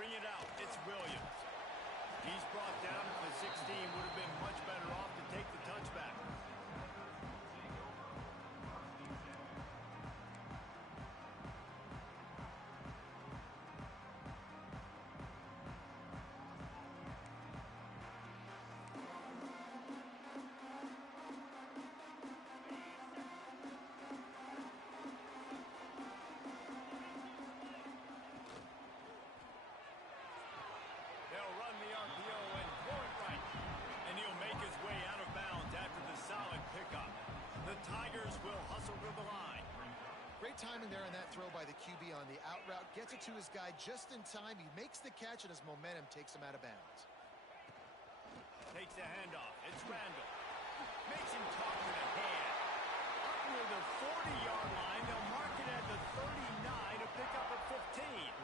bring it out. It's Williams. He's brought down at the 16. Would have been much better off to take the touchback. They'll run the RPO and throw it right. And he'll make his way out of bounds after the solid pickup. The Tigers will hustle to the line. Great timing there on that throw by the QB on the out route. Gets it to his guy just in time. He makes the catch, and his momentum takes him out of bounds. Takes the handoff. It's Randall. Makes him talk to the hand. Up near the 40-yard line. They'll mark it at the 39 to pick up at 15.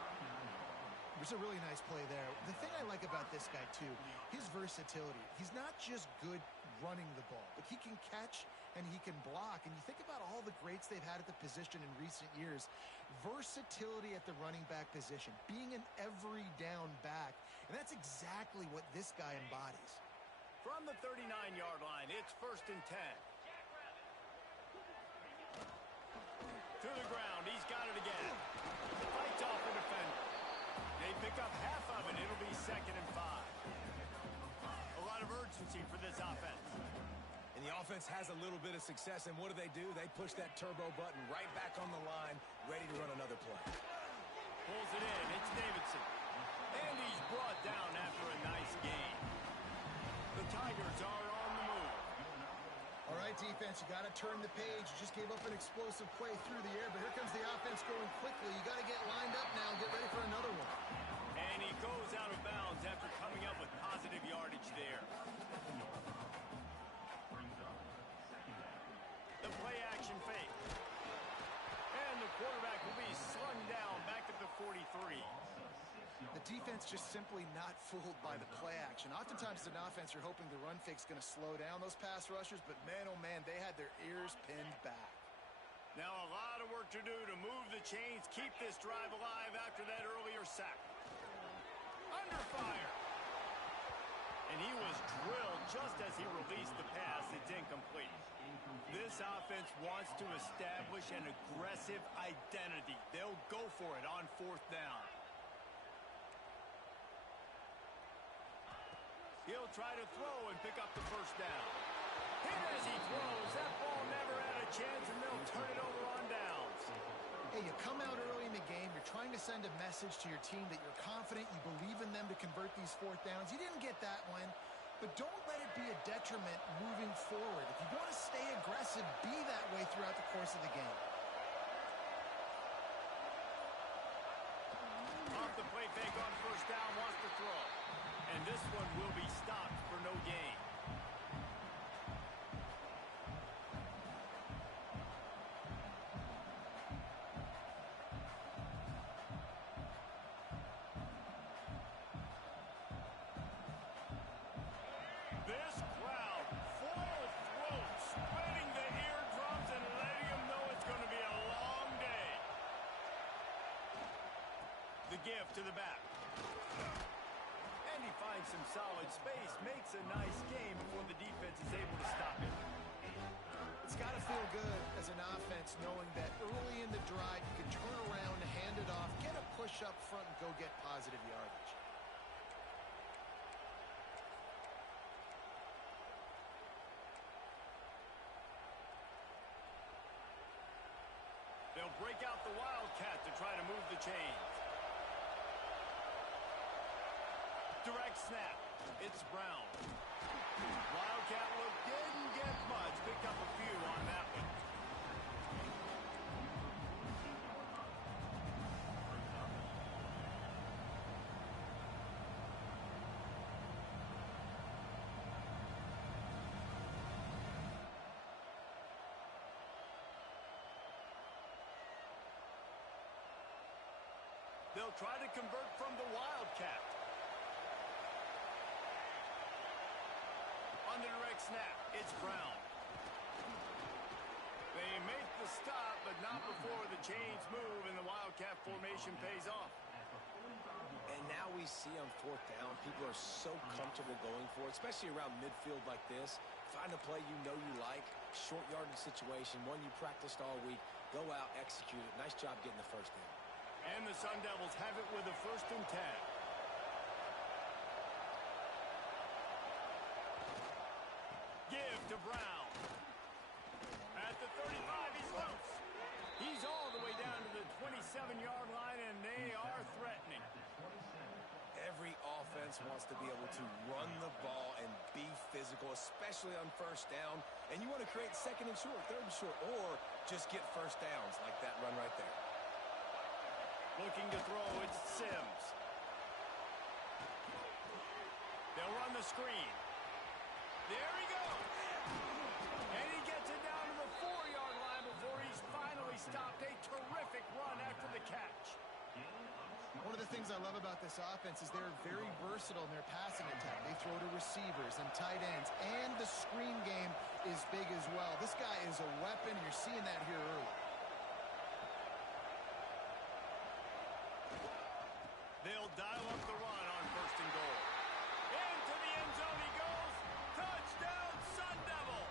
There's a really nice play there. The thing I like about this guy, too, his versatility. He's not just good running the ball, but he can catch and he can block. And you think about all the greats they've had at the position in recent years. Versatility at the running back position, being an every down back. And that's exactly what this guy embodies. From the 39-yard line, it's 1st and 10. To the ground, he's got it again. Fights off the defender. They pick up half of it. It'll be 2nd and 5. A lot of urgency for this offense. And the offense has a little bit of success, and what do? They push that turbo button right back on the line, ready to run another play. Pulls it in. It's Davidson. And he's brought down after a nice gain. The Tigers are on the move. All right, defense, you got to turn the page. You just gave up an explosive play through the air, but here comes the offense going quickly. You got to get lined up now and get ready for another one. And he goes out of bounds after coming up with positive yardage there. The play action fake. And the quarterback will be slung down back at the 43. The defense just simply not fooled by the play action. Oftentimes as an offense, you're hoping the run fake's going to slow down those pass rushers, but man, oh man, they had their ears pinned back. Now a lot of work to do to move the chains, keep this drive alive after that earlier sack. Under fire. And he was drilled just as he released the pass. It's incomplete. This offense wants to establish an aggressive identity. They'll go for it on 4th down. He'll try to throw and pick up the 1st down. Hit as he throws. That ball never had a chance, and they'll turn it over on downs. Hey, you come out early in the game. You're trying to send a message to your team that you're confident, you believe in them to convert these 4th downs. You didn't get that one, but don't let it be a detriment moving forward. If you want to stay aggressive, be that way throughout the course of the game. Off the play fake on 1st down, wants to throw. And this one will be stopped for no gain. This crowd, full throat, spreading the eardrums and letting them know it's going to be a long day. The give to the back. And he finds some solid space, makes a nice game before the defense is able to stop it. It's got to feel good as an offense knowing that early in the drive you can turn around, hand it off, get a push up front, and go get positive yardage. They'll break out the Wildcat to try to move the chains. Direct snap. It's Brown. Wildcat look didn't get much. Picked up a few on that one. They'll try to convert from the Wildcat. On the direct snap, it's Brown. They make the stop, but not before the chains move and the Wildcat formation pays off. And now we see on fourth down. People are so comfortable going for it, especially around midfield like this. Find a play you know you like, short yardage situation, one you practiced all week. Go out, execute it. Nice job getting the first down. And the Sun Devils have it with a 1st and 10. Give to Brown. At the 35, he's loose. He's all the way down to the 27-yard line, and they are threatening. Every offense wants to be able to run the ball and be physical, especially on first down. And you want to create 2nd and short, 3rd and short, or just get first downs like that run right there. Looking to throw, it's Sims. They'll run the screen. There he goes. And he gets it down to the 4-yard line before he's finally stopped. A terrific run after the catch. One of the things I love about this offense is they're very versatile in their passing attack. They throw to receivers and tight ends, and the screen game is big as well. This guy is a weapon. You're seeing that here early. They'll dial up the run on 1st and goal. Into the end zone he goes. Touchdown, Sun Devils!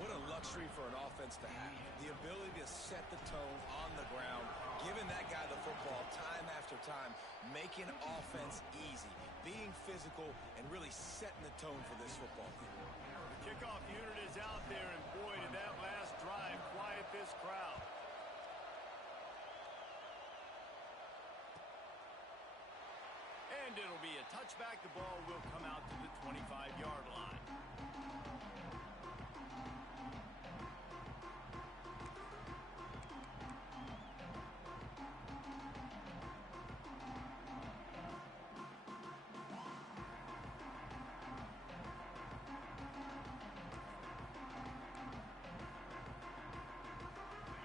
What a luxury for an offense to have. The ability to set the tone on the ground, giving that guy the football time after time, making offense easy, being physical, and really setting the tone for this football team. The kickoff unit is out there, and boy, did that last drive quiet this crowd. And it'll be a touchback. The ball will come out to the 25-yard line.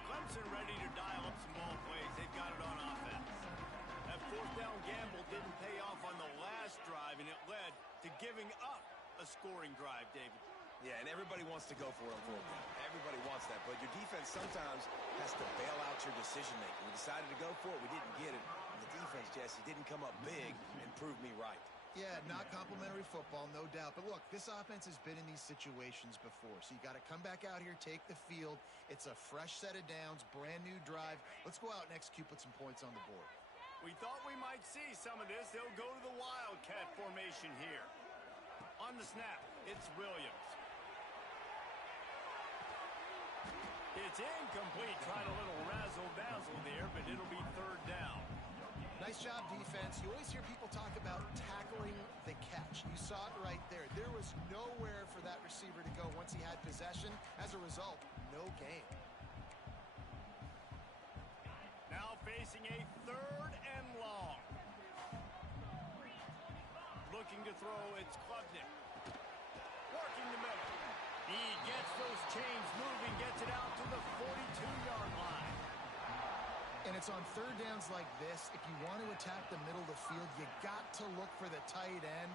Clemson ready to dial up some ball plays. They've got it on offense. That 4th down gamble didn't pay off on the last drive, and it led to giving up a scoring drive, David. Yeah, and everybody wants to go for it on 4th down. Everybody wants that, but your defense sometimes has to bail out your decision-making. We decided to go for it. We didn't get it. And the defense, Jesse, didn't come up big and prove me right. Yeah, not complimentary football, no doubt. But look, this offense has been in these situations before. So you got to come back out here, take the field. It's a fresh set of downs, brand new drive. Let's go out and execute, put some points on the board. We thought we might see some of this. They'll go to the Wildcat formation here. On the snap, it's Williams. It's incomplete. Tried a little razzle-dazzle there, but it'll be 3rd down. Nice job, defense. You always hear people talk about tackling the catch. You saw it right there. There was nowhere for that receiver to go once he had possession. As a result, no gain. Now facing a 3rd and long. Looking to throw, it's Klubnik. Working the middle. He gets those chains moving, gets it out to the 42-yard line. And it's on 3rd downs like this. If you want to attack the middle of the field, you got to look for the tight end.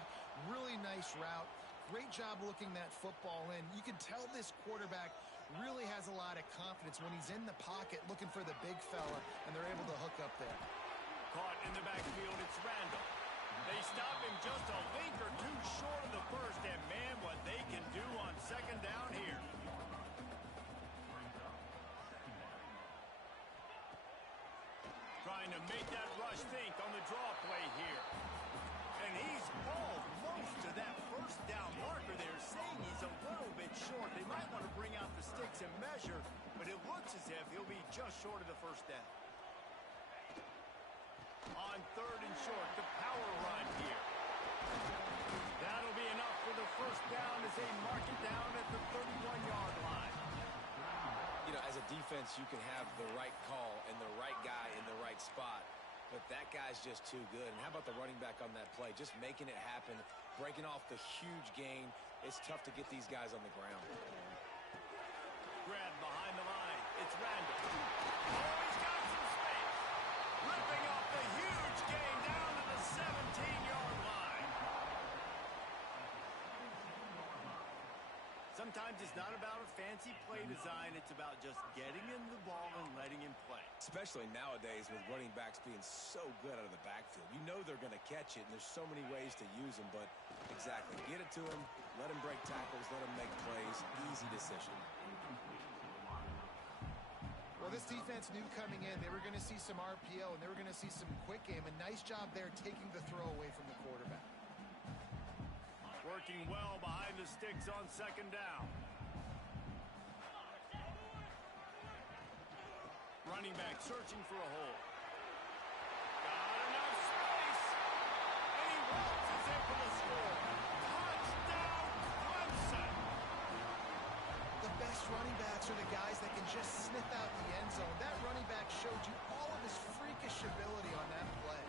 Really nice route. Great job looking that football in. You can tell this quarterback really has a lot of confidence when he's in the pocket looking for the big fella, and they're able to hook up there. Caught in the backfield, it's Randall. They stop him just a link or two short of the first, and man, what they can do on 2nd down here. Trying to make that rush think on the draw play here. And he's almost to that 1st down marker there, saying he's a little bit short. They might want to bring out the sticks and measure, but it looks as if he'll be just short of the 1st down. On 3rd and short, the power run here. That'll be enough for the 1st down as they mark it down at the 31-yard line. You know, as a defense, you can have the right call and the right guy in the right spot, but that guy's just too good. And how about the running back on that play? Just making it happen, breaking off the huge gain. It's tough to get these guys on the ground. Grab behind the line. It's Randall. Oh, he's got some space. Ripping off the huge gain down to the 17-yard line. Sometimes it's not about a fancy play design. It's about just getting him the ball and letting him play. Especially nowadays with running backs being so good out of the backfield. You know they're going to catch it, and there's so many ways to use them. But exactly, get it to him, let him break tackles, let him make plays. Easy decision. Well, this defense knew coming in they were going to see some RPO and they were going to see some quick game. A nice job there taking the throw away from the quarterback. Working well behind the sticks on second down. Running back searching for a hole. Got enough space. And he walks is able to score. Touchdown, Clemson. The best running backs are the guys that can just sniff out the end zone. That running back showed you all of his freakish ability on that play.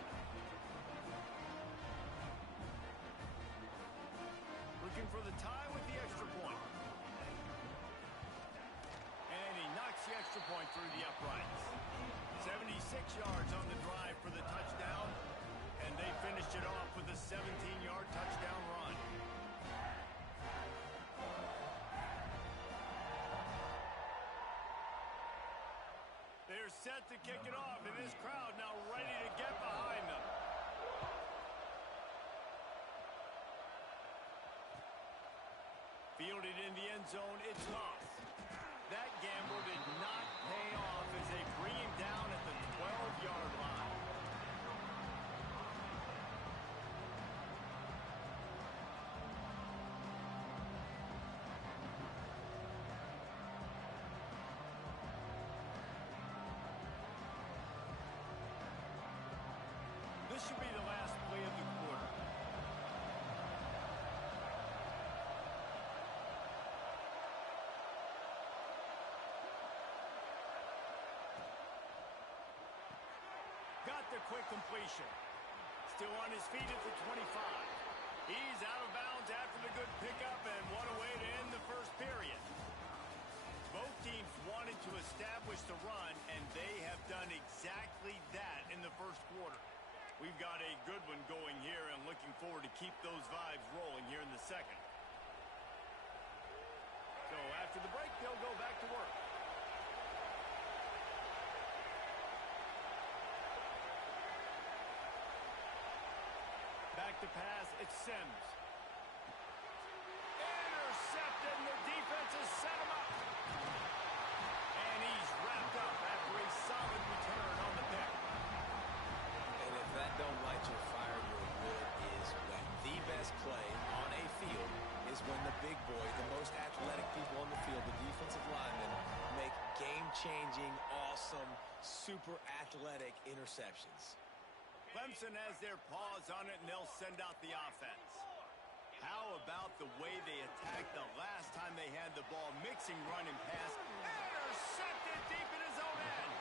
Looking for the tie with the extra point. And he knocks the extra point through the uprights. 76 yards on the drive for the touchdown. And they finished it off with a 17-yard touchdown run. They're set to kick it off, and this crowd now ready to get behind them. Fielded in the end zone, it's off. That gamble did not pay off as they bring him down at the 12-yard line. This should be the last play of the quarter. Got the quick completion. Still on his feet at the 25. He's out of bounds after the good pickup, and what a way to end the first period. Both teams wanted to establish the run, and they have done exactly that in the first quarter. We've got a good one going here, and looking forward to keep those vibes rolling here in the second. So after the break, they'll go back to work. Back to pass, it's Sims. Intercepted, and the defense has set him up. And he's wrapped up after a solid return on the pick. And if that don't light your fire, your wood is wet. The best play on a field is when the big boy, the most athletic people on the field, the defensive linemen, make game-changing, awesome, super athletic interceptions. Clemson has their paws on it, and they'll send out the offense. How about the way they attacked the last time they had the ball, mixing run and pass. Intercepted deep in his own end.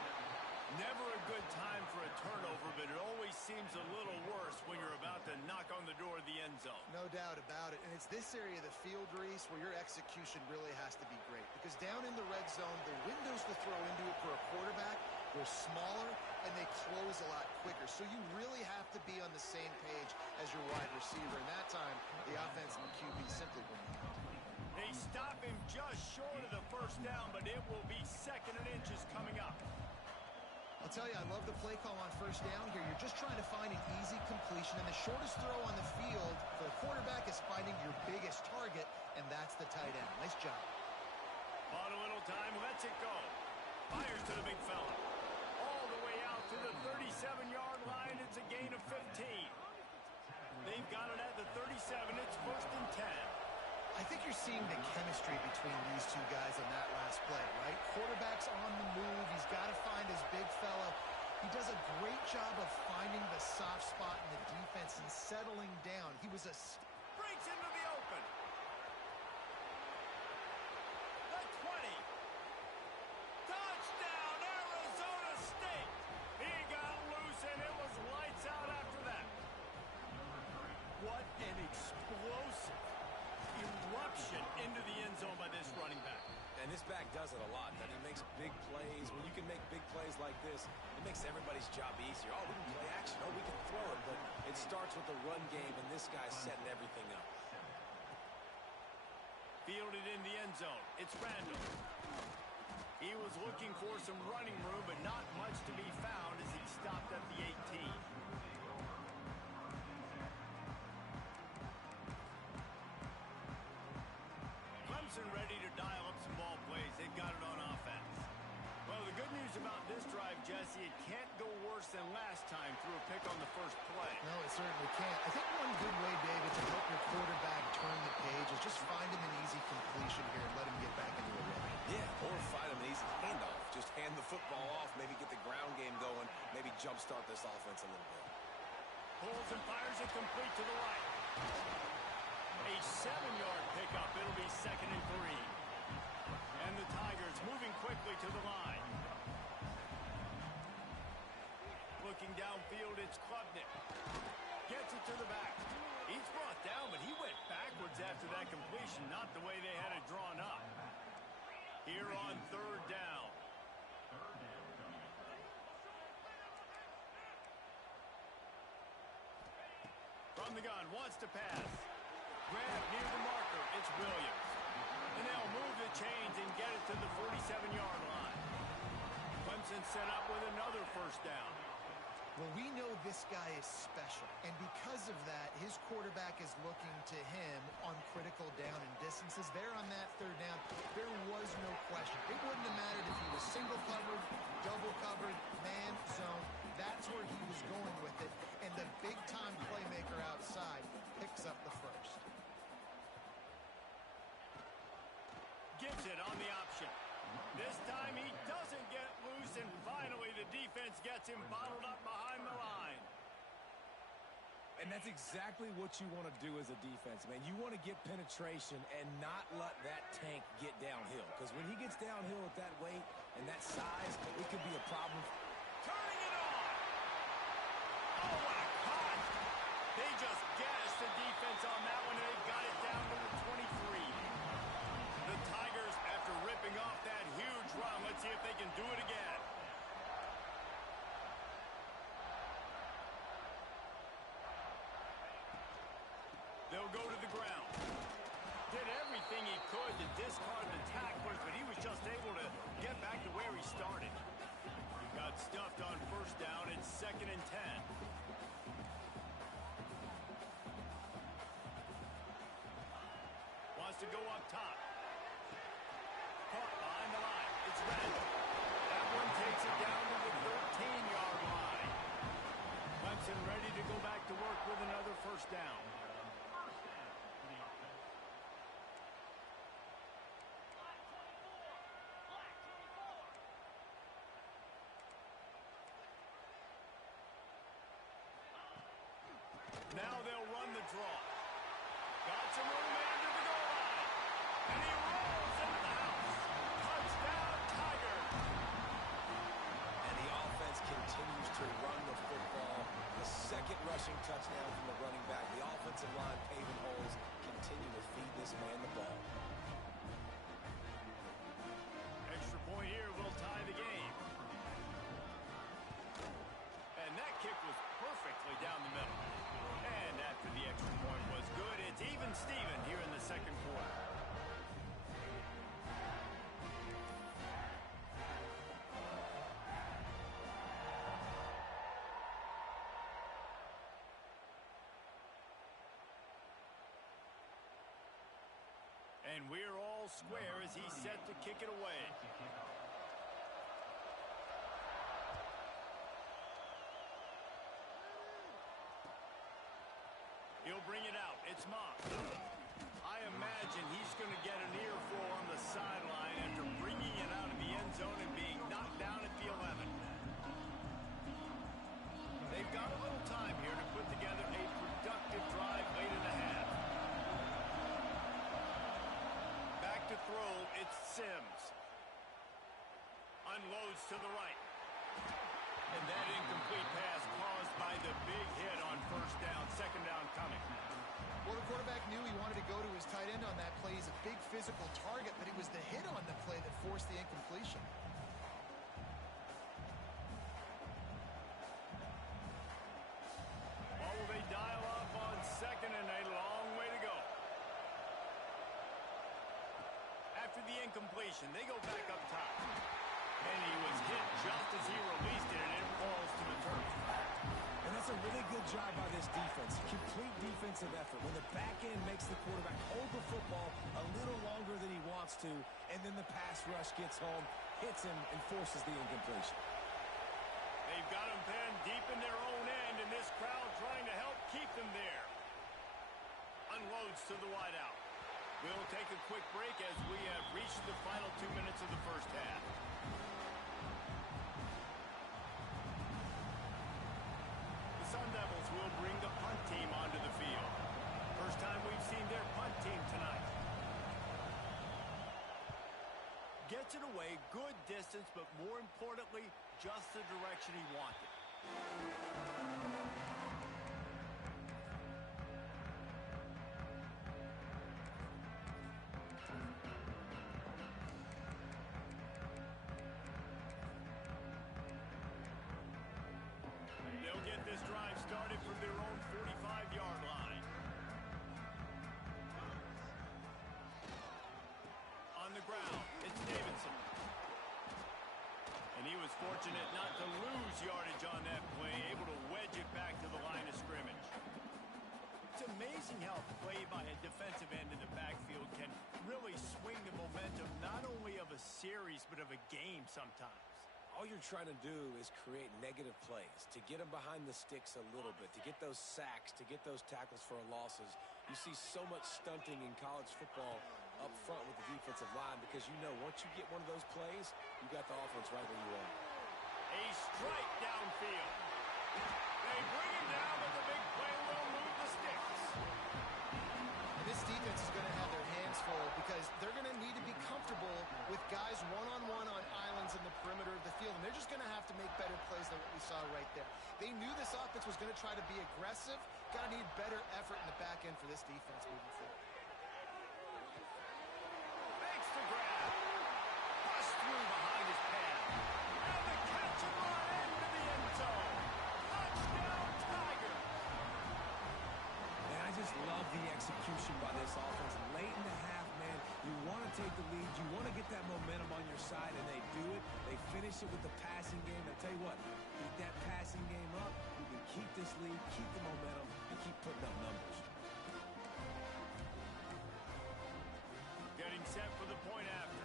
Never a good time for a turnover, but it always seems a little worse when you're about to knock on the door of the end zone. No doubt about it. And it's this area of the field, Reese, where your execution really has to be great. Because down in the red zone, the windows to throw into it for a quarterback, they're smaller and they close a lot quicker. So you really have to be on the same page as your wide receiver. And that time, the offense and the QB simply were not. They stop him just short of the first down, but it will be 2nd and inches coming up. I'll tell you, I love the play call on first down here. You're just trying to find an easy completion, and the shortest throw on the field for the quarterback is finding your biggest target, and that's the tight end. Nice job. On a little time, lets it go. Fires to the big fella. All the way out to the 37-yard line. It's a gain of 15. They've got it at the 37. It's 1st and 10. I think you're seeing the chemistry between these two guys on that last play, right? Quarterback's on the move. He's got to find his big fella. He does a great job of finding the soft spot in the defense and settling down. He was breaks into the open. The 20. Touchdown, Arizona State. He got loose, and it was lights out after that. What an explosive eruption into the end zone by this running back. And this back does it a lot. That he makes big plays. When you can make big plays like this, it makes everybody's job easier. Oh, we can play action. Oh, we can throw it. But it starts with the run game, and this guy's setting everything up. Fielded in the end zone. It's Randall. He was looking for some running room, but not much to be found as he stopped at the 18. Clemson ready to dial up some ball plays. They've got it on offense. Well, the good news about this drive, Jesse, it can't go worse than last time through a pick on the first play. No, it certainly can't. I think one good way, David, to help your quarterback turn the page is just find him an easy completion here and let him get back into a rhythm. Yeah, or find him an easy handoff. Just hand the football off, maybe get the ground game going, maybe jumpstart this offense a little bit. Pulls and fires it complete to the right. A 7-yard pickup. It'll be 2nd and 3. And the Tigers moving quickly to the line. Looking downfield, it's Klubnik. Gets it to the back. He's brought down, but he went backwards after that completion, not the way they had it drawn up. Here on 3rd down. From the gun, wants to pass. Grab near the marker. It's Williams. And they'll move the chains and get it to the 47-yard line. Clemson set up with another 1st down. Well, we know this guy is special, and because of that, his quarterback is looking to him on critical down and distances. There on that 3rd down, there was no question. It wouldn't have mattered if he was single covered, double covered, man zone. That's where he was going with it, and the big-time playmaker outside picks up the 1st. Gives it on the option. This time he doesn't get loose, and finally the defense gets him bottled up behind the line. And that's exactly what you want to do as a defense, man. You want to get penetration and not let that tank get downhill. Because when he gets downhill at that weight and that size, it could be a problem. Turning it on! Oh, what a cut! They just gassed the defense on that one, and they've got it down to the 23. The Tigers, after ripping off that huge run, let's see if they can do it again. They'll go to the ground. Did everything he could to discard the tacklers, but he was just able to get back to where he started. He got stuffed on 1st down. It's 2nd and 10. Wants to go up top. Caught behind the line. It's Randall. That one takes it down to the 13-yard line. Clemson ready to go back to work with another 1st down. Now they'll run the draw. Got some room under the goal line. And he rolls into the house. Touchdown, Tigers. And the offense continues to run the football. The 2nd rushing touchdown from the running back. The offensive line paving holes. Continue to feed this man the ball. Extra point here will tie the game. And that kick was perfectly down the middle. And after the extra point was good, it's even Steven here in the 2nd quarter. And we're all square as he's set to kick it away. He'll bring it out. It's Mock. I imagine he's going to get an earful on the sideline after bringing it out of the end zone and being knocked down at the 11. They've got a little time here to put together a productive drive late in the half. Back to throw, it's Sims. Unloads to the right. And that incomplete pass caused by the big hit on 1st down, 2nd down coming. Well, the quarterback knew he wanted to go to his tight end on that play. He's a big physical target, but it was the hit on the play that forced the incompletion. Or will they dial up on 2nd and a long way to go? after the incompletion. They go back up top. And he was hit just as he released it, and it falls to the turf. And that's a really good job by this defense. Complete defensive effort. When the back end makes the quarterback hold the football a little longer than he wants to, and then the pass rush gets home, hits him, and forces the incompletion. They've got him pinned deep in their own end, and this crowd trying to help keep them there. Unloads to the wideout. We'll take a quick break as we have reached the final 2 minutes of the first half. The Sun Devils will bring the punt team onto the field. First time we've seen their punt team tonight. Gets it away, good distance, but more importantly, just the direction he wanted. They'll get this drive started from their own 45-yard line. On the ground, it's Davidson. And he was fortunate not to lose yardage on that play, able to wedge it back to the line of scrimmage. It's amazing how play by a defensive end in the backfield can really swing the momentum not only of a series but of a game sometimes. All you're trying to do is create negative plays, to get them behind the sticks a little bit, to get those sacks, to get those tackles for losses. You see so much stunting in college football up front with the defensive line because you know once you get one of those plays, you got the offense right where you want. A strike downfield. They bring him down, but the big play will move the sticks. This defense is going to have their hands full because they're going to need to be comfortable with guys one-on-one on islands in the perimeter of the field, and they're just going to have to make better plays than what we saw right there. They knew this offense was going to try to be aggressive. Got to need better effort in the back end for this defense moving forward. Makes the grab. Bust through behind his pad. And the catch and run into the end zone. Touchdown, Tiger. And I just love the execution by this offense. Late in the half, man, you want to take the lead. You want to get that momentum on your side, and they do it. They finish it with the passing game. I tell you what, keep that passing game up. You can keep this lead, keep the momentum, and keep putting up numbers. Getting set for the point after.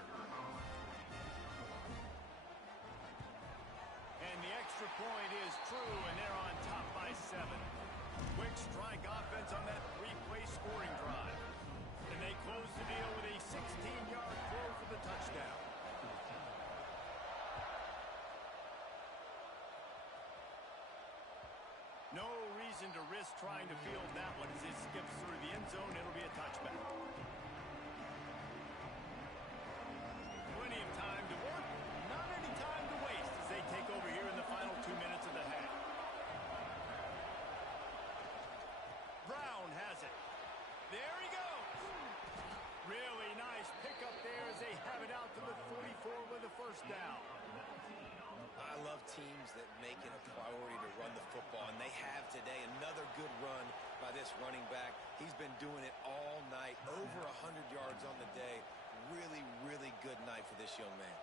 And the extra point is true, and they're on top by 7. Quick strike offense on that 3-play scoring drive. And they close the deal with a 16-yard throw for the touchdown. No reason to risk trying to field that one as it skips through the end zone. It'll be a touchback. Plenty of time to work, not any time to waste as they take over here in the final 2 minutes of the half. Brown has it. There he goes. Really nice pickup there as they have it out to the 44 with a first down. I love teams that make it a priority to run the football, and they have today another good run by this running back. He's been doing it all night, over 100 yards on the day. Really, really good night for this young man.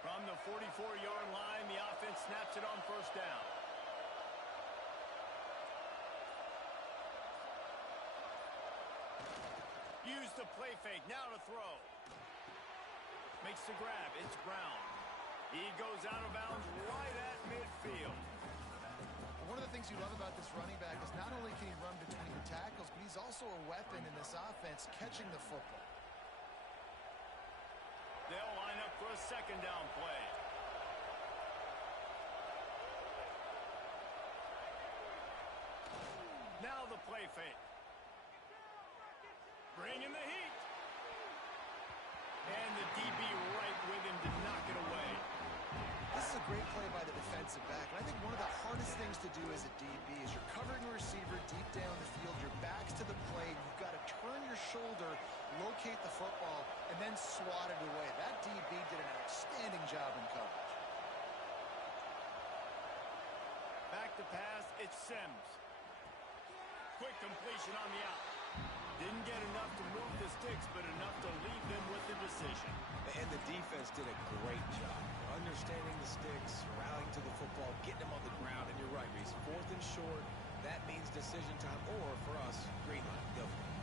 From the 44-yard line, the offense snaps it on first down. Use the play fake, now to throw. Makes the grab, it's Brown. He goes out of bounds right at midfield. One of the things you love about this running back is not only can he run between the tackles, but he's also a weapon in this offense catching the football. They'll line up for a second down play. Now the play fake. Bringing the heat. And the DB right with him to knock it away. This is a great play by the defensive back. And I think one of the hardest things to do as a DB is you're covering a receiver deep down the field. Your back's to the play. You've got to turn your shoulder, locate the football, and then swat it away. That DB did an outstanding job in coverage. Back to pass, It's Sims. Quick completion on the out. Didn't get enough to move the sticks, but enough to leave them with the decision. And the defense did a great job understanding the sticks, rallying to the football, getting them on the ground. And you're right, Reese. 4th and short, that means decision time, or for us, green light. Go for it.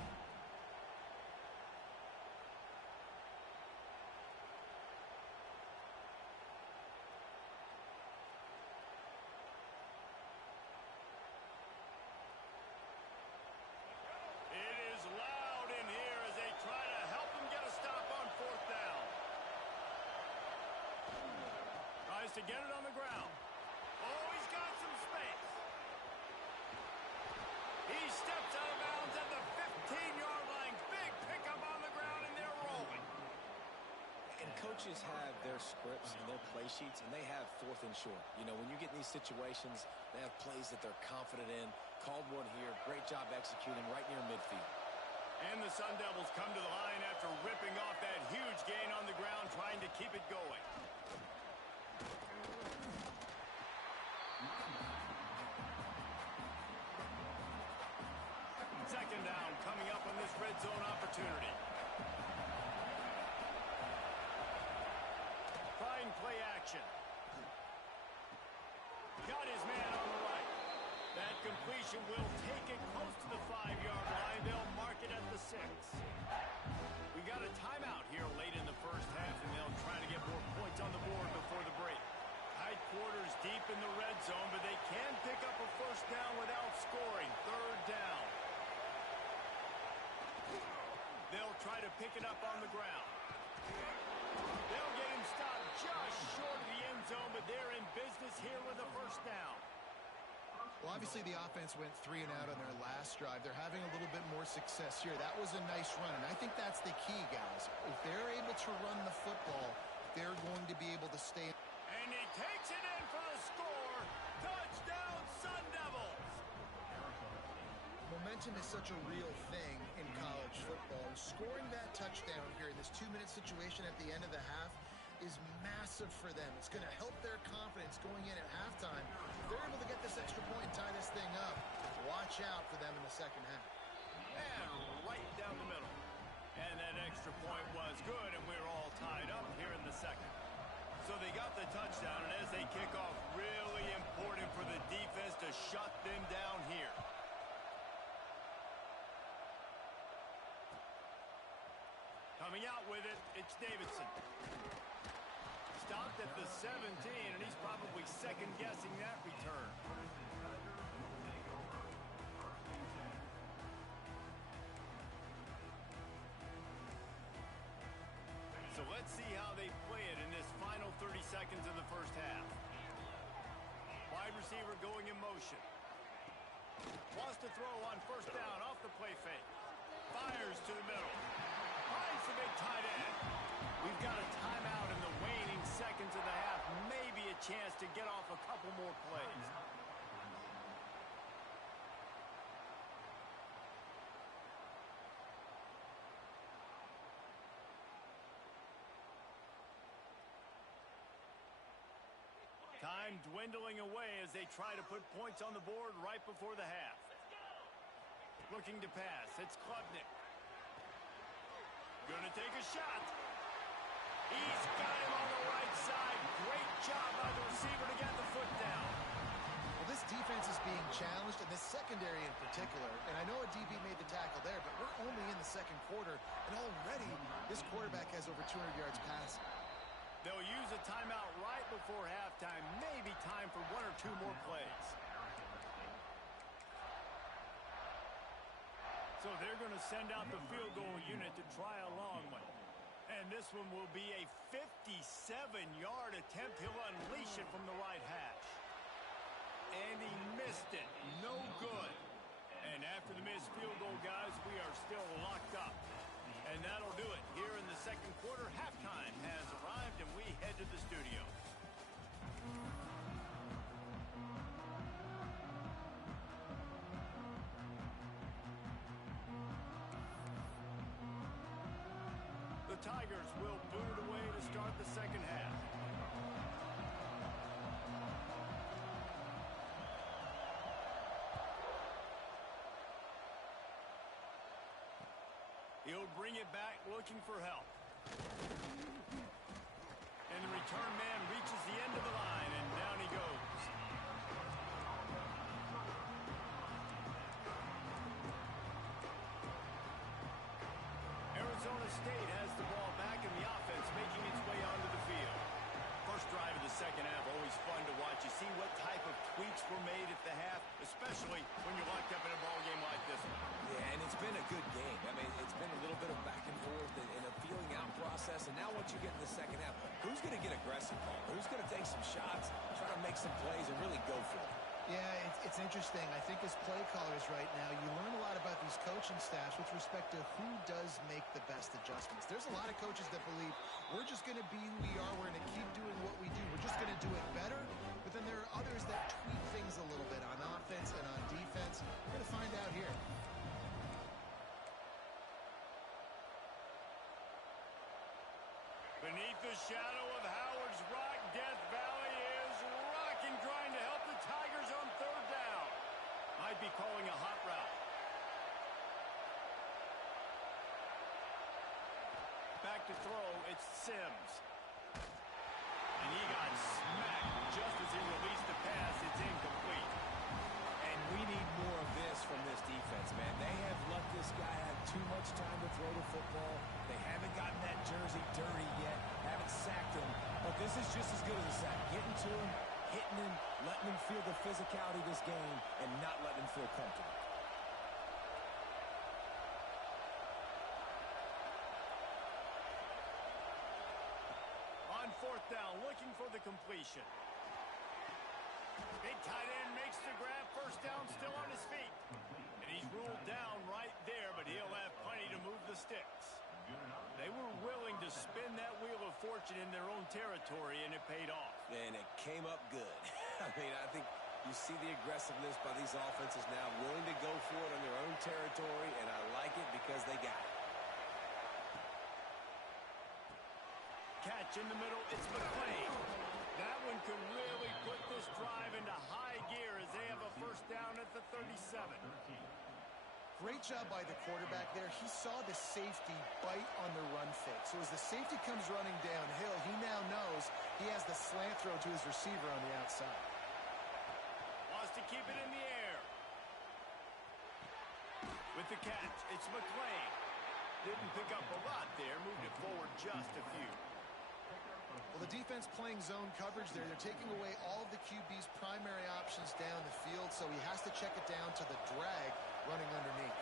To get it on the ground. Oh, he's got some space. He steps out of bounds at the 15-yard line. Big pickup on the ground, and they're rolling. And coaches have their scripts and their play sheets, and they have 4th and short. You know, when you get in these situations, they have plays that they're confident in. Called one here. Great job executing right near midfield. And the Sun Devils come to the line after ripping off that huge gain on the ground, trying to keep it going. Second down coming up on this red zone opportunity. Trying play action. Got his man on the right. That completion will take it close to the 5-yard line. They'll mark it at the 6. We got a timeout here late in the first half, and they'll try to get more points on the board before the break. Tight quarters deep in the red zone, but they can pick up a first down without scoring. 3rd down. They'll try to pick it up on the ground. They'll get him stopped just short of the end zone, but they're in business here with a first down. Well, obviously the offense went 3 and out on their last drive. They're having a little bit more success here. That was a nice run, and I think that's the key, guys. If they're able to run the football, they're going to be able to stay. And he takes it in for the score. Touchdown, Sun Devils. Momentum is such a real thing in college football. Scoring that touchdown here in this 2-minute situation at the end of the half is massive for them. It's going to help their confidence going in at halftime. If they're able to get this extra point and tie this thing up, watch out for them in the second half. And right down the middle. And that extra point was good, and we're all tied up here in the second. So they got the touchdown, and as they kick off, really important for the defense to shut them down here. Coming out with it, it's Davidson. Stopped at the 17, and he's probably second-guessing that return. So let's see how they play it in this final 30 seconds of the first half. Wide receiver going in motion. Wants to throw on first down off the play fake. Fires to the middle. Finds the big tight end. We've got a timeout in the waning seconds of the half. Maybe a chance to get off a couple more plays. Time dwindling away as they try to put points on the board right before the half. Looking to pass. It's Klubnik. Gonna take a shot. He's got him on the right side. Great job by the receiver to get the foot down. Well, this defense is being challenged, and this secondary in particular. And I know a DB made the tackle there, but we're only in the second quarter, and already this quarterback has over 200 yards passing. They'll use a timeout right before halftime. Maybe time for 1 or 2 more plays. So they're going to send out the field goal unit to try a long one. And this one will be a 57-yard attempt. He'll unleash it from the right hash. And he missed it. No good. And after the missed field goal, guys, we are still locked up. And that'll do it here in the second quarter. Halftime has arrived, and we head to the studio. The Tigers will boot it away to start the second half. He'll bring it back looking for help. And the return man reaches the end of the line, and down he goes. Arizona State has the ball back, and the offense making its way onto the field. First drive of the second half, always fun to watch. You see what type of tweaks were made at the half, especially when you're locked up in a ball game like this one. Yeah, and it's been a good game. I mean, it's been a little bit of back and forth and a feeling out process. And now once you get in the second half, who's going to get aggressive, Paul? Who's going to take some shots, try to make some plays, and really go for it? Yeah, it's interesting. I think as play callers right now, you learn a lot about these coaching staffs with respect to who does make the best adjustments. There's a lot of coaches that believe we're just going to be who we are. We're going to keep doing what we do. We're just going to do it better. But then there are others that tweak things a little bit on offense and on defense. We're going to find out here. Beneath the shadow of Howard's Rock, Death Valley is rocking, trying to help the Tigers on third down. Might be calling a hot route. Back to throw, it's Sims. And he got smacked just as he released the pass. It's incomplete. And we need more of this from this defense, man. They have let this guy have too much time to throw the football. They haven't gotten that jersey dirty yet, haven't sacked him. But this is just as good as a sack. Getting to him, hitting him, letting him feel the physicality of this game, and not letting him feel comfortable. On fourth down, looking for the completion. Big tight end makes the grab. First down, still on his feet. And he's ruled down right there, but he'll have plenty to move the sticks. They were willing to spin that wheel of fortune in their own territory, and it paid off. And it came up good. I mean, I think you see the aggressiveness by these offenses now, willing to go for it on their own territory, and I like it because they got it. Catch in the middle, it's McClain. That one could really put this drive into high gear as they have a first down at the 37. Great job by the quarterback there. He saw the safety bite on the run fake. So as the safety comes running downhill, he now knows he has the slant throw to his receiver on the outside. Wants to keep it in the air. With the catch, it's McClain. Didn't pick up a lot there, moved it forward just a few. Well, the defense playing zone coverage there. They're taking away all of the QB's primary options down the field, so he has to check it down to the drag running underneath.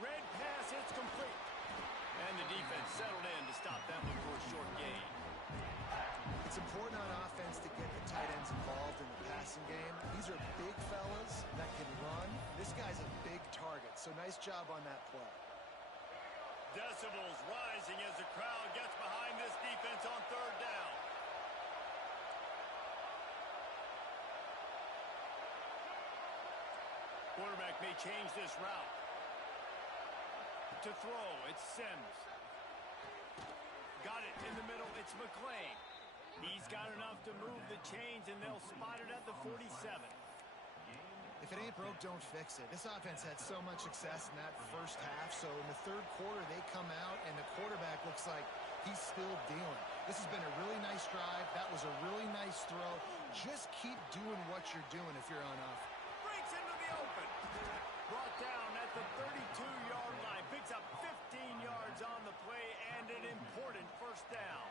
Red pass, it's complete. And the defense settled in to stop that one for a short gain. It's important on offense to get the tight ends involved in the passing game. These are big fellas that can run. This guy's a big target, so nice job on that play. Decibels rising as the crowd gets behind this defense on third down. Quarterback may change this route. To throw, it's Sims. Got it in the middle, it's McClain. He's got enough to move the chains, and they'll spot it at the 47. If it ain't broke, don't fix it. This offense had so much success in that first half, so in the third quarter, they come out, and the quarterback looks like he's still dealing. This has been a really nice drive. That was a really nice throw. Just keep doing what you're doing if you're on offense. Breaks into the open. Brought down at the 32-yard line. Picks up 15 yards on the play, and an important first down.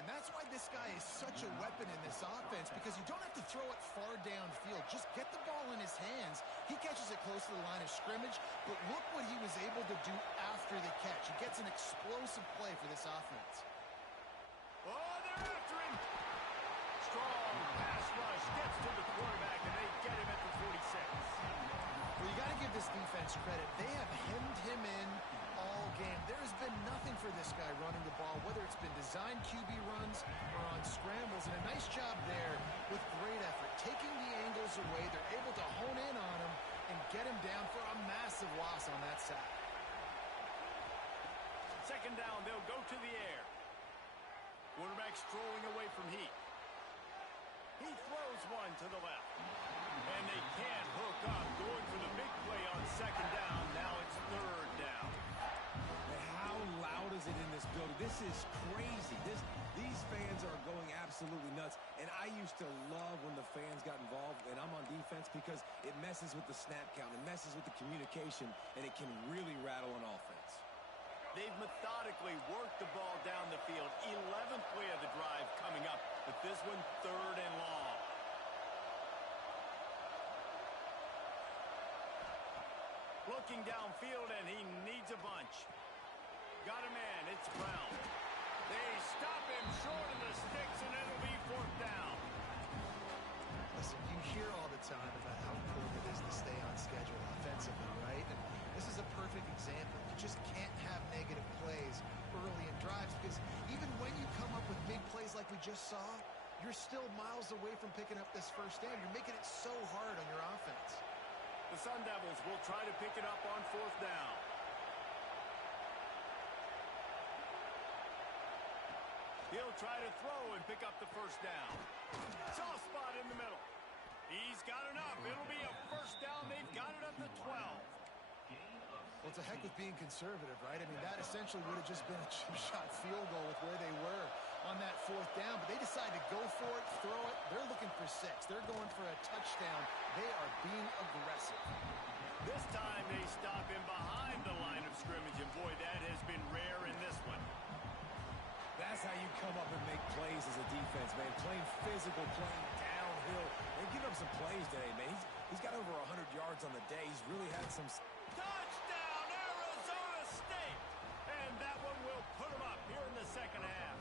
And that's why this guy is such a weapon in this offense, because you don't have to throw it far downfield. Just get the ball in his hands. He catches it close to the line of scrimmage, but look what he was able to do after the catch. He gets an explosive play for this offense. Oh, they're after him. Strong pass rush gets to the quarterback, and they get him at the 46. Well, you got to give this defense credit. They have hemmed him in all game. There's been nothing for this guy running the ball, whether it's been designed QB runs or on scrambles, and a nice job there with great effort. Taking the angles away, they're able to hone in on him and get him down for a massive loss on that sack. second down, they'll go to the air. Quarterback strolling away from heat. He throws one to the left. And they can't hook up. Going for the big play on second down. Now it's third down. And how loud is it in this building? This is crazy. These fans are going absolutely nuts. And I used to love when the fans got involved, and I'm on defense, because it messes with the snap count. It messes with the communication, and it can really rattle an offense. They've methodically worked the ball down the field. 11th play of the drive coming up. But this one, third and long. Looking downfield, and he needs a bunch. Got a man. It's Brown. They stop him short of the sticks, and it'll be fourth down. Listen, you hear all the time about how important it is to stay on schedule offensively, right? And this is a perfect example. You just can't have negative plays early in drives, because even when you come up with big plays like we just saw, you're still miles away from picking up this first down. You're making it so hard on your offense. The Sun Devils will try to pick it up on fourth down. He'll try to throw and pick up the first down. Soft spot in the middle. He's got enough. It'll be a first down. They've got it at the 12. Well, it's a heck with being conservative, right? I mean, that essentially would have just been a chip-shot field goal with where they were on that fourth down. But they decide to go for it, throw it. They're looking for 6. They're going for a touchdown. They are being aggressive. This time they stop him behind the line of scrimmage. And, boy, that has been rare in this one. That's how you come up and make plays as a defense, man. Playing physical, playing downhill. They've given up some plays today, man. He's got over 100 yards on the day. He's really had some... Touchdown, Arizona State! And that one will put him up here in the second half.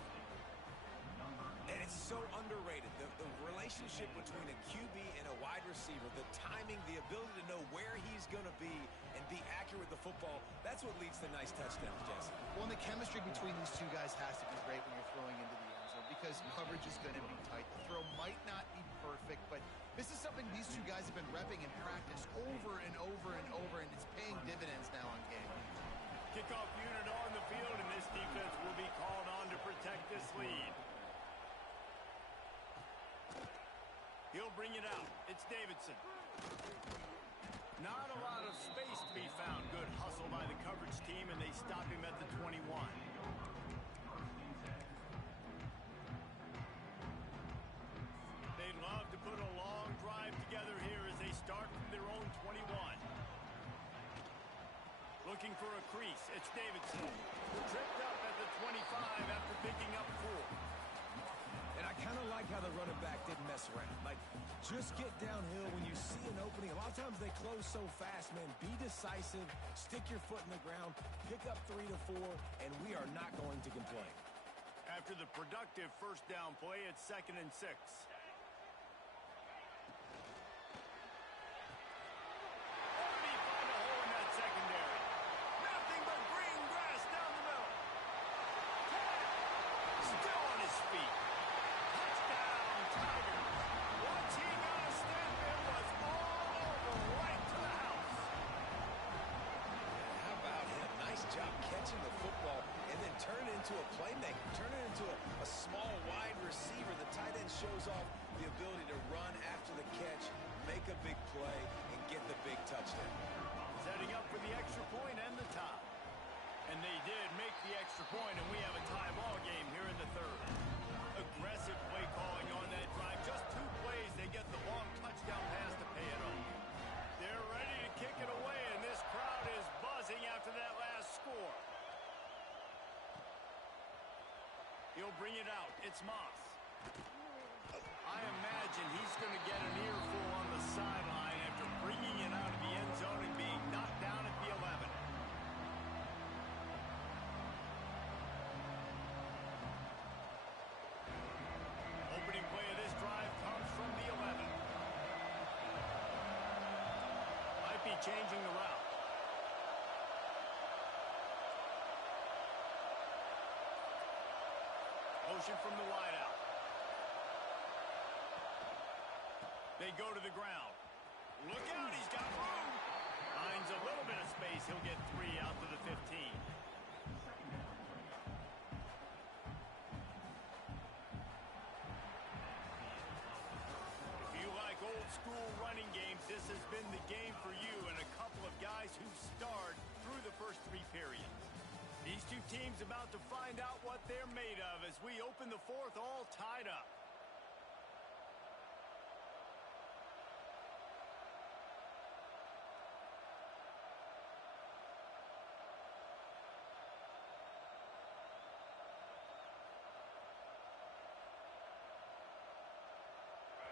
And it's so underrated. The relationship between a QB and a wide receiver, the timing, the ability to know where he's going to be and be accurate with the football, that's what leads to nice touchdowns, Jesse. Well, and the chemistry between these two guys has to be great when you're throwing into the end zone, because coverage is going to be tight. The throw might not be perfect, but this is something these two guys have been repping in practice over and over and over, and it's paying dividends now on game. Kickoff unit on the field, and this defense will be called on to protect this lead. He'll bring it out. It's Davidson. Not a lot of space to be found. Good hustle by the coverage team, and they stop him at the 21. They'd love to put a long drive together here as they start from their own 21. Looking for a crease. It's Davidson. Tripped up at the 25 after picking up 4. And I kind of like how the running back didn't mess around. Like, just get downhill when you see an opening. A lot of times they close so fast, man. Be decisive, stick your foot in the ground, pick up 3 to 4, and we are not going to complain. After the productive first down play, it's 2nd and 6. Already find a hole in that secondary. Nothing but green grass down the middle. Still on his feet. Touchdown, Tigers. Once he got a step, it was all over, right to the house. How about him? Nice job catching the football and then turn it into a playmaker. Turn it into a small wide receiver. The tight end shows off the ability to run after the catch, make a big play, and get the big touchdown. Setting up for the extra point and the tie. And they did make the extra point, and we have a tie ball game here in the third. Aggressive play calling on that drive. Just 2 plays, they get the long touchdown pass to pay it off. They're ready to kick it away, and this crowd is buzzing after that last score. He'll bring it out. It's Moss. I imagine he's going to get an earful on the sideline after bringing it out of the end zone and being knocked down at the 11. Opening play of this drive comes from the 11. Might be changing the route. Motion from the wideout. They go to the ground. Look out, he's got room. Finds a little bit of space. He'll get 3 out to the 15. been the game for you and a couple of guys who starred through the first 3 periods. These two teams about to find out what they're made of as we open the fourth all tied up.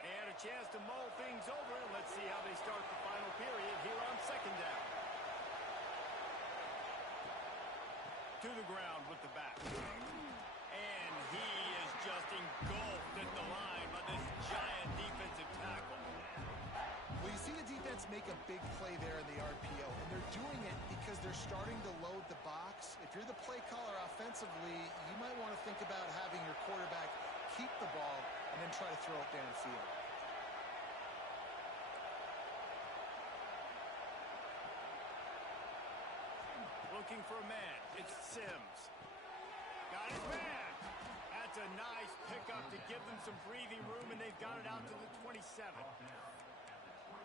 And a chance to mull things over. Let's see how they start the final period here on second down. To the ground with the back. And he is just engulfed at the line by this giant defensive tackle. Well, you see the defense make a big play there in the RPO, and they're doing it because they're starting to load the box. If you're the play caller offensively, you might want to think about having your quarterback keep the ball and then try to throw it downfield. Looking for a man. It's Sims. Got his man. That's a nice pickup to give them some breathing room, and they've got it out to the 27.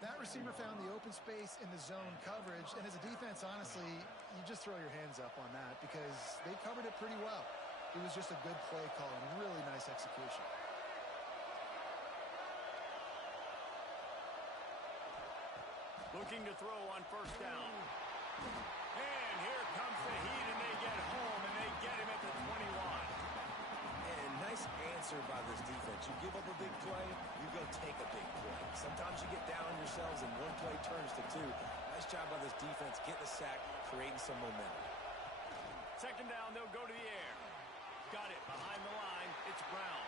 That receiver found the open space in the zone coverage, and as a defense, honestly, you just throw your hands up on that because they covered it pretty well. It was just a good play call and really nice execution. Looking to throw on first down. And here comes the heat, and they get home, and they get him at the 21. And nice answer by this defense. You give up a big play, you go take a big play. Sometimes you get down on yourselves, and one play turns to 2. Nice job by this defense, getting a sack, creating some momentum. Second down, they'll go to the air. Got it behind the line. It's Brown.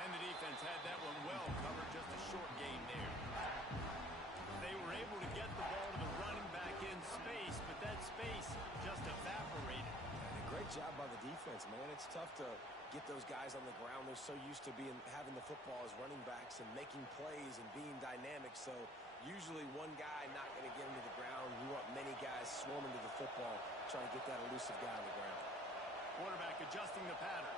And the defense had that one well covered, just a short gain there. They were able to get the ball to the running back in space, but that space just evaporated. And a great job by the defense, man. It's tough to get those guys on the ground. They're so used to having the football as running backs and making plays and being dynamic. So usually one guy not going to get him to the ground. You want many guys swarming to the football, trying to get that elusive guy on the ground. Quarterback adjusting the pattern.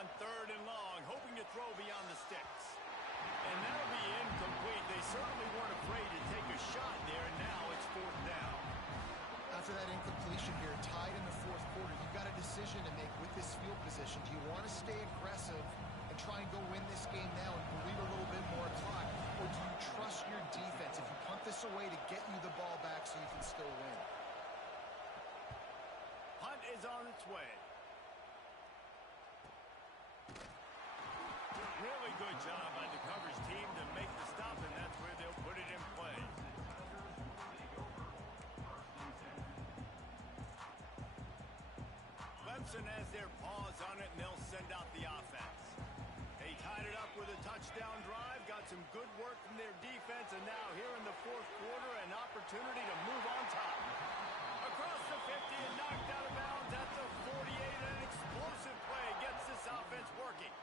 On third and long, hoping to throw beyond the sticks. And that'll be incomplete. They certainly weren't afraid to take a shot there, and now it's fourth down. After that incompletion here, tied in the fourth quarter, you've got a decision to make with this field position. Do you want to stay aggressive and try and go win this game now and bleed a little bit more clock, or do you trust your defense if you punt this away to get you the ball back so you can still win? Punt is on its way. Really good job by the coverage team to make the stop, and that's where they'll put it in play. Clemson has their paws on it, and they'll send out the offense. They tied it up with a touchdown drive, got some good work from their defense, and now here in the fourth quarter, an opportunity to move on top. Across the 50 and knocked out of bounds at the 48, and an explosive play gets this offense working.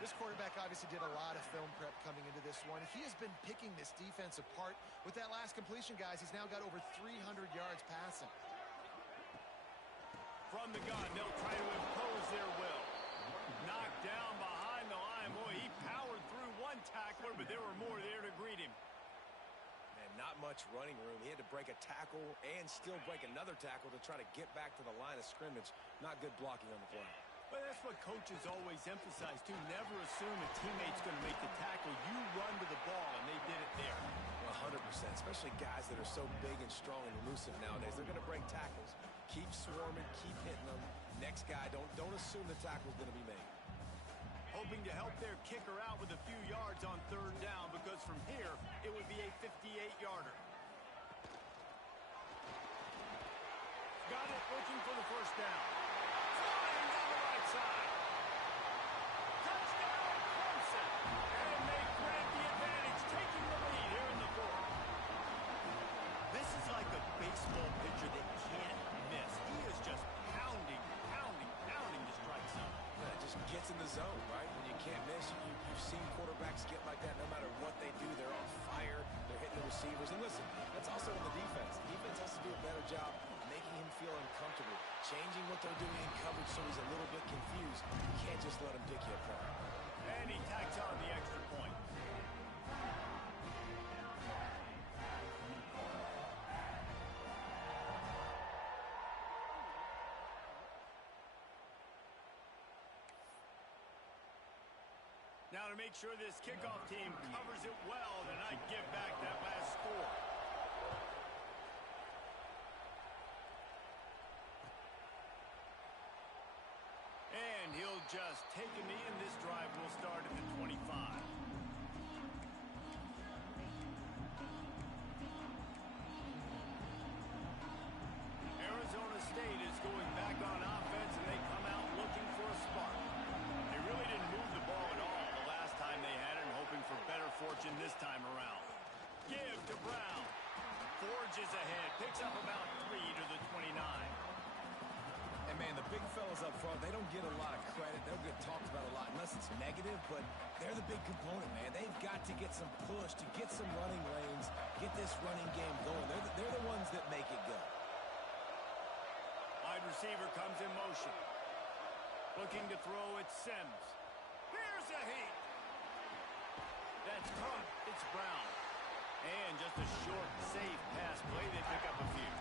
This quarterback obviously did a lot of film prep coming into this one. He has been picking this defense apart. With that last completion, guys, he's now got over 300 yards passing. From the gun, they'll try to impose their will. Knocked down behind the line. Boy, he powered through one tackler, but there were more there to greet him. And not much running room. He had to break a tackle and still break another tackle to try to get back to the line of scrimmage. Not good blocking on the play. But that's what coaches always emphasize, too. Never assume a teammate's going to make the tackle. You run to the ball, and they did it there. 100%, especially guys that are so big and strong and elusive nowadays. They're going to break tackles. Keep swarming, keep hitting them. Next guy, don't assume the tackle's going to be made. Hoping to help their kicker out with a few yards on third down, because from here, it would be a 58-yarder. Got it, looking for the first down. Flying down the right side. Touchdown, Clemson. And they grab the advantage, taking the lead here in the fourth. This is like a baseball pitcher that can't miss. He is just pounding the strike zone. Yeah, it just gets in the zone, right? When you can't miss, you've seen quarterbacks get like that no matter what they do. They're on fire. They're hitting the receivers. And listen, that's also in the defense. The defense has to do a better job making him feel uncomfortable, changing what they're doing in coverage so he's a little bit confused. You can't just let him pick you apart. And he tacks on the extra point. Now to make sure this kickoff team covers it well and not give back that last score. And he'll just take a knee, and this drive will start at the 25. Arizona State is going back on offense, and they come out looking for a spark. They really didn't move the ball at all the last time they had it, and hoping for better fortune this time around. Give to Brown. Forges ahead, picks up about 3 to the 29. And, man, the big fellas up front, they don't get a lot of credit. They don't get talked about a lot unless it's negative, but they're the big component, man. They've got to get some push, to get some running lanes, get this running game going. They're the ones that make it go. Wide receiver comes in motion. Looking to throw it, Sims. Here's a heat. That's caught. It's Brown. And just a short, safe pass play. They pick up a few.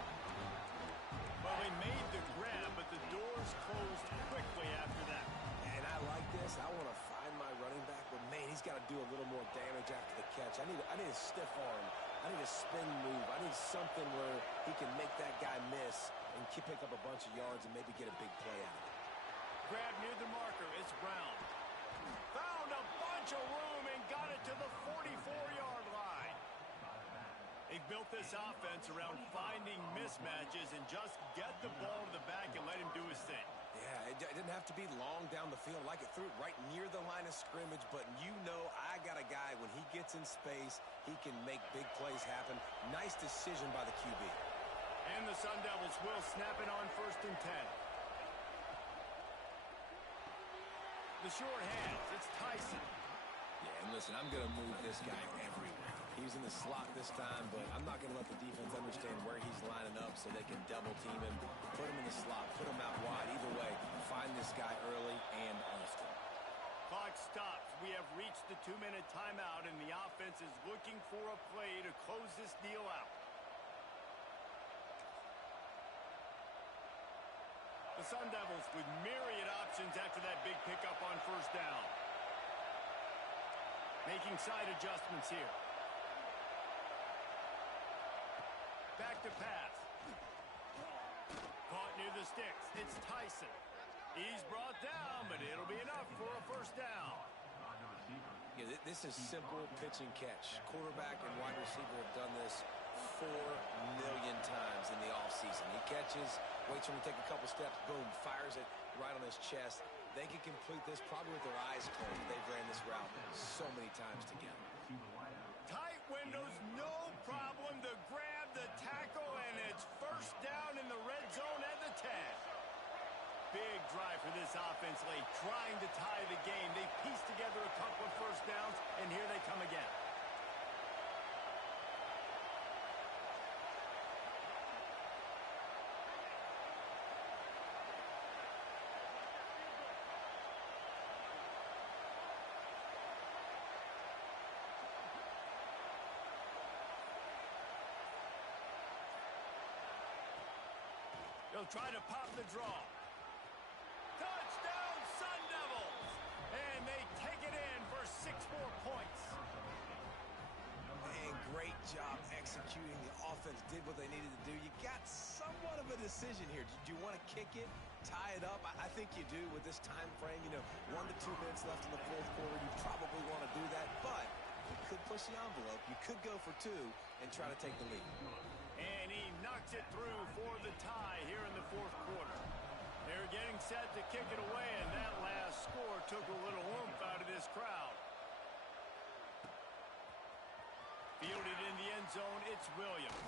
Well, they made the grab, but the doors closed quickly after that. And I like this. I want to find my running back, but, man, he's got to do a little more damage after the catch. I need a stiff arm. I need a spin move. I need something where he can make that guy miss and pick up a bunch of yards and maybe get a big play out of it. Grab near the marker. It's Brown. Found a bunch of room and got it to the 44-yard line. They've built this offense around finding mismatches and just get the ball to the back and let him do his thing. Yeah, it didn't have to be long down the field. Like it threw it right near the line of scrimmage, but you know I got a guy, when he gets in space, he can make big plays happen. Nice decision by the QB. And the Sun Devils will snap it on 1st and 10. The short hands, it's Tyson. Yeah, and listen, I'm going to move this guy everywhere. He's in the slot this time, but I'm not going to let the defense understand where he's lining up so they can double team him, put him in the slot, put him out wide. Either way, find this guy early and often. Clock stops. We have reached the 2-minute timeout, and the offense is looking for a play to close this deal out. The Sun Devils with myriad options after that big pickup on 1st down. Making side adjustments here. Back to pass. Caught near the sticks. It's Tyson. He's brought down, but it'll be enough for a 1st down. Yeah, this is simple pitch and catch. Quarterback and wide receiver have done this 4 million times in the offseason. He catches, waits for him to take a couple steps, boom, fires it right on his chest. They can complete this probably with their eyes closed. They've ran this route so many times together. Tight windows, no problem to grab the tackle, and it's 1st down in the red zone at the 10. Big drive for this offense late, trying to tie the game. They pieced together a couple of 1st downs, and here they come again. They'll try to pop the draw. Touchdown, Sun Devils! And they take it in for 6 more points. And great job executing. The offense did what they needed to do. You got somewhat of a decision here. Do you want to kick it, tie it up? I think you do with this time frame. 1 to 2 minutes left in the 4th quarter. You probably want to do that, but you could push the envelope. You could go for 2 and try to take the lead. And he knocks it through for the tie here in the 4th quarter. They're getting set to kick it away, and that last score took a little oomph out of this crowd. Fielded in the end zone, it's Williams.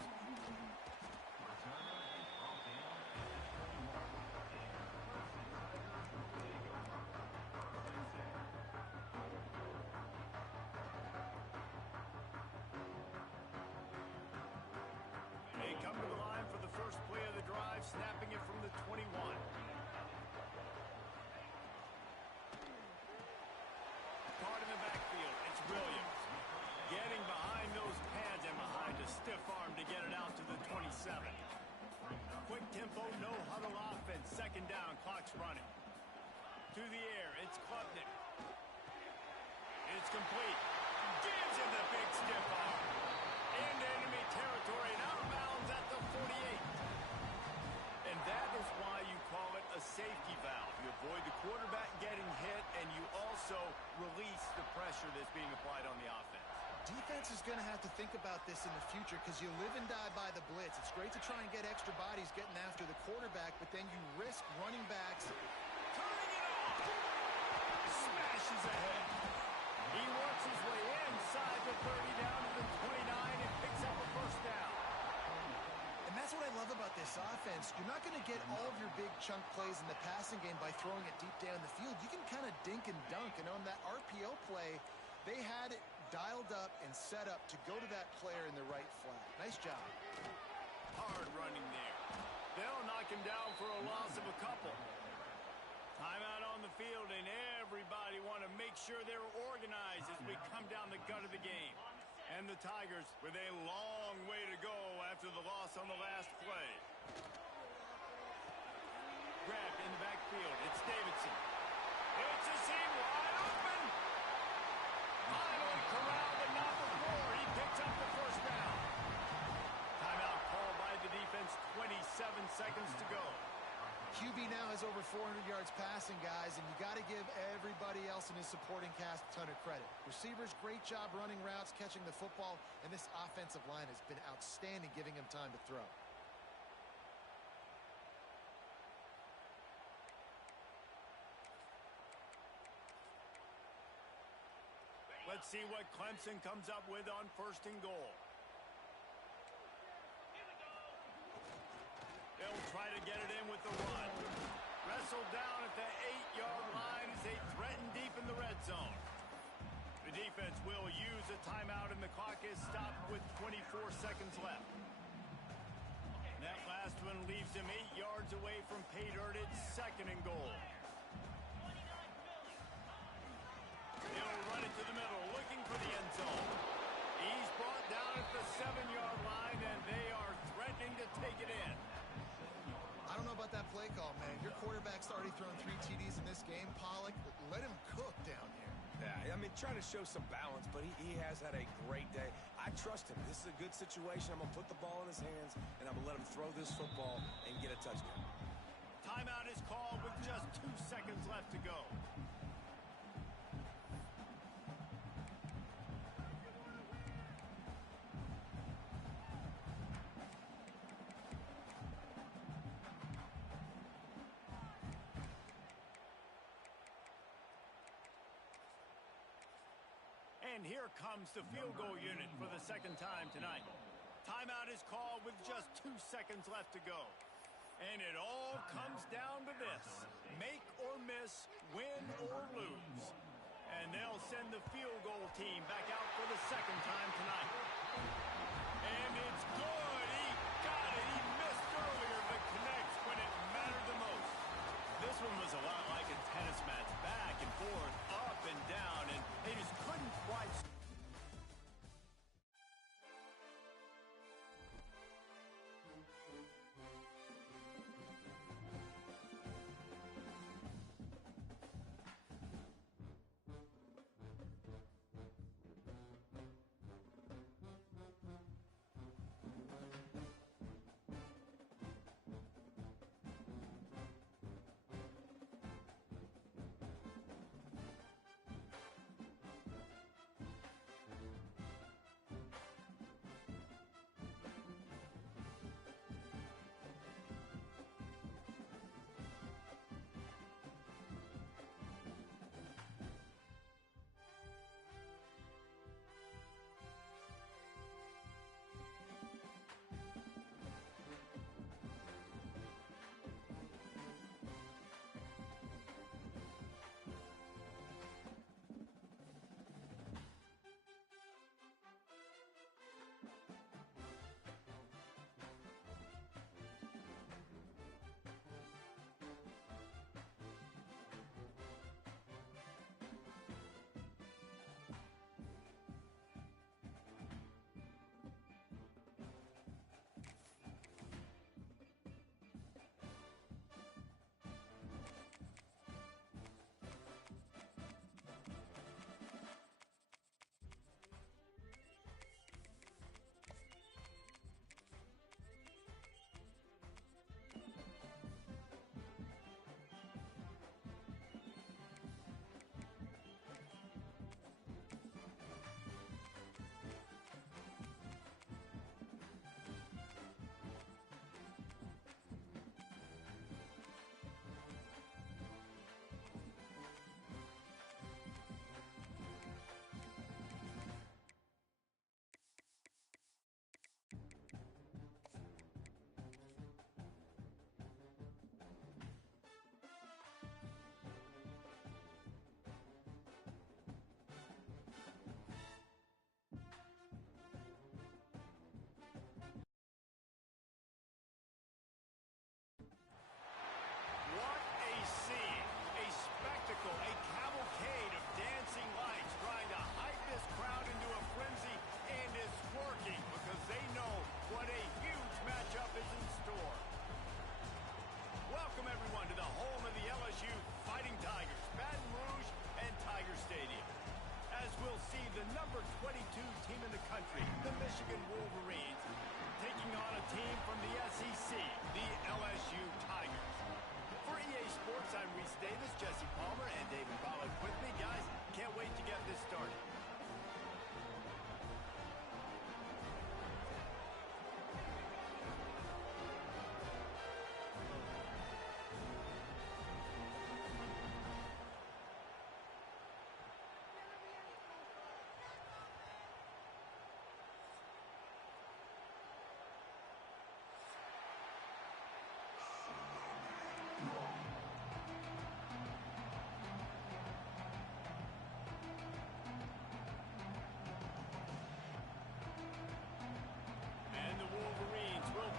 They come to the line for the first play of the drive, snapping it from the 21. Caught in the backfield, it's Williams. Getting behind those pads and behind a stiff arm to get it out to the 27. Quick tempo, no huddle offense. 2nd down, clock's running. To the air, it's Klubnik. It's complete. Gives him the big stiff arm. Into enemy territory and out of bounds at the 48. And that is why you call it a safety valve. You avoid the quarterback getting hit, and you also release the pressure that's being applied on the offense. Defense is going to have to think about this in the future because you live and die by the blitz. It's great to try and get extra bodies getting after the quarterback, but then you risk running backs. Turning it off. Smashes ahead. He works his way inside the 30 down to the 29 and picks up a first down. And that's what I love about this offense. You're not going to get all of your big chunk plays in the passing game by throwing it deep down the field. You can kind of dink and dunk, and on that RPO play, they had it dialed up and set up to go to that player in the right flat. Nice job. Hard running there. They'll knock him down for a loss of a couple. Timeout on the field, and everybody want to make sure they're organized as we come down the gut of the game. And the Tigers with a long way to go after the loss on the last play. Grabbed in the backfield. It's Davidson. It's a seam wide open. Finally corralled, but not before. He picks up the first down. Timeout called by the defense. 27 seconds to go. QB now has over 400 yards passing, guys, and you got to give everybody else in his supporting cast a ton of credit. Receivers, great job running routes, catching the football, and this offensive line has been outstanding, giving him time to throw. Let's see what Clemson comes up with on first and goal. They'll try to get it in with the run. Wrestled down at the 8-yard line as they threaten deep in the red zone. The defense will use a timeout, and the clock is stopped with 24 seconds left. That last one leaves him 8 yards away from pay dirt. It's second and goal. He'll run it to the middle, looking for the end zone. He's brought down at the 7-yard line, and they are threatening to take it in. I don't know about that play call, man. Your quarterback's already thrown 3 TDs in this game, Pollock. Let him cook down here. Yeah, I mean, trying to show some balance, but he has had a great day. I trust him. This is a good situation. I'm going to put the ball in his hands, and I'm going to let him throw this football and get a touchdown. Timeout is called with just 2 seconds left to go. And here comes the field goal unit for the second time tonight. Timeout is called with just 2 seconds left to go. And it all comes down to this. Make or miss, win or lose. And they'll send the field goal team back out for the second time tonight. And it's good. He got it. He missed earlier, but connects when it mattered the most. This one was a lot like a tennis match. Back and forth, up and down, and they just couldn't quite...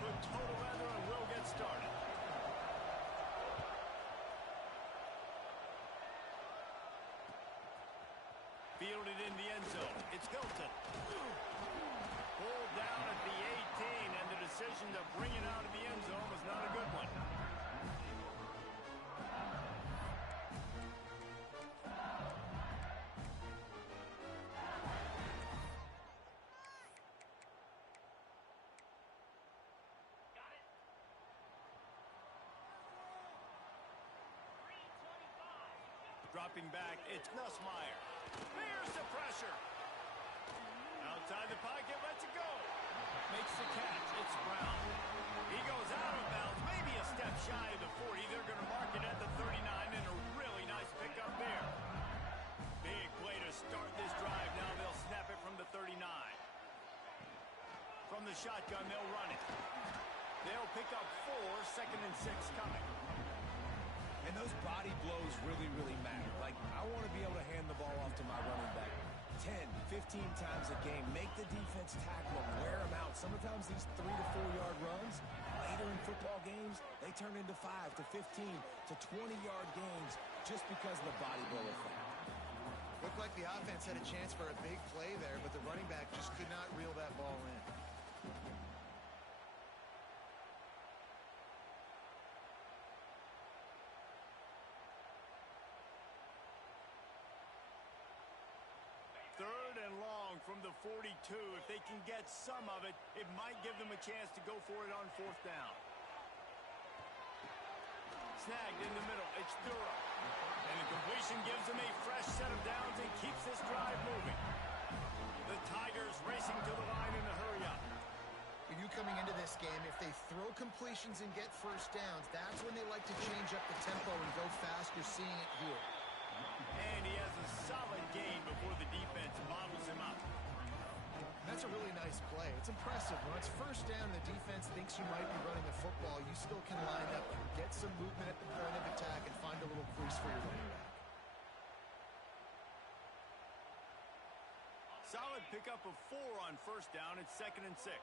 put total leather and we'll get started. Fielded in the end zone. It's Hilton. Pulled down at the 18, and the decision to bring it out of the end zone was not a good one. Dropping back, it's Nussmeier. There's the pressure. Outside the pocket, lets it go. Makes the catch, it's Brown. He goes out of bounds, maybe a step shy of the 40. They're going to mark it at the 39, and a really nice pickup there. Big play to start this drive. Now they'll snap it from the 39. From the shotgun, they'll run it. They'll pick up 4, 2nd and 6 coming. And those body blows really, really matter. Like, I want to be able to hand the ball off to my running back 10, 15 times a game. Make the defense tackle them, wear them out. Sometimes these 3 to 4 yard runs, later in football games, they turn into 5 to 15 to 20-yard games just because of the body blow effect. Looked like the offense had a chance for a big play there, but the running back just could not reel that ball in. Third and long from the 42. If they can get some of it, it might give them a chance to go for it on 4th down. Snagged in the middle. It's Durham. And the completion gives them a fresh set of downs and keeps this drive moving. The Tigers racing to the line in a hurry up. For you coming into this game, if they throw completions and get first downs, that's when they like to change up the tempo and go fast. You're seeing it here. And he has a solid gain before the defense bottles him up. That's a really nice play. It's impressive. When it's first down and the defense thinks you might be running the football, you still can line up and get some movement at the point of attack and find a little crease for your running back. Solid pickup of 4 on 1st down. It's 2nd and 6.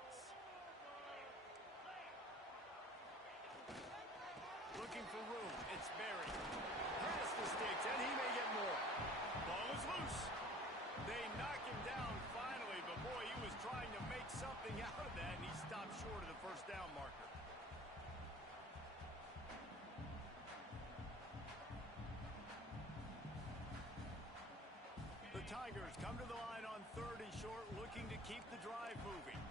Looking for room. It's Berry. Past the sticks, and he may get more. Ball is loose. They knock him down finally, but boy, he was trying to make something out of that, and he stopped short of the 1st down marker. The Tigers come to the line on 3rd and short, looking to keep the drive moving.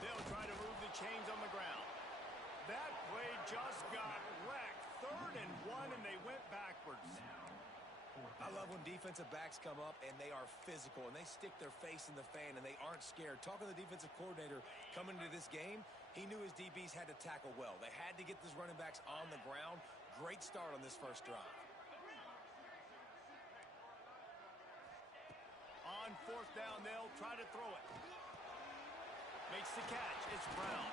They'll try to move the chains on the ground. That play just got wrecked. 3rd and 1, and they went backwards. I love when defensive backs come up and they are physical and they stick their face in the fan and they aren't scared. Talking to the defensive coordinator coming into this game, he knew his DBs had to tackle well. They had to get these running backs on the ground. Great start on this first drive. On 4th down, they'll try to throw it. Makes the catch. It's Brown.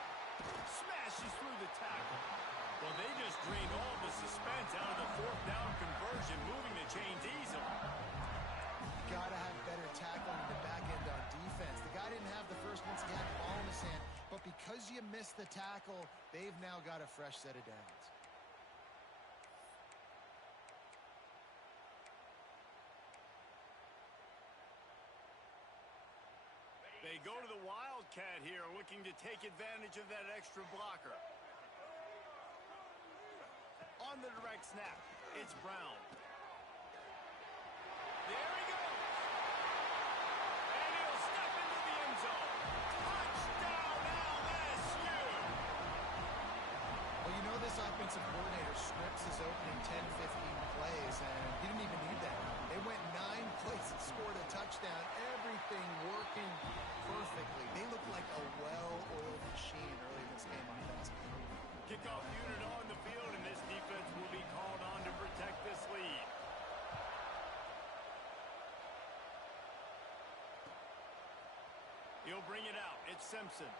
Smashes through the tackle. Well, they just drained all the suspense out of the 4th down conversion, moving the chains easily. You got to have better tackling in the back end on defense. The guy didn't have the first once he had the ball in his hand, but because you missed the tackle, they've now got a fresh set of downs. They go to the Wildcat here, looking to take advantage of that extra blocker. On the direct snap, it's Brown. There he goes. And he'll step into the end zone. Touchdown, LSU. Well, you know this offensive coordinator scripts his opening 10, 15 plays, and he didn't even need that. They went 9 plays and scored a touchdown. Everything working perfectly. They look like a well-oiled machine early in this game on offense. Kickoff unit on the field, and this defense will be called on to protect this lead. He'll bring it out. It's Simpson.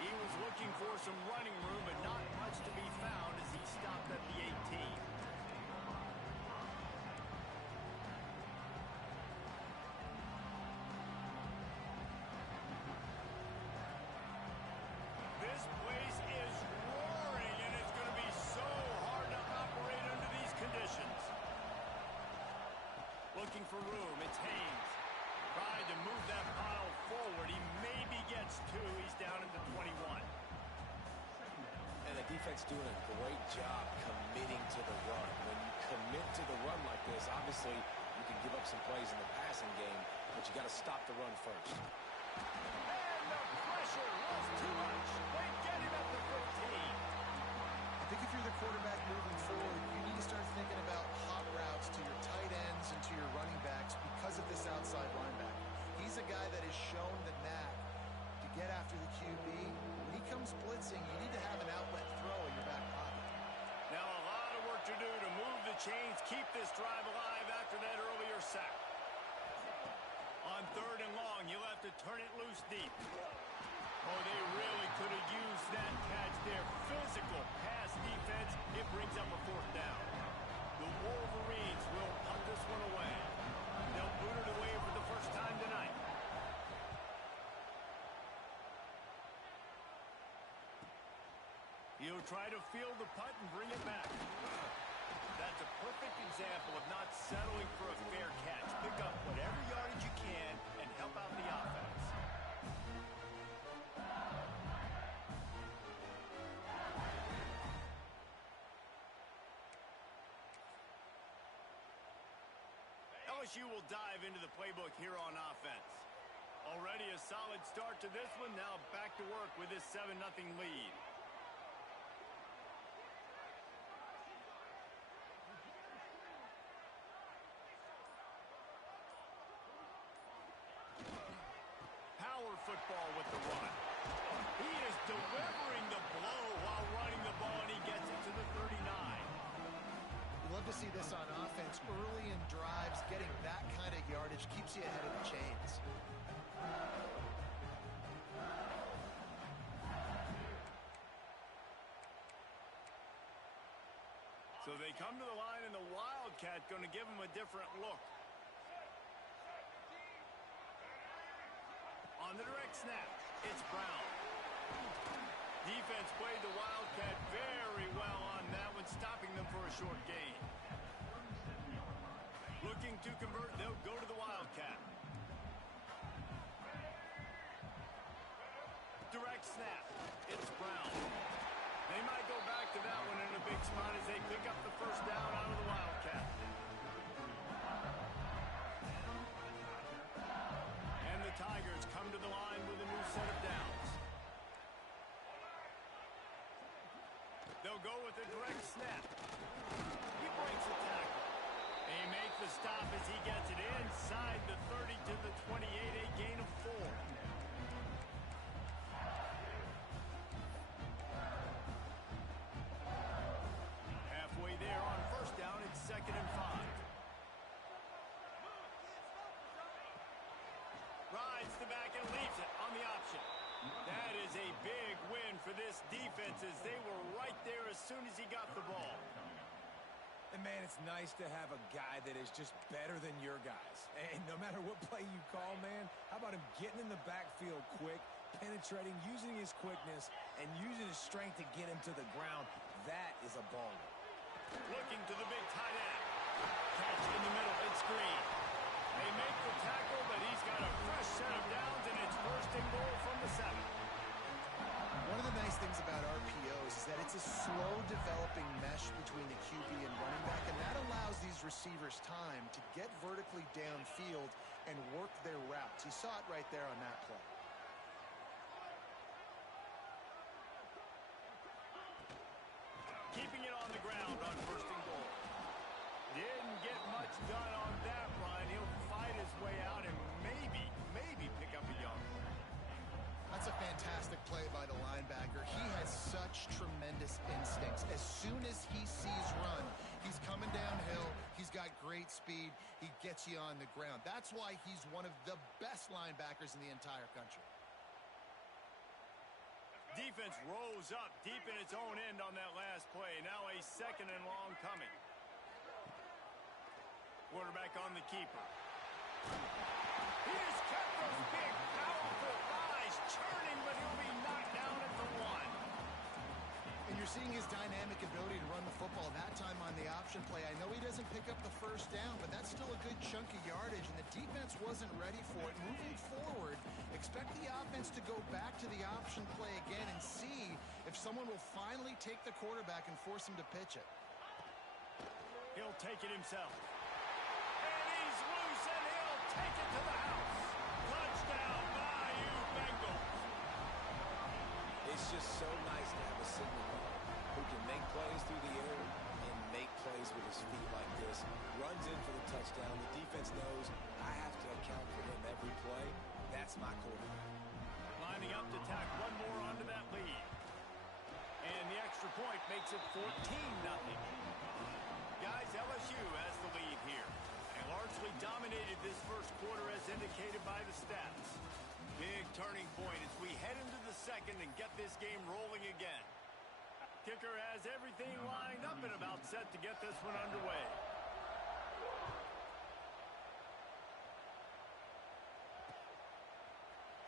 He was looking for some running room, but not much to be found as he stopped at the 18. looking for room. It's Haynes. Tried to move that pile forward. He maybe gets two. He's down at the 21. And the defense doing a great job committing to the run. When you commit to the run like this, obviously you can give up some plays in the passing game, but you got to stop the run first. And the pressure was too much. They get him at the 15. I think if you're the quarterback moving forward, you need to start thinking about hot routes to your tight ends and to your running backs because of this outside linebacker. He's a guy that has shown the knack to get after the QB. When he comes blitzing, you need to have an outlet throw in your back pocket. Now a lot of work to do to move the chains, keep this drive alive after that earlier sack. On 3rd and long, you'll have to turn it loose deep. Oh, they really could have used that catch there. Physical pass defense. It brings up a 4th down. The Wolverines will punt this one away. They'll boot it away for the first time tonight. He'll try to field the punt and bring it back. That's a perfect example of not settling for a fair catch. Pick up whatever yardage you can and help out the offense. LSU will dive into the playbook here on offense. Already a solid start to this one. Now back to work with this 7-0 lead. Power football with the run. He is delivering the blow while running the ball, and he gets it to the 39. You love to see this on offense early in drives. Getting that kind of yardage keeps you ahead of the chains. So they come to the line, and the Wildcat going to give them a different look. On the direct snap, it's Brown. Defense played the Wildcat very well on that one, stopping them for a short gain. Looking to convert, they'll go to the Wildcat. Direct snap, it's Brown. They might go back to that one in a big spot as they pick up the first down out of the Wildcat. And the Tigers come to the line with a new set of downs. They'll go with a direct snap. He breaks the tackle. He makes the stop as he gets it inside the 30 to the 28, a gain of 4. Halfway there on first down, it's 2nd and 5. Rides the back and leaves it on the option. That is a big win for this defense as they were right there as soon as he got the ball. And, man, it's nice to have a guy that is just better than your guys. And no matter what play you call, man, how about him getting in the backfield quick, penetrating, using his quickness, and using his strength to get him to the ground? That is a baller. Looking to the big tight end. Catch in the middle. It's Green. They make the tackle, but he's got a fresh set of downs, and it's 1st and goal from the 7. One of the nice things about RPOs is that it's a slow-developing mesh between the QB and running back, and that allows these receivers time to get vertically downfield and work their routes. You saw it right there on that play. Keeping it on the ground on 1st and goal. Didn't get much done on that run. He'll fight his way out and maybe pick up a yard. That's a fantastic play by the linebacker. He has such tremendous instincts. As soon as he sees run, he's coming downhill. He's got great speed. He gets you on the ground. That's why he's one of the best linebackers in the entire country. Defense rose up deep in its own end on that last play. Now a 2nd and long coming. Quarterback on the keeper. He has kept those big, powerful eyes churning, but he'll be knocked down at the 1. And you're seeing his dynamic ability to run the football that time on the option play. I know he doesn't pick up the first down, but that's still a good chunk of yardage, and the defense wasn't ready for it. Moving forward, expect the offense to go back to the option play again and see if someone will finally take the quarterback and force him to pitch it. He'll take it himself. And he's loose, and he'll take it to the house. Touchdown, Bayou Bengals. It's just so nice to have a signal runner who can make plays through the air and make plays with his feet like this. Runs in for the touchdown. The defense knows I have to account for him every play. That's my quarterback. Lining up to tack one more onto that lead. And the extra point makes it 14-0. Guys, LSU has the lead here. And largely dominated this first quarter as indicated by the stats. Big turning point as we head into the second and get this game rolling again. Kicker has everything lined up and about set to get this one underway.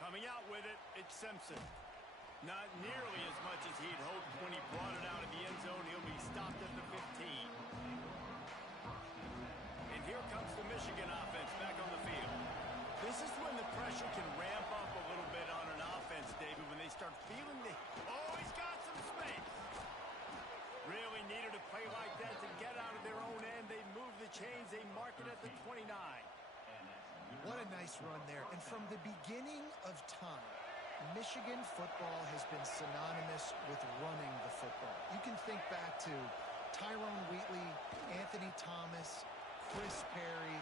Coming out with it, it's Simpson. Not nearly as much as he'd hoped when he brought it out of the end zone. He'll be stopped at the 15. And here comes the Michigan offense back on the field. This is when the pressure can ramp up a little bit on an offense, David, when they start feeling the... Oh, he's got some space. Really needed a play like that to get out of their own end. They move the chains. They mark it at the 29. What a nice run there. And from the beginning of time, Michigan football has been synonymous with running the football. You can think back to Tyrone Wheatley, Anthony Thomas, Chris Perry,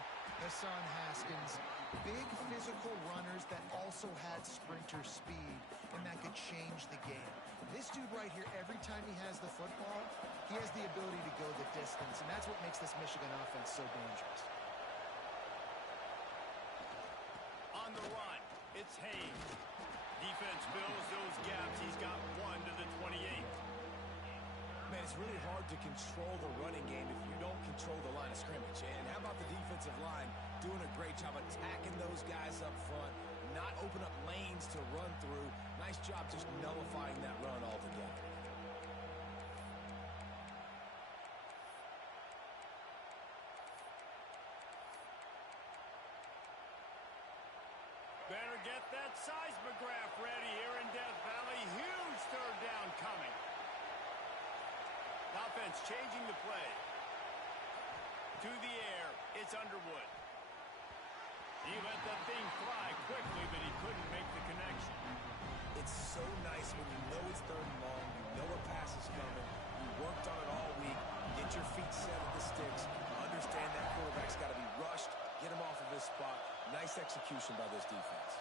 Hassan Haskins, big physical runners that also had sprinter speed and that could change the game. This dude right here, every time he has the football, he has the ability to go the distance, and that's what makes this Michigan offense so dangerous. On the run, it's Hayes. Defense fills those gaps. He's got one to the 28. Man, it's really hard to control the running game if you don't control the line of scrimmage. And how about the defensive line doing a great job attacking those guys up front, not open up lanes to run through. Nice job just nullifying that run altogether. Better get that seismograph ready here in Death Valley. Huge third down coming. Offense changing the play. To the air, it's Underwood. He let that thing fly quickly, but he couldn't make the connection. It's so nice when you know it's third and long, you know a pass is coming, you worked on it all week, get your feet set at the sticks, understand that quarterback's got to be rushed, get him off of his spot. Nice execution by this defense.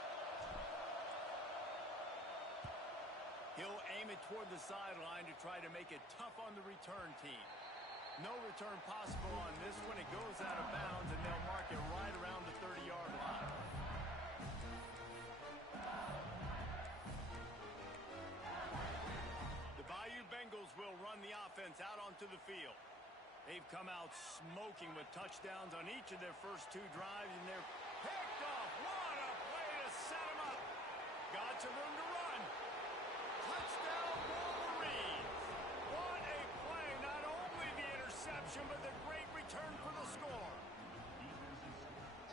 He'll aim it toward the sideline to try to make it tough on the return team. No return possible on this one. It goes out of bounds, and they'll mark it right around the 30-yard line. The Bayou Bengals will run the offense out onto the field. They've come out smoking with touchdowns on each of their first two drives, and they're picked off. What a play to set them up. Got some room to run. Touchdown, Wolverines. What a play. Not only the interception, but the great return for the score.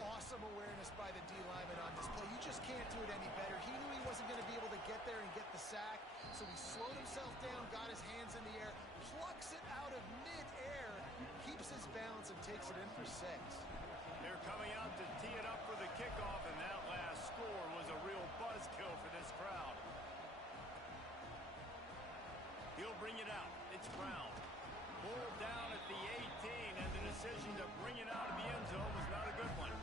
Awesome awareness by the D lineman on this play. You just can't do it any better. He knew he wasn't going to be able to get there and get the sack, so he slowed himself down, got his hands in the air, plucks it out of mid-air, keeps his balance, and takes it in for 6. They're coming out to tee it up for the kickoff, and that last score was a real buzzkill for this crowd. He'll bring it out. It's Brown. Pulled down at the 18, and the decision to bring it out of the end zone was not a good one.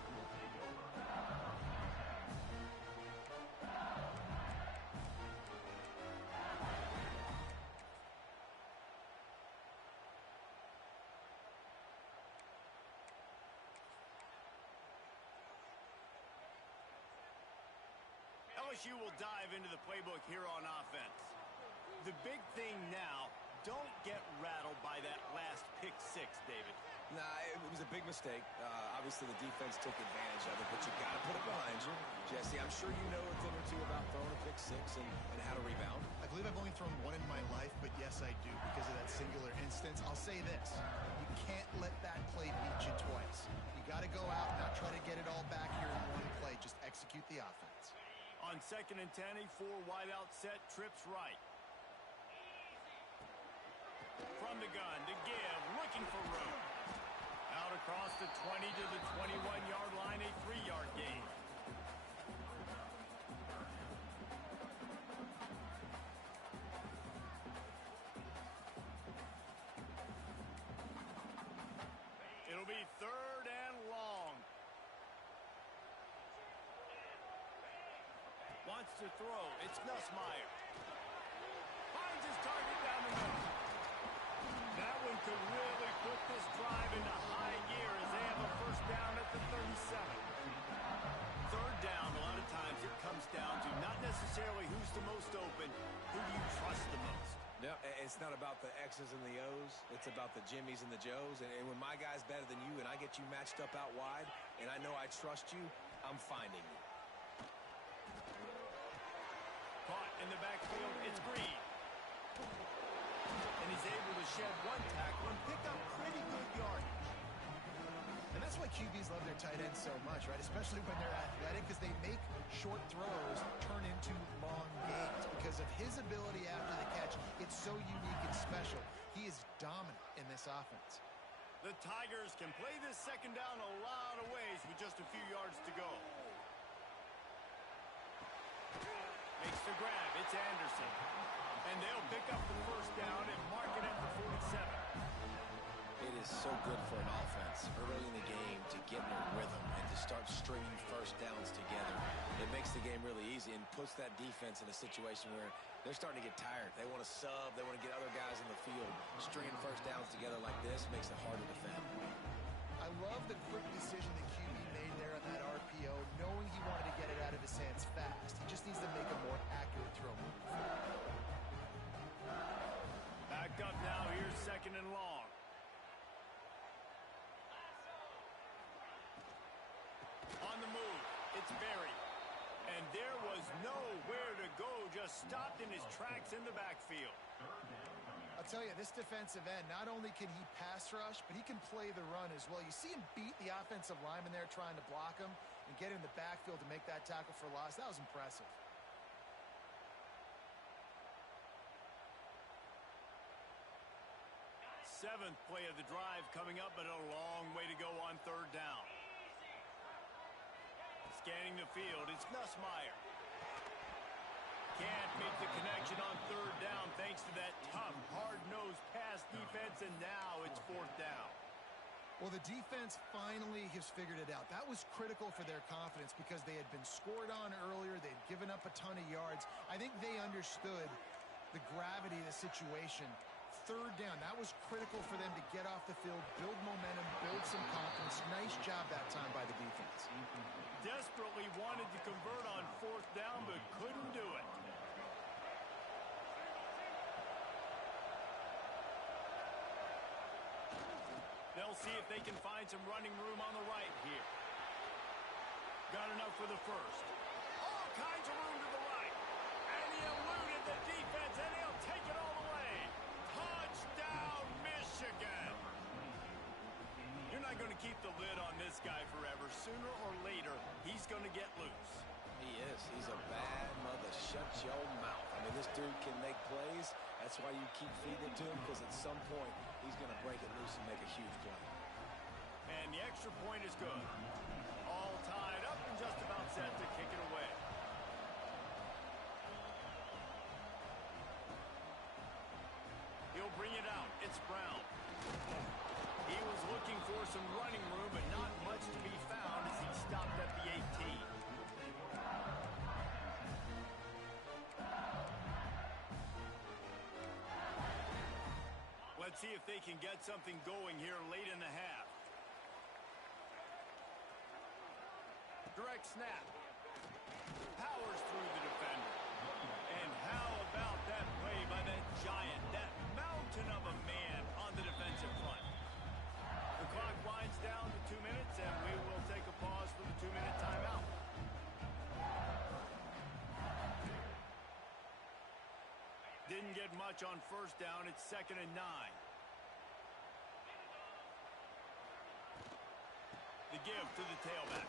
LSU will dive into the playbook here on offense. The big thing now, don't get rattled by that last pick 6, David. Nah, it was a big mistake. Obviously, the defense took advantage of it, but you got to put it behind you. Jesse. I'm sure you know a thing or two about throwing a pick six and how to rebound. I believe I've only thrown one in my life, but yes, I do because of that singular instance. I'll say this. You can't let that play beat you twice. You got to go out and not try to get it all back here in one play. Just execute the offense. On 2nd and 10, a 4-wideout set, trips right. From the gun to give, looking for room. Out across the 20 to the 21-yard line, a 3-yard gain. It'll be 3rd and long. Wants to throw. It's Nussmeier. Finds his target down the middle. That one could really put this drive into high gear as they have a first down at the 37. 3rd down, a lot of times it comes down to not necessarily who's the most open, who do you trust the most. No, it's not about the X's and the O's. It's about the Jimmies and the Joes. And when my guy's better than you and I get you matched up out wide and I know I trust you, I'm finding you. Caught in the backfield, it's Green. And he's able to shed one tackle and pick up pretty good yardage. And that's why QBs love their tight ends so much, right? Especially when they're athletic, because they make short throws turn into long gains. Because of his ability after the catch, it's so unique and special. He is dominant in this offense. The Tigers can play this 2nd down a lot of ways with just a few yards to go. Makes the grab. It's Anderson. And they'll pick up the first down and mark it at the 47. It is so good for an offense early in the game to get in a rhythm and to start stringing first downs together. It makes the game really easy and puts that defense in a situation where they're starting to get tired. They want to sub. They want to get other guys in the field. Stringing first downs together like this makes it hard to defend. I love the quick decision that QB made there on that RPO, knowing he wanted to get it out of his hands fast. He just needs to make a more accurate throw moving forward. Back up now. Here's 2nd and long. On the move, it's Berry. And there was nowhere to go, just stopped in his tracks in the backfield. I'll tell you, this defensive end, not only can he pass rush, but he can play the run as well. You see him beat the offensive lineman there trying to block him and get in the backfield to make that tackle for loss. That was impressive. Seventh play of the drive coming up, but a long way to go on 3rd down. Scanning the field, it's Nussmeier. Can't make the connection on 3rd down thanks to that tough, hard-nosed pass defense, and now it's 4th down. Well, the defense finally has figured it out. That was critical for their confidence because they had been scored on earlier. They'd given up a ton of yards. I think they understood the gravity of the situation. 3rd down, that was critical for them to get off the field, build momentum, build some confidence. Nice job that time by the defense. Desperately wanted to convert on 4th down, but couldn't do it. They'll see if they can find some running room on the right here. Got enough for the first. All kinds of room to the right. And he eluded the defense, and he'll take it all the way. Touchdown, Michigan. You're not going to keep the lid on this guy forever. Sooner or later, he's going to get loose. He is. He's a bad mother. Shut your mouth. I mean, this dude can make plays. That's why you keep feeding it to him, because at some point, he's going to break it loose and make a huge play. And the extra point is good. All tied up and just about set to kick it away. He'll bring it out. It's Brown. He was looking for some running room, but not much to be found as he stopped at the 18. Let's see if they can get something going here late in the half. Direct snap. Powers through the defender. And how about that play by that giant, that mountain of a man on the defensive front? The clock winds down to 2 minutes, and we will take a pause for the 2-minute timeout. didn't get much on first down. It's 2nd and 9. The give to the tailback.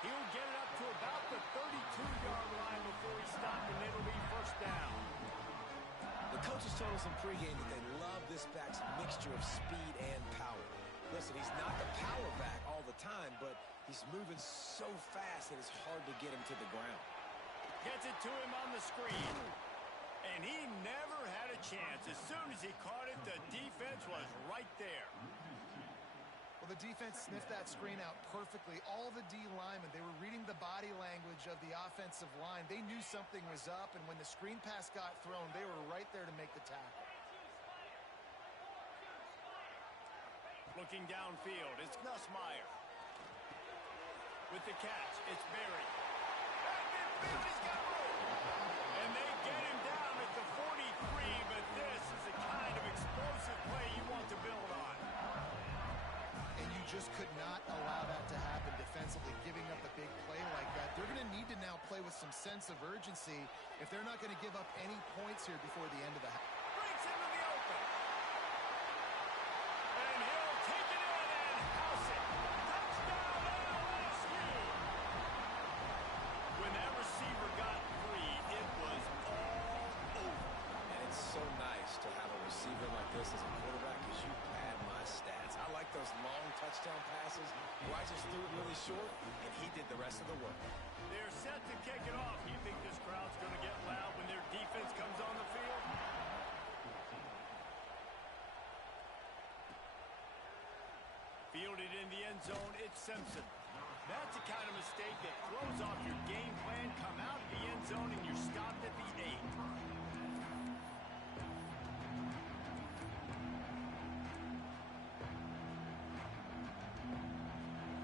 He'll get it up to about the 32-yard line before he stopped, and it'll be first down. The coaches told us in pregame that they love this back's mixture of speed and power. Listen, he's not the power back all the time, but he's moving so fast that it's hard to get him to the ground. Gets it to him on the screen. And he never had a chance. As soon as he caught it, the defense was right there. Well, the defense sniffed that screen out perfectly. All the D linemen, they were reading the body language of the offensive line. They knew something was up, and when the screen pass got thrown, they were right there to make the tackle. Looking downfield, it's Nussmeier. With the catch, it's Berry. And Berry's got room. And they get him down at the 43, but this is the kind of explosive play you want to build on. And you just could not allow that to happen defensively, giving up a big play like that. They're going to need to now play with some sense of urgency if they're not going to give up any points here before the end of the half. Breaks into the open. And he'll take it in and house it. Touchdown, LSU. When that receiver got free, it was all over. And it's so nice to have a receiver like this as a quarterback because you pad my stats. I like those long touchdown passes where I just threw it really short, and he did the rest of the work. They're set to kick it off. You think this crowd's going to get loud when their defense comes on the field? Fielded in the end zone, it's Simpson. That's the kind of mistake that throws off your game plan. Come out of the end zone and you're stopped at the 8.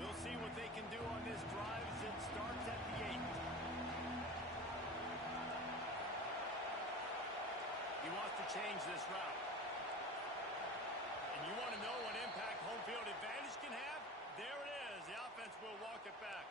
We'll see what they can do on this drive as it starts at the 8. He wants to change this route. And you want to know what impact home field advantage can have? There it is. The offense will walk it back.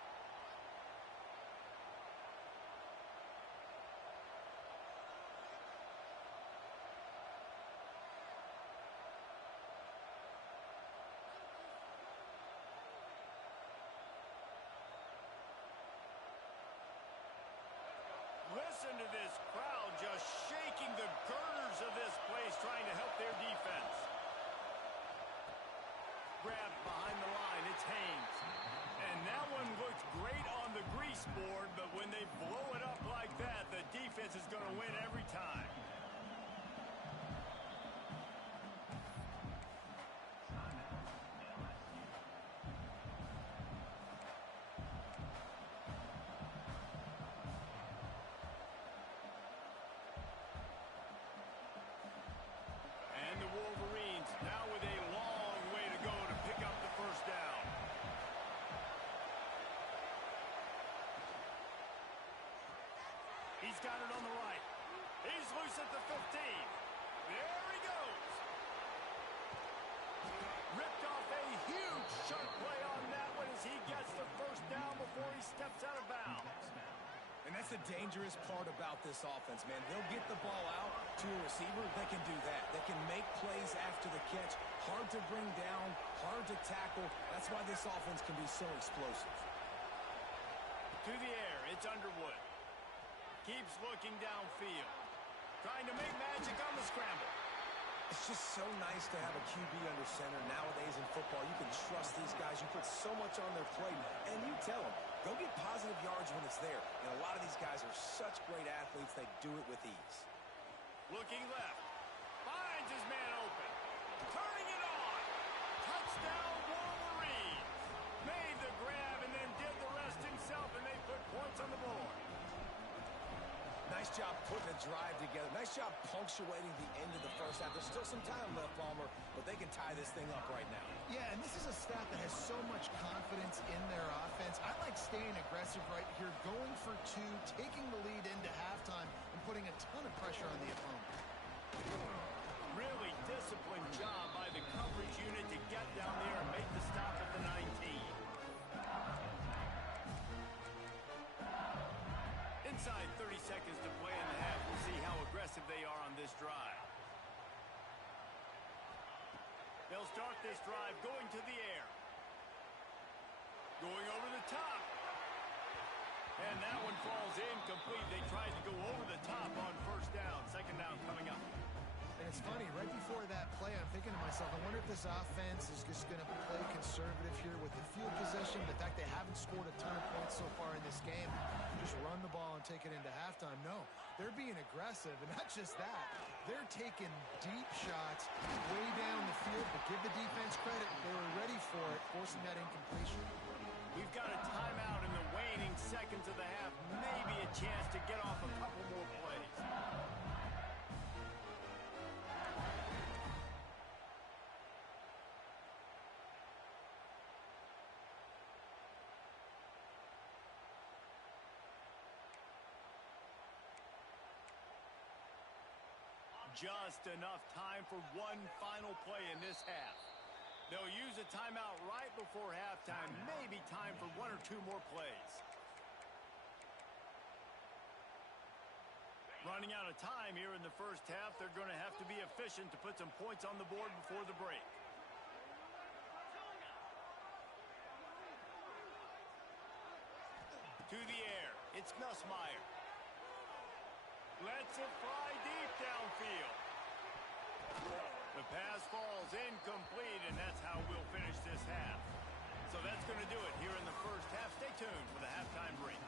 Listen to this crowd just shaking the girders of this place, trying to help their defense. Grabbed behind the line, it's Haynes. And that one looks great on the grease board, but when they blow it up like that, the defense is going to win every time. And the Wolverines now with a long way to go to pick up the first down. He's got it on the right. He's loose at the 15. There he goes. Ripped off a huge sharp play on that one as he gets the first down before he steps out of bounds. And that's the dangerous part about this offense, man. They'll get the ball out to a receiver. They can do that. They can make plays after the catch. Hard to bring down, hard to tackle. That's why this offense can be so explosive. To the air, it's Underwood. Keeps looking downfield. Trying to make magic on the scramble. It's just so nice to have a QB under center. Nowadays in football, you can trust these guys. You put so much on their plate, and you tell them, go get positive yards when it's there. And a lot of these guys are such great athletes, they do it with ease. Looking left. Finds his man open. Turning it on. Touchdown Wolverines. Made the grab and then did the rest himself, and they put points on the board. Nice job putting a drive together. Nice job punctuating the end of the first half. There's still some time left, Palmer, but they can tie this thing up right now. Yeah, and this is a staff that has so much confidence in their offense. I like staying aggressive right here, going for 2, taking the lead into halftime, and putting a ton of pressure on the opponent. Really disciplined job by the coverage unit to get down there and make the stop at the 19. Inside 30 seconds to play in the half. see how aggressive they are on this drive. They'll start this drive going to the air. Going over the top. And that one falls incomplete. They tried to go over the top on first down. Second down coming up. And it's funny, right before that play, I'm thinking to myself, I wonder if this offense is just going to play conservative here with the field possession. The fact they haven't scored a ton of points so far in this game. Just run the ball and take it into halftime. No, they're being aggressive. And not just that, they're taking deep shots way down the field. But give the defense credit. They were ready for it, forcing that incompletion. We've got a timeout in the waning seconds of the half. Maybe a chance to get off a couple more plays. Just enough time for one final play in this half. They'll use a timeout right before halftime. Maybe time for one or two more plays. Running out of time here in the first half. They're going to have to be efficient to put some points on the board before the break. To the air. It's Nussmeier. Lets it fly deep downfield. The pass falls incomplete, and that's how we'll finish this half. So that's going to do it here in the first half. Stay tuned for the halftime break.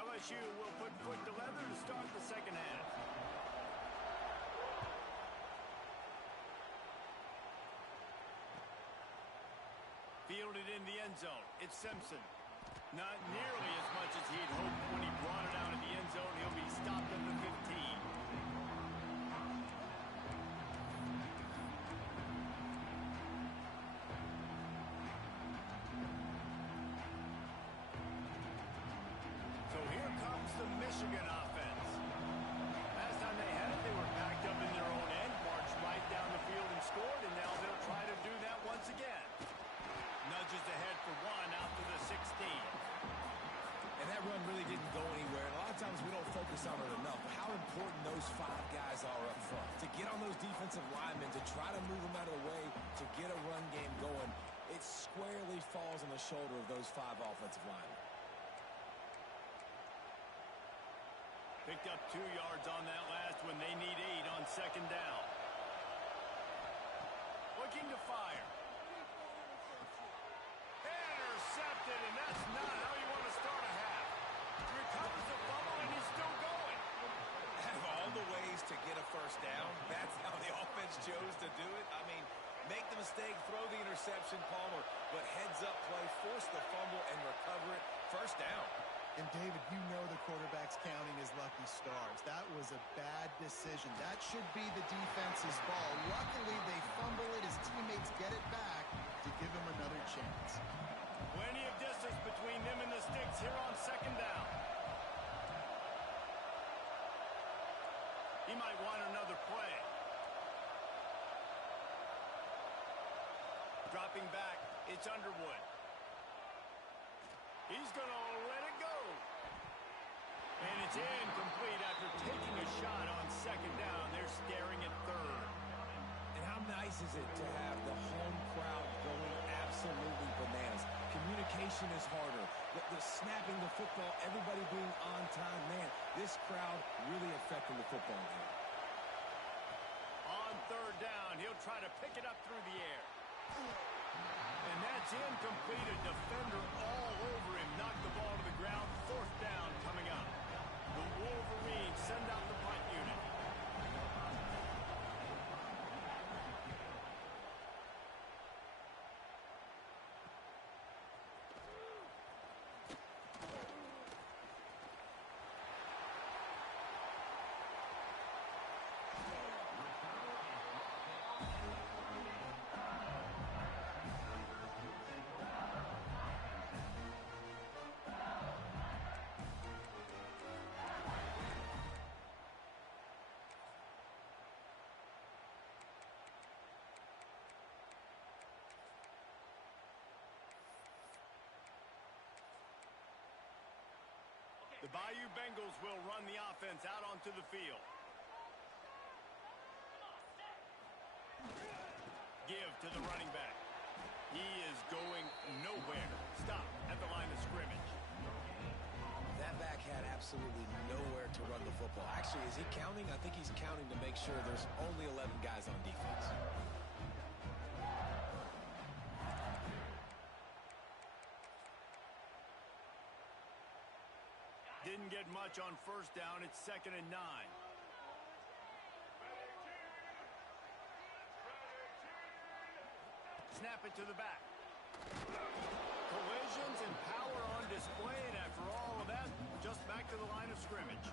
LSU will put foot to leather to start the second half. Fielded in the end zone. It's Simpson. Not nearly as much as he'd hoped when he brought it out of the end zone. He'll be stopped at the 15. So here comes the Michigan offense. Last time they had it, they were packed up in their own end, marched right down the field and scored, and now they'll try to do that once again. Nudges ahead for one out to the 16. And that run really didn't go anywhere. And a lot of times we don't focus on it enough. But how important those five guys are up front. To get on those defensive linemen, to try to move them out of the way, to get a run game going, it squarely falls on the shoulder of those five offensive linemen. Picked up 2 yards on that last one. They need 8 on second down. Looking to fire. Intercepted, and that's not how you want to start a half. Recovers the fumble, and he's still going. Out of all the ways to get a first down, that's how the offense chose to do it. I mean, make the mistake, throw the interception, Palmer, but heads-up play, force the fumble, and recover it. First down. And, David, you know the quarterback's counting his lucky stars. That was a bad decision. That should be the defense's ball. Luckily, they fumble it. His teammates get it back to give him another chance. Plenty of distance between them and the sticks here on second down. He might want another play. Dropping back, it's Underwood. He's going to let it go. And it's incomplete after taking a shot on second down. They're staring at third. And how nice is it to have the home crowd going absolutely bananas? Communication is harder. The snapping the football, everybody being on time. Man, this crowd really affecting the football game. On third down, he'll try to pick it up through the air. And that's incomplete. A defender all over him. Knocked the ball to the ground. Fourth down coming up. The Wolverines send out the punt unit. The Bayou Bengals will run the offense out onto the field. Give to the running back. He is going nowhere. Stop at the line of scrimmage. That back had absolutely nowhere to run the football. Actually, is he counting? I think he's counting to make sure there's only 11 guys on defense. Didn't get much on first down. It's 2nd and 9. Snap it to the back. Collisions and power on display, and after all of that, just back to the line of scrimmage.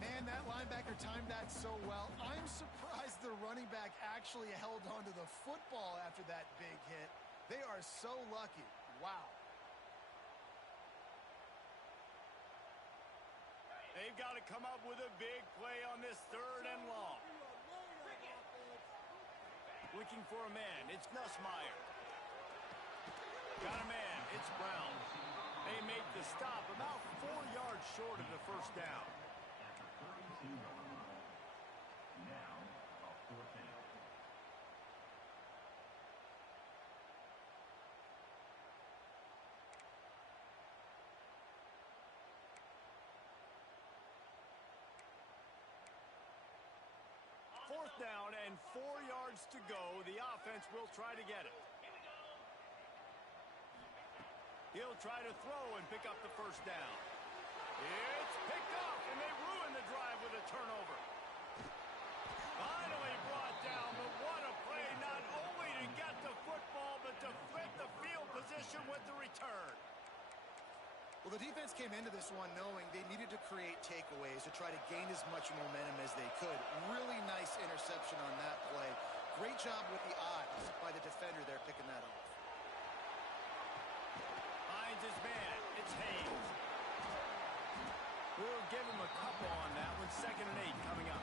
Man, that linebacker timed that so well. I'm surprised the running back actually held onto the football after that big hit. They are so lucky. Wow. They've got to come up with a big play on this 3rd and long. Looking for a man. It's Nussmeier. Got a man. It's Brown. They make the stop about 4 yards short of the first down. Fourth down and 4 yards to go. The offense will try to get it. He'll try to throw and pick up the first down. It's picked off, and they ruin the drive with a turnover. Finally brought down, but what a play, not only to get the football, but to flip the field position with the return. Well, the defense came into this one knowing they needed to create takeaways to try to gain as much momentum as they could. Really nice interception on that play. Great job with the eyes by the defender there picking that off. Finds his man. It's Hayes. We'll give him a couple on that one. 2nd and 8 coming up.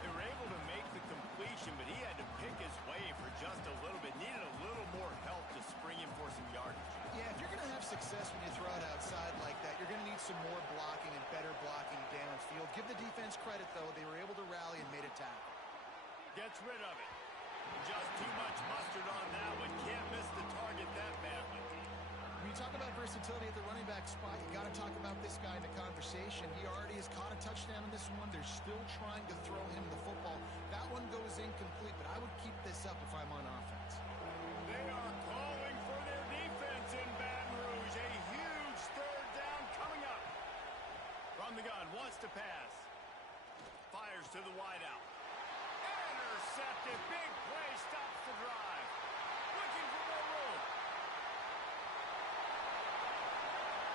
They were able to make the completion, but he had to pick his way for just a little bit. Needed a little more help to spring him for some yardage. Yeah, if you're going to have success when you throw it outside like that, you're going to need some more blocking and better blocking downfield. Give the defense credit, though. They were able to rally and made a tackle. Gets rid of it. Just too much mustard on that one. Can't miss the target that badly. When you talk about versatility at the running back spot, you got to talk about this guy in the conversation. He already has caught a touchdown in this one. They're still trying to throw him the football. That one goes incomplete, but I would keep this up if I'm on offense. They are calling for their defense in Baton Rouge. A huge 3rd down coming up. From the gun, wants to pass. Fires to the wideout. Intercepted. Big play, stops the drive. Looking for more room.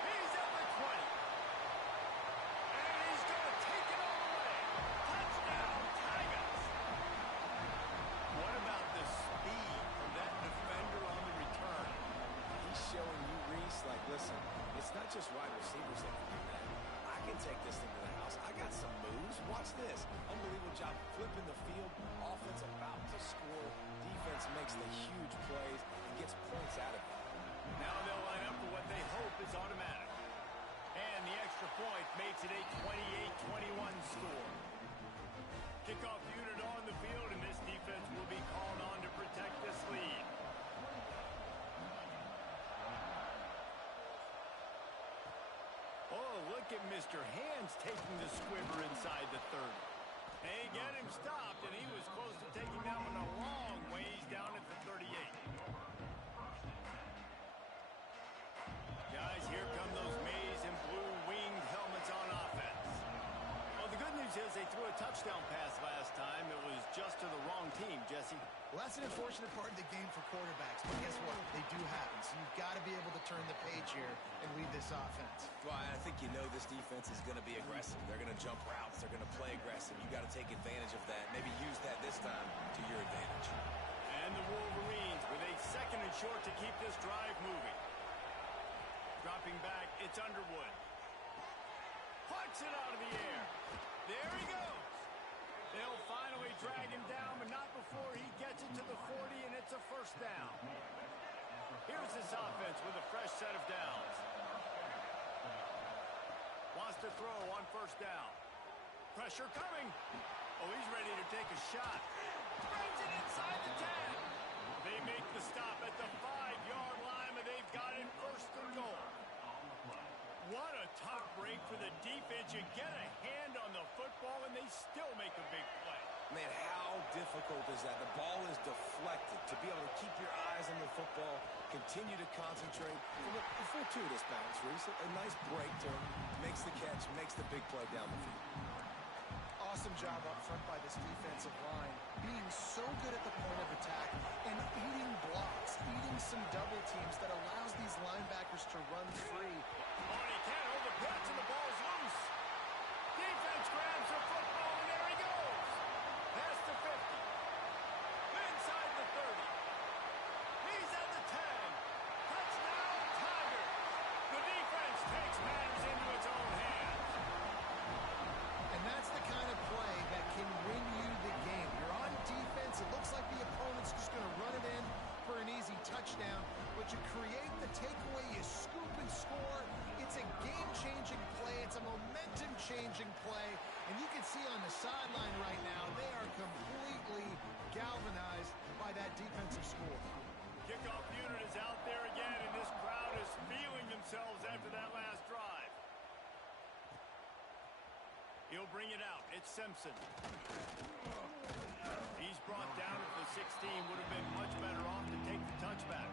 He's at the 20. And he's going to take it all the way. Touchdown, Tigers. What about the speed from that defender on the return? He's showing you, Reese, like, listen, it's not just wide receivers that can do that. I can take this thing to the house. I got some moves. Watch this. Unbelievable job flipping the field. Offense about to score. Defense makes the huge plays and gets points out of it. Now they'll line up for what they hope is automatic. And the extra point makes it a 28-21 score. Kickoff unit on the field, and this defense will be called on to protect this lead. Oh, look at Mr. Hands taking the squibber inside the 30. They get him stopped, and he was close to taking that one a long ways down at the 38. Guys, here come those maize and blue winged helmets on offense. Well, the good news is they threw a touchdown pass last time. It was just to the wrong team, Jesse. Well, that's an unfortunate part of the game for quarterbacks, but guess what? They do happen, so you've got to be able to turn the page here and lead this offense. Well, I think you know this defense is going to be aggressive. They're going to jump routes. They're going to play aggressive. You got to take advantage of that. Maybe use that this time to your advantage. And the Wolverines with a 2nd and short to keep this drive moving. Dropping back, it's Underwood. Plucks it out of the air. There he goes. They'll finally drag him down, but not before he gets it to the 40, and it's a first down. Here's this offense with a fresh set of downs. Lost to throw on first down. Pressure coming. Oh, he's ready to take a shot. Brings it inside the 10. They make the stop at the 5-yard line, and they've got it first and goal. What a tough break for the defense. You get a hand on the football, and they still make a big play. Man, how difficult is that? The ball is deflected. To be able to keep your eyes on the football, continue to concentrate. A fortuitous bounce, Reese. A nice break to makes the catch, makes the big play down the field. Awesome job up front by this defensive line, being so good at the point of attack and eating blocks, eating some double teams that allows these linebackers to run free. Oh, and he can't hold the pitch, and the ball's loose. Defense grabs the football, and there he goes. Past the 50. Inside the 30. He's at the 10. Touchdown, Tigers. The defense takes matters into its own hands. And that's the kind of play that can win you the game. You're on defense. It looks like the opponent's just going to run it in for an easy touchdown, but you create the takeaway, you scoop and score. It's a game-changing play. It's a momentum-changing play. And you can see on the sideline right now, they are completely galvanized by that defensive score. Kickoff unit is out there again, and this crowd is feeling themselves after that last drive. He'll bring it out. It's Simpson. He's brought down at the 16. Would have been much better off to take the touchback.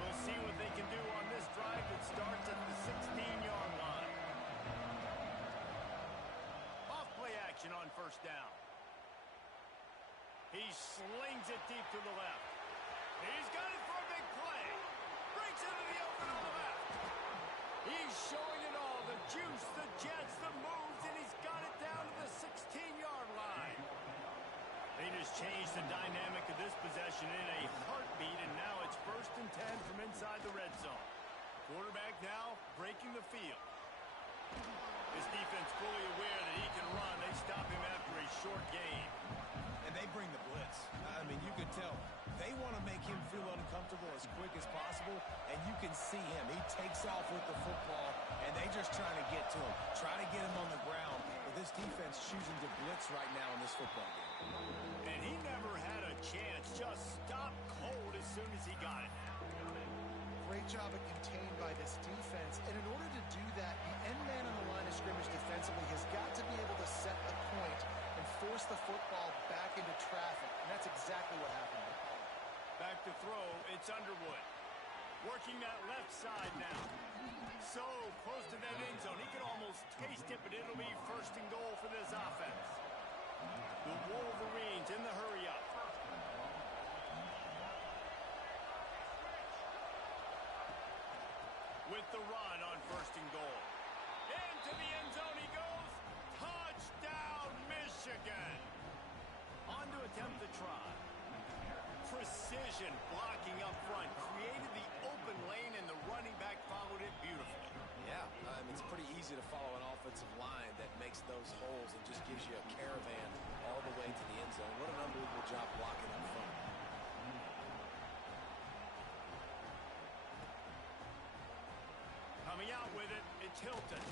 We'll see what they can do on this drive that starts at the 16-yard line. Off play action on first down. He slings it deep to the left. He's got it for a big play. Breaks into the open on the left. He's showing it all. The juice, the jets, the moves, and he's got it down to the 16-yard line. They just changed the dynamic of this possession in a heartbeat, and now it's 1st and 10 from inside the red zone. Quarterback now breaking the field. This defense fully aware that he can run. They stop him after a short game. And they bring the blitz. I mean, you can tell. They want to make him feel uncomfortable as quick as possible, and you can see him. He takes off with the football, and they just trying to get to him, try to get him on the ground. But this defense choosing to blitz right now in this football game. And he never had a chance. Just stopped cold as soon as he got it. Great job at contained by this defense. And in order to do that, the end man on the line of scrimmage defensively has got to be able to set the point and force the football back into traffic. And that's exactly what happened. Back to throw, it's Underwood. Working that left side now. So close to that end zone. He can almost taste it, but it'll be 1st and goal for this offense. The Wolverines in the hurry-up. With the run on 1st and goal. Into the end zone he goes. Touchdown, Michigan. On to attempt the try. Precision blocking up front. Created the open lane, and the running back followed it beautifully. Yeah, it's pretty easy to follow an offensive line that makes those holes and just gives you a caravan all the way to the end zone. What an unbelievable job blocking up front. Coming out with it, it's Hilton.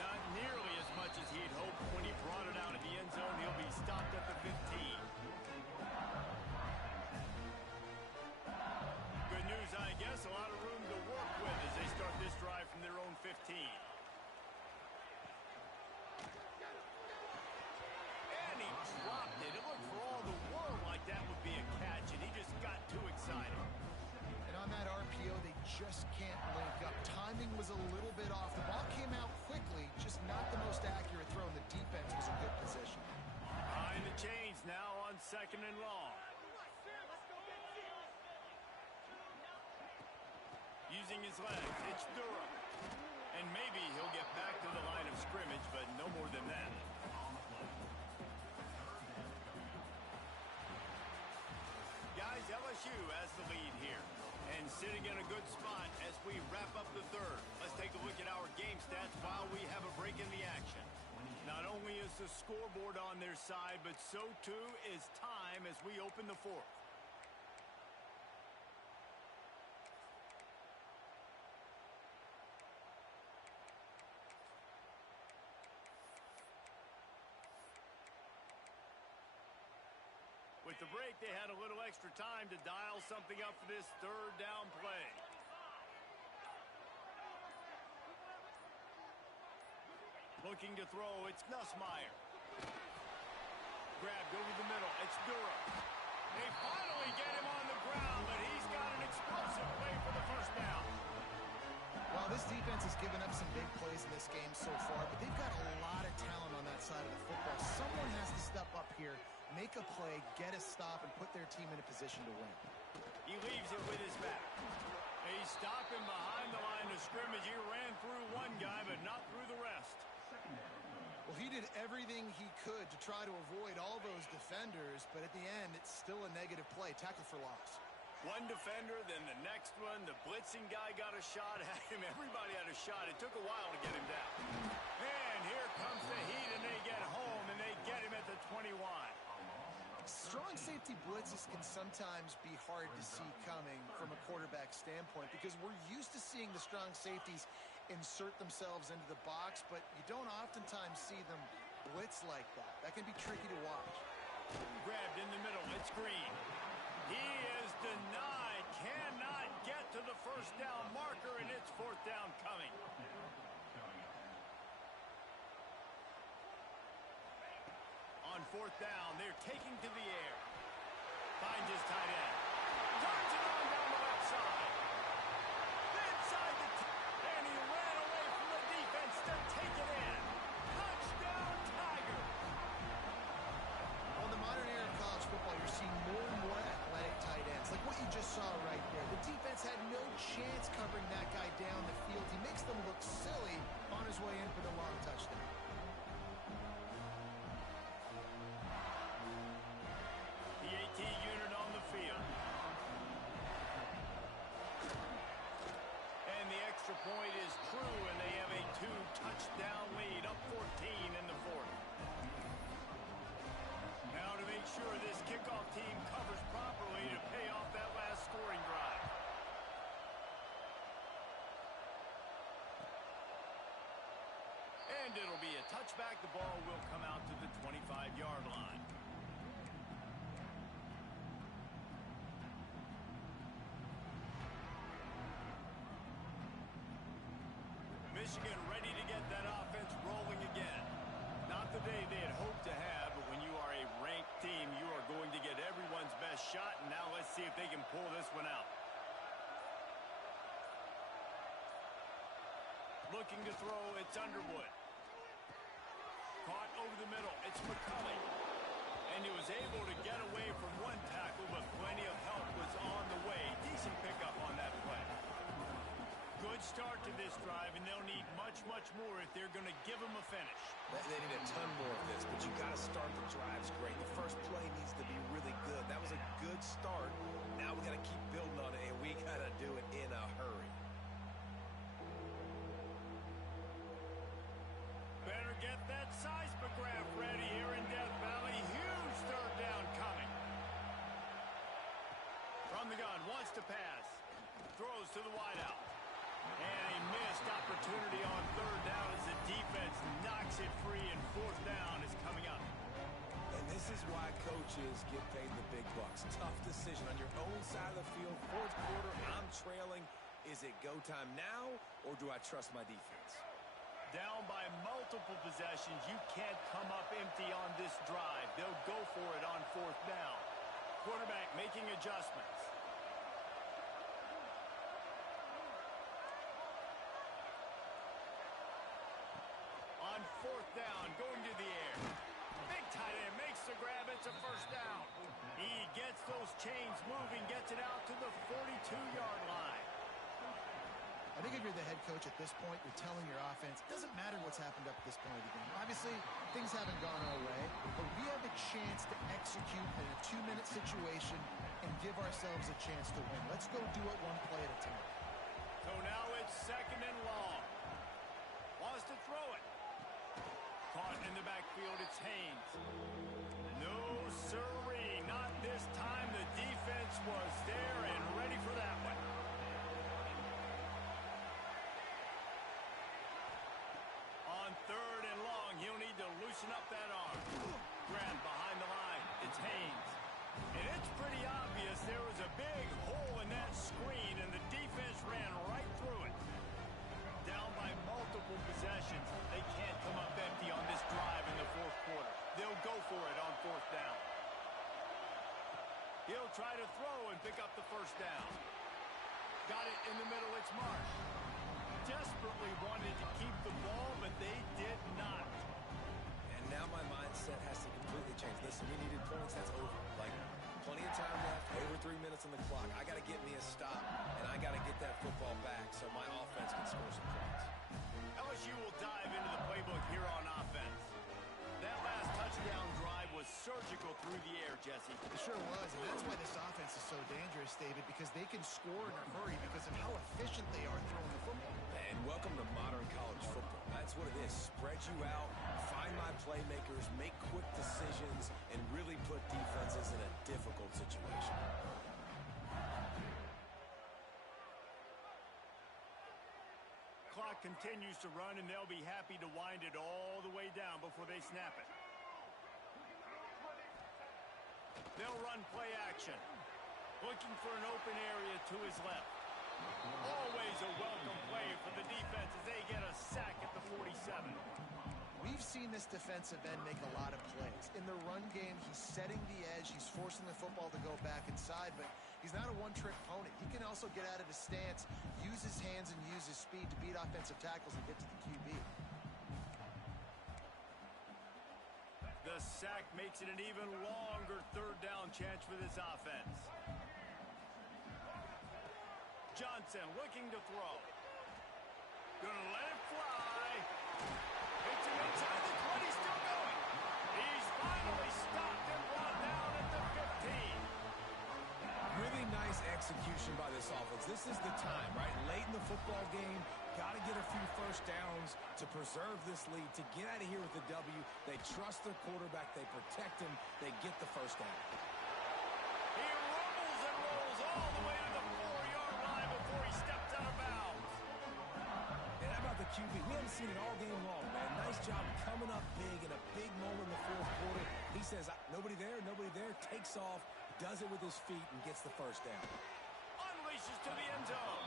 Not nearly as much as he'd hoped when he brought it out of the end zone. He'll be stopped at the 15. Good news, I guess. A lot of room to work with as they start this drive from their own 15. And he dropped it. It looked for all the world like that would be a catch, and he just got too excited. And on that RPO, they just can't link up. Timing was a little bit off. The ball came out quickly, just not the most accurate throw, and the defense was in good position. Behind the chains now on 2nd and long. Using his legs, it's Durham. And maybe he'll get back to the line of scrimmage, but no more than that. Guys, LSU has the lead here. And sitting in a good spot as we wrap up the 3rd. Let's take a look at our game stats while we have a break in the action. Not only is the scoreboard on their side, but so too is time as we open the fourth. With the break, they had a little extra time to dial something up for this third down play. Looking to throw, it's Nussmeier. Grabbed over the middle, it's Durham. They finally get him on the ground, but he's got an explosive play for the first down. Well, this defense has given up some big plays in this game so far, but they've got a lot of talent on that side of the football. Someone has to step up here, make a play, get a stop, and put their team in a position to win. He leaves it with his back. They stop him behind the line of scrimmage. He ran through one guy, but not through the rest. Well, he did everything he could to try to avoid all those defenders, but at the end, it's still a negative play. Tackle for loss. One defender, then the next one. The blitzing guy got a shot at him. Everybody had a shot. It took a while to get him down. And here comes the heat, and they get home, and they get him at the 21. Strong safety blitzes can sometimes be hard to see coming from a quarterback standpoint because we're used to seeing the strong safeties insert themselves into the box, but you don't oftentimes see them blitz like that. That can be tricky to watch. Grabbed in the middle. It's Green. He is denied. Cannot get to the first down marker, and it's fourth down coming. On fourth down, they're taking to the air. Finds his tight end. Turns it on down the left side. Inside the and he ran away from the defense to take it in. Touchdown, Tiger. On the modern era of college football, you're seeing more and more athletic tight ends, like what you just saw right there. The defense had no chance covering that guy down the field. He makes them look silly on his way in for the long touchdown. The AT unit on the field. And the extra point is true, and they have a 2-touchdown lead, up 14 in the fourth. Now to make sure this kickoff team covers properly to pay off that last scoring drive. And it'll be a touchback. The ball will come out to the 25-yard line. Michigan ready to get that offense rolling again. Not the day they had hoped to have, but when you are a ranked team, you are going to get everyone's best shot, and now let's see if they can pull this one out. Looking to throw, it's Underwood. Caught over the middle, it's McCulley. And he was able to get away from one tackle, but plenty of help was on the way. Decent pickup on that play. Good start to this drive, and they'll need much, much more if they're going to give them a finish. They need a ton more of this, but you got to start the drives great. The first play needs to be really good. That was a good start. Now we got to keep building on it, and we got to do it in a hurry. Better get that seismograph ready here in Death Valley. Huge third down coming. From the gun, wants to pass. Throws to the wideout. And a missed opportunity on third down as the defense knocks it free, and fourth down is coming up. And this is why coaches get paid the big bucks. Tough decision on your own side of the field. Fourth quarter, I'm trailing. Is it go time now, or do I trust my defense? Down by multiple possessions. You can't come up empty on this drive. They'll go for it on fourth down. Quarterback making adjustments. On fourth down, going to the air. Big tight end makes the grab. It's a first down. He gets those chains moving, gets it out to the 42-yard line. I think if you're the head coach at this point, you're telling your offense, it doesn't matter what's happened up to this point of the game. Obviously, things haven't gone our way, but we have a chance to execute in a 2-minute situation and give ourselves a chance to win. Let's go do it one play at a time. So now it's second and long. Wants to throw it. Caught in the backfield, it's Haynes. No siree, not this time. The defense was there and ready for that one. On 3rd and long, he'll need to loosen up that arm. Grab behind the line, it's Haynes. And it's pretty obvious there was a big hole in that screen, and the defense ran right through it. Down by multiple possessions, they can't come up empty on this drive in the 4th quarter. They'll go for it on 4th down. He'll try to throw and pick up the 1st down. Got it in the middle, it's Marsh. Desperately wanted to keep the ball, but they did not. And now my mindset has to completely change. Listen, we needed points. That's over. Like, plenty of time left, over 3 minutes on the clock. I got to get me a stop, and I got to get that football back so my offense can score some points. LSU will dive into the playbook here on offense. That last touchdown drive was surgical through the air, Jesse. It sure was, and that's why this offense is so dangerous, David, because they can score in a hurry because of how efficient they are throwing the football. And welcome to modern college football. That's what it is. Spread you out, find my playmakers, make quick decisions, and really put defenses in a difficult situation. Clock continues to run, and they'll be happy to wind it all the way down before they snap it. They'll run play action. Looking for an open area to his left. Always a welcome play for the defense as they get a sack at the 47. We've seen this defensive end make a lot of plays. In the run game, he's setting the edge. He's forcing the football to go back inside, but he's not a one-trick pony. He can also get out of his stance, use his hands, and use his speed to beat offensive tackles and get to the QB. The sack makes it an even longer 3rd down chance for this offense. Johnson looking to throw. Gonna let it fly. Hits him inside the 20, still going. He's finally stopped and brought down at the 15. Really nice execution by this offense. This is the time, right? Late in the football game, got to get a few 1st downs to preserve this lead, to get out of here with the W. They trust their quarterback. They protect him. They get the 1st down. He rumbles and rolls all the way to the 4-yard line before he steps out of bounds. And how about the QB? We haven't seen it all game long, man. Nice job coming up big in a big moment in the 4th quarter. He says, nobody there, takes off, does it with his feet, and gets the 1st down. Unleashes to the end zone.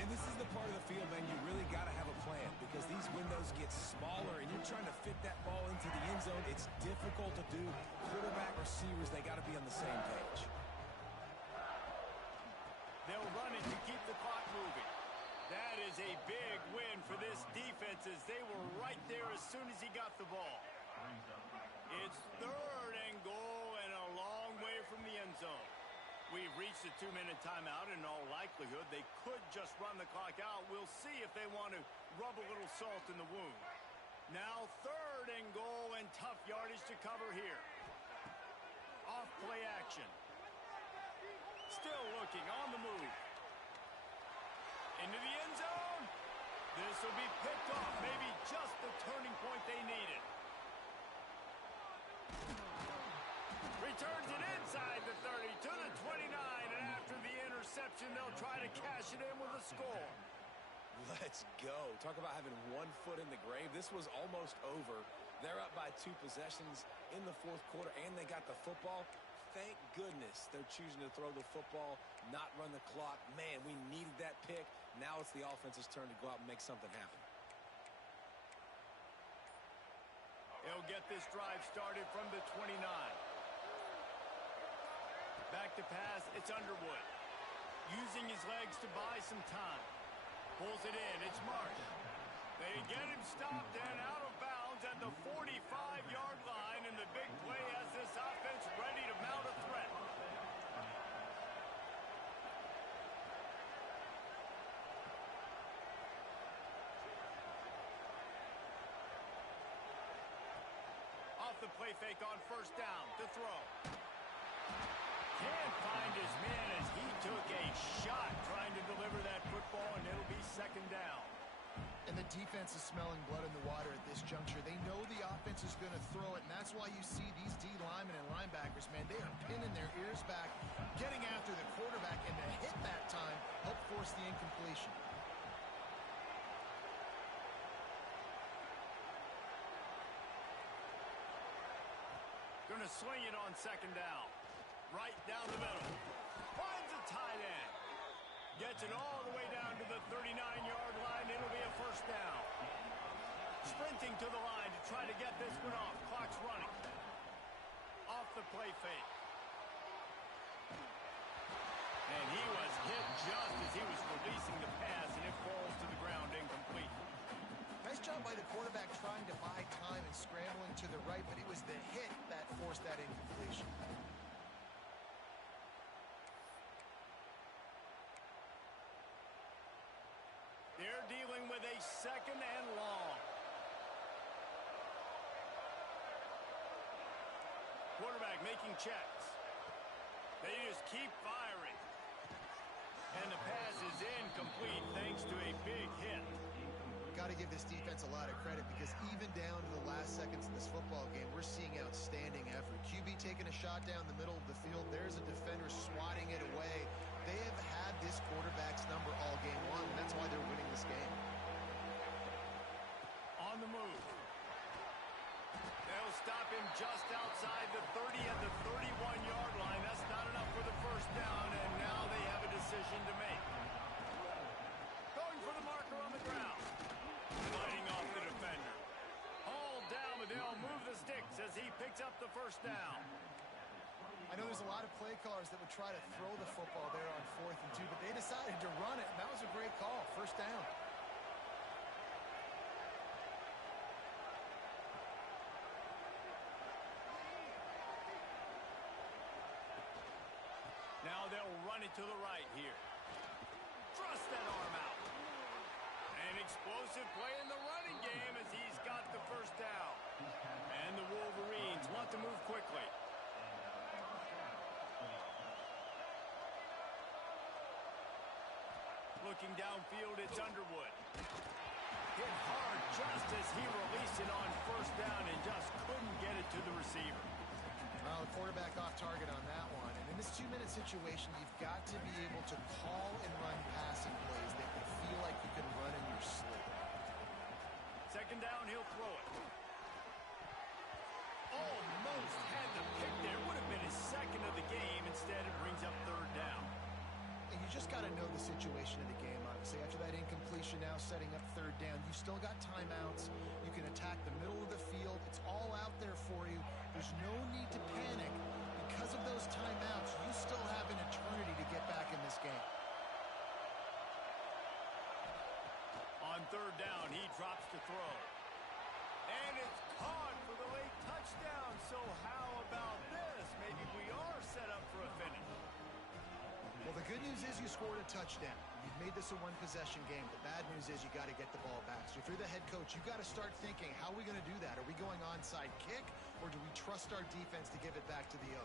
And this is the part of the field, man, you really got to have a plan because these windows get smaller and you're trying to fit that ball into the end zone. It's difficult to do. Quarterback, receivers, they got to be on the same page. They'll run it to keep the clock moving. That is a big win for this defense as they were right there as soon as he got the ball. It's 3rd and goal and a long way from the end zone. We've reached a 2-minute timeout. In all likelihood, they could just run the clock out. We'll see if they want to rub a little salt in the wound. Now 3rd and goal and tough yardage to cover here. Off play action. Still looking on the move. Into the end zone. This will be picked off. Maybe just the turning point they needed. Returns it inside the 30 to the 29, and after the interception, they'll try to cash it in with a score. Let's go. Talk about having one foot in the grave. This was almost over. They're up by 2 possessions in the 4th quarter, and they got the football. Thank goodness they're choosing to throw the football, not run the clock. Man, we needed that pick. Now it's the offense's turn to go out and make something happen. They'll get this drive started from the 29. Back to pass, it's Underwood. Using his legs to buy some time. Pulls it in, it's Marsh. They get him stopped and out of bounds at the 45-yard line, and the big play has this offense ready to mount a threat. Off the play fake on 1st down to throw. Can't find his man as he took a shot trying to deliver that football, and it'll be 2nd down. And the defense is smelling blood in the water at this juncture. They know the offense is going to throw it, and that's why you see these D linemen and linebackers, man, they are pinning their ears back, getting after the quarterback, and the hit that time helped force the incompletion. Going to swing it on second down. Right down the middle. Finds a tight end. Gets it all the way down to the 39-yard line. It'll be a first down. Sprinting to the line to try to get this one off. Clock's running. Off the play fake. And he was hit just as he was releasing the pass, and it falls to the ground incomplete. Nice job by the quarterback trying to buy time and scrambling to the right, but it was the hit that forced that incompletion. They're dealing with a second and long. Quarterback making checks. They just keep firing. And the pass is incomplete thanks to a big hit. Got to give this defense a lot of credit because even down to the last seconds of this football game, we're seeing outstanding effort. QB taking a shot down the middle of the field. There's a defender swatting it away. They have had this quarterback's number all game long, and that's why they're winning this game. On the move. They'll stop him just outside the 30 at the 31-yard line. That's not enough for the first down, and now they have a decision to make. Going for the marker on the ground. Fighting off the defender. Hauled down, but they'll move the sticks as he picks up the first down. I know there's a lot of play callers that would try to throw the football there on 4th and 2, but they decided to run it, and that was a great call. First down. Now they'll run it to the right here. Thrust that arm out. An explosive play in the running game as he's got the first down. And the Wolverines want to move quickly. Looking downfield, it's Underwood. Hit hard just as he released it on first down and just couldn't get it to the receiver. Well, the quarterback off target on that one. And in this 2-minute situation, you've got to be able to call and run passing plays that you feel like you can run in your sleep. Second down, he'll throw it. Almost had the pick there. Would have been his second of the game. Instead, it brings up third down. And you just got to know the situation of the game, obviously. After that incompletion, now setting up third down. You've still got timeouts. You can attack the middle of the field. It's all out there for you. There's no need to panic. Because of those timeouts, you still have an eternity to get back in this game. On third down, he drops to throw. And it's caught for the late touchdown. So how about this? Maybe we are set up for a finish. Well, the good news is you scored a touchdown. You've made this a one-possession game. The bad news is you got to get the ball back. So if you're the head coach, you got to start thinking, how are we going to do that? Are we going onside kick, or do we trust our defense to give it back to the O?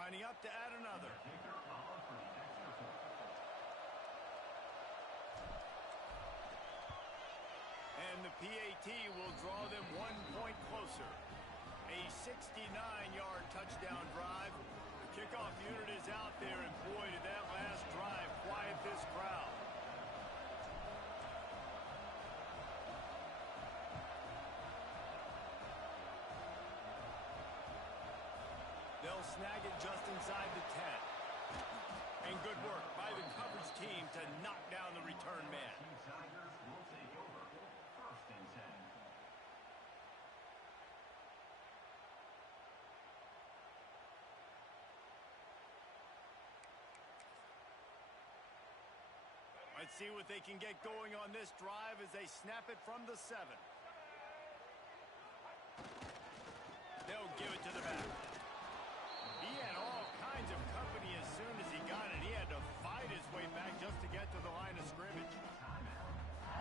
Lining up to add another. And the PAT will draw them 1 point closer. A 69-yard touchdown drive. The kickoff unit is out there, and boy, did that last drive quiet this crowd. They'll snag it just inside the 10. And good work by the coverage team to knock down the return man. Let's see what they can get going on this drive as they snap it from the 7. They'll give it to the back. He had all kinds of company as soon as he got it. He had to fight his way back just to get to the line of scrimmage.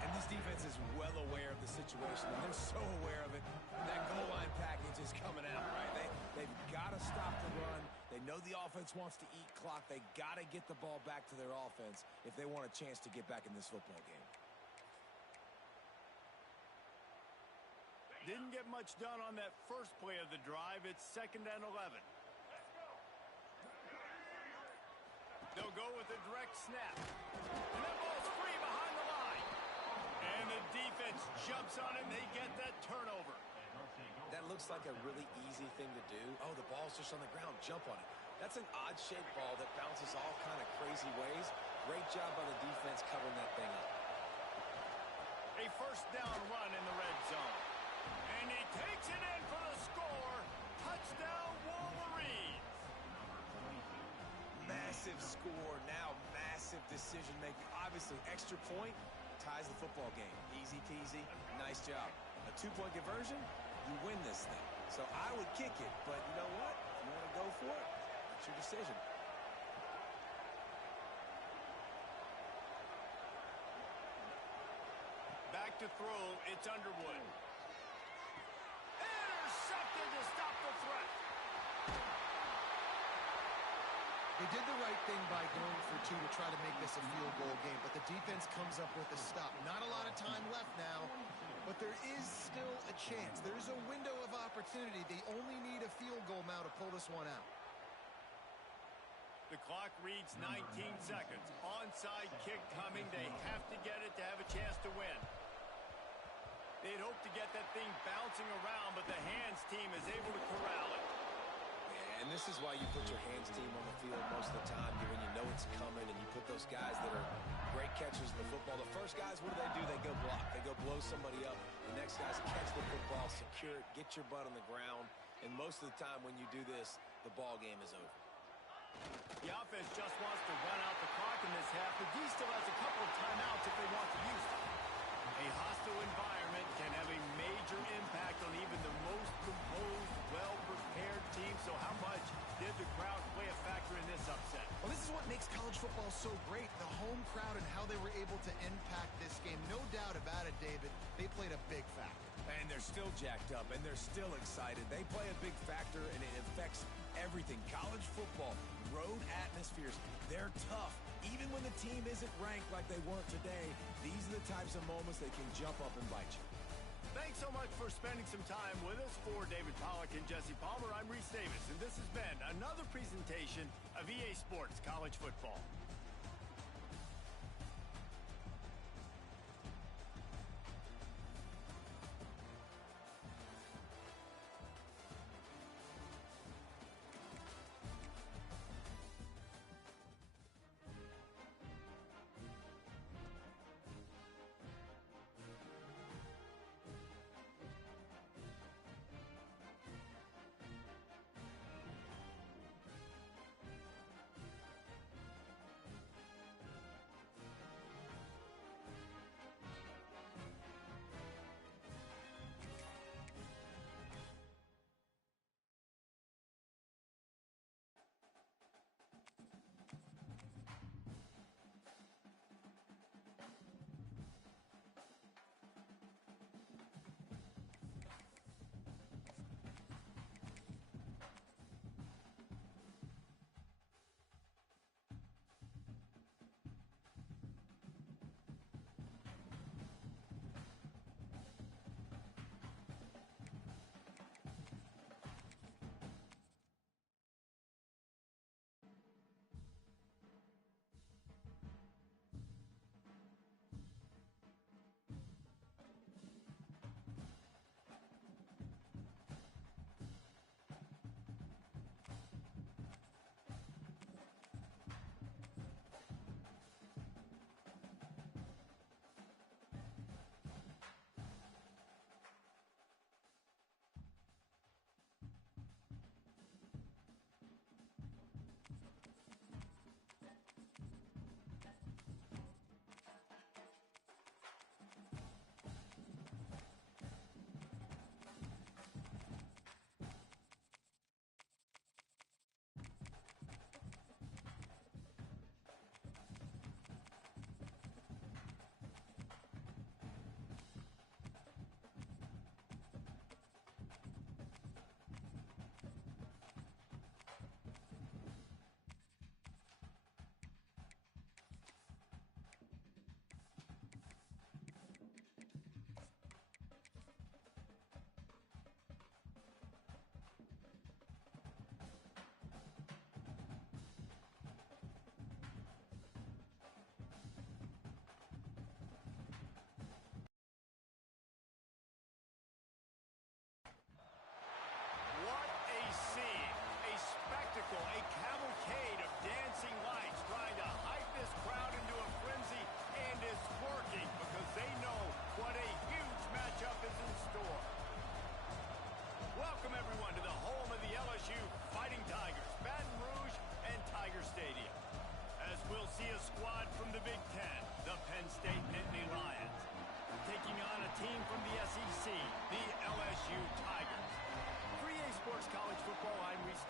And this defense is well aware of the situation, and they're so aware of it. That goal line package is coming out, right? They've got to stop the run. They know the offense wants to eat clock. They got to get the ball back to their offense if they want a chance to get back in this football game. Didn't get much done on that first play of the drive. It's 2nd and 11. They'll go with a direct snap. And that ball's free behind the line. And the defense jumps on it, and they get that turnover. That looks like a really easy thing to do. Oh, the ball's just on the ground. Jump on it. That's an odd-shaped ball that bounces all kind of crazy ways. Great job by the defense covering that thing up. A first down run in the red zone. And he takes it in for the score. Touchdown, Wolverines. Massive score. Now massive decision-making. Obviously, extra point ties the football game. Easy peasy. Nice job. A 2-point conversion, you win this thing. So I would kick it, but you know what? If you want to go for it, it's your decision. Back to throw, it's Underwood. Intercepted to stop the threat. They did the right thing by going for 2 to try to make this a field goal game, but the defense comes up with a stop. Not a lot of time left now, but there is still a chance. There's a window of opportunity. They only need a field goal now to pull this one out. The clock reads 19 seconds. Onside kick coming. They have to get it to have a chance to win. They'd hope to get that thing bouncing around, but the hands team is able to corral it. And this is why you put your hands team on the field most of the time, when you know it's coming, and you put those guys that are great catchers of the football. The first guys, what do? They go block. They go blow somebody up. The next guys catch the football, secure it, get your butt on the ground. And most of the time when you do this, the ball game is over. The offense just wants to run out the clock in this half. The D still has a couple of timeouts if they want to use them. A hostile environment can have a major impact on even the most composed, well-prepared team. So how much did the crowd play a factor in this upset? Well, this is what makes college football so great, the home crowd and how they were able to impact this game. No doubt about it, David. They played a big factor. And they're still jacked up, and they're still excited. They play a big factor, and it affects everything. College football, road atmospheres, they're tough. Even when the team isn't ranked like they weren't today, these are the types of moments that can jump up and bite you. Thanks so much for spending some time with us. For David Pollack and Jesse Palmer, I'm Reese Davis, and this has been another presentation of EA Sports College Football.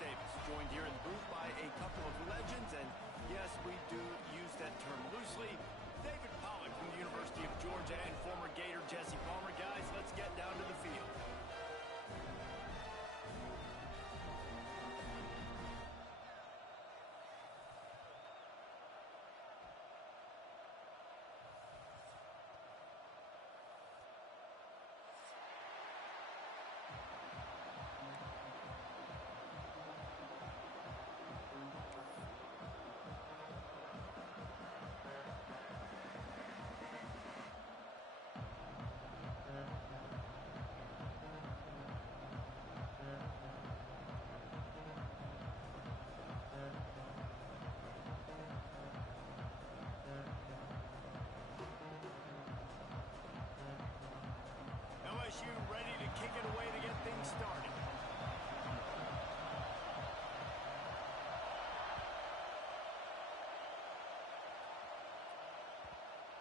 Davis, joined here in the booth by a couple of legends, and yes, we do use that term loosely. David Pollack from the University of Georgia and former Gator Jesse Palmer. Guys, let's get down to the field. LSU ready to kick it away to get things started.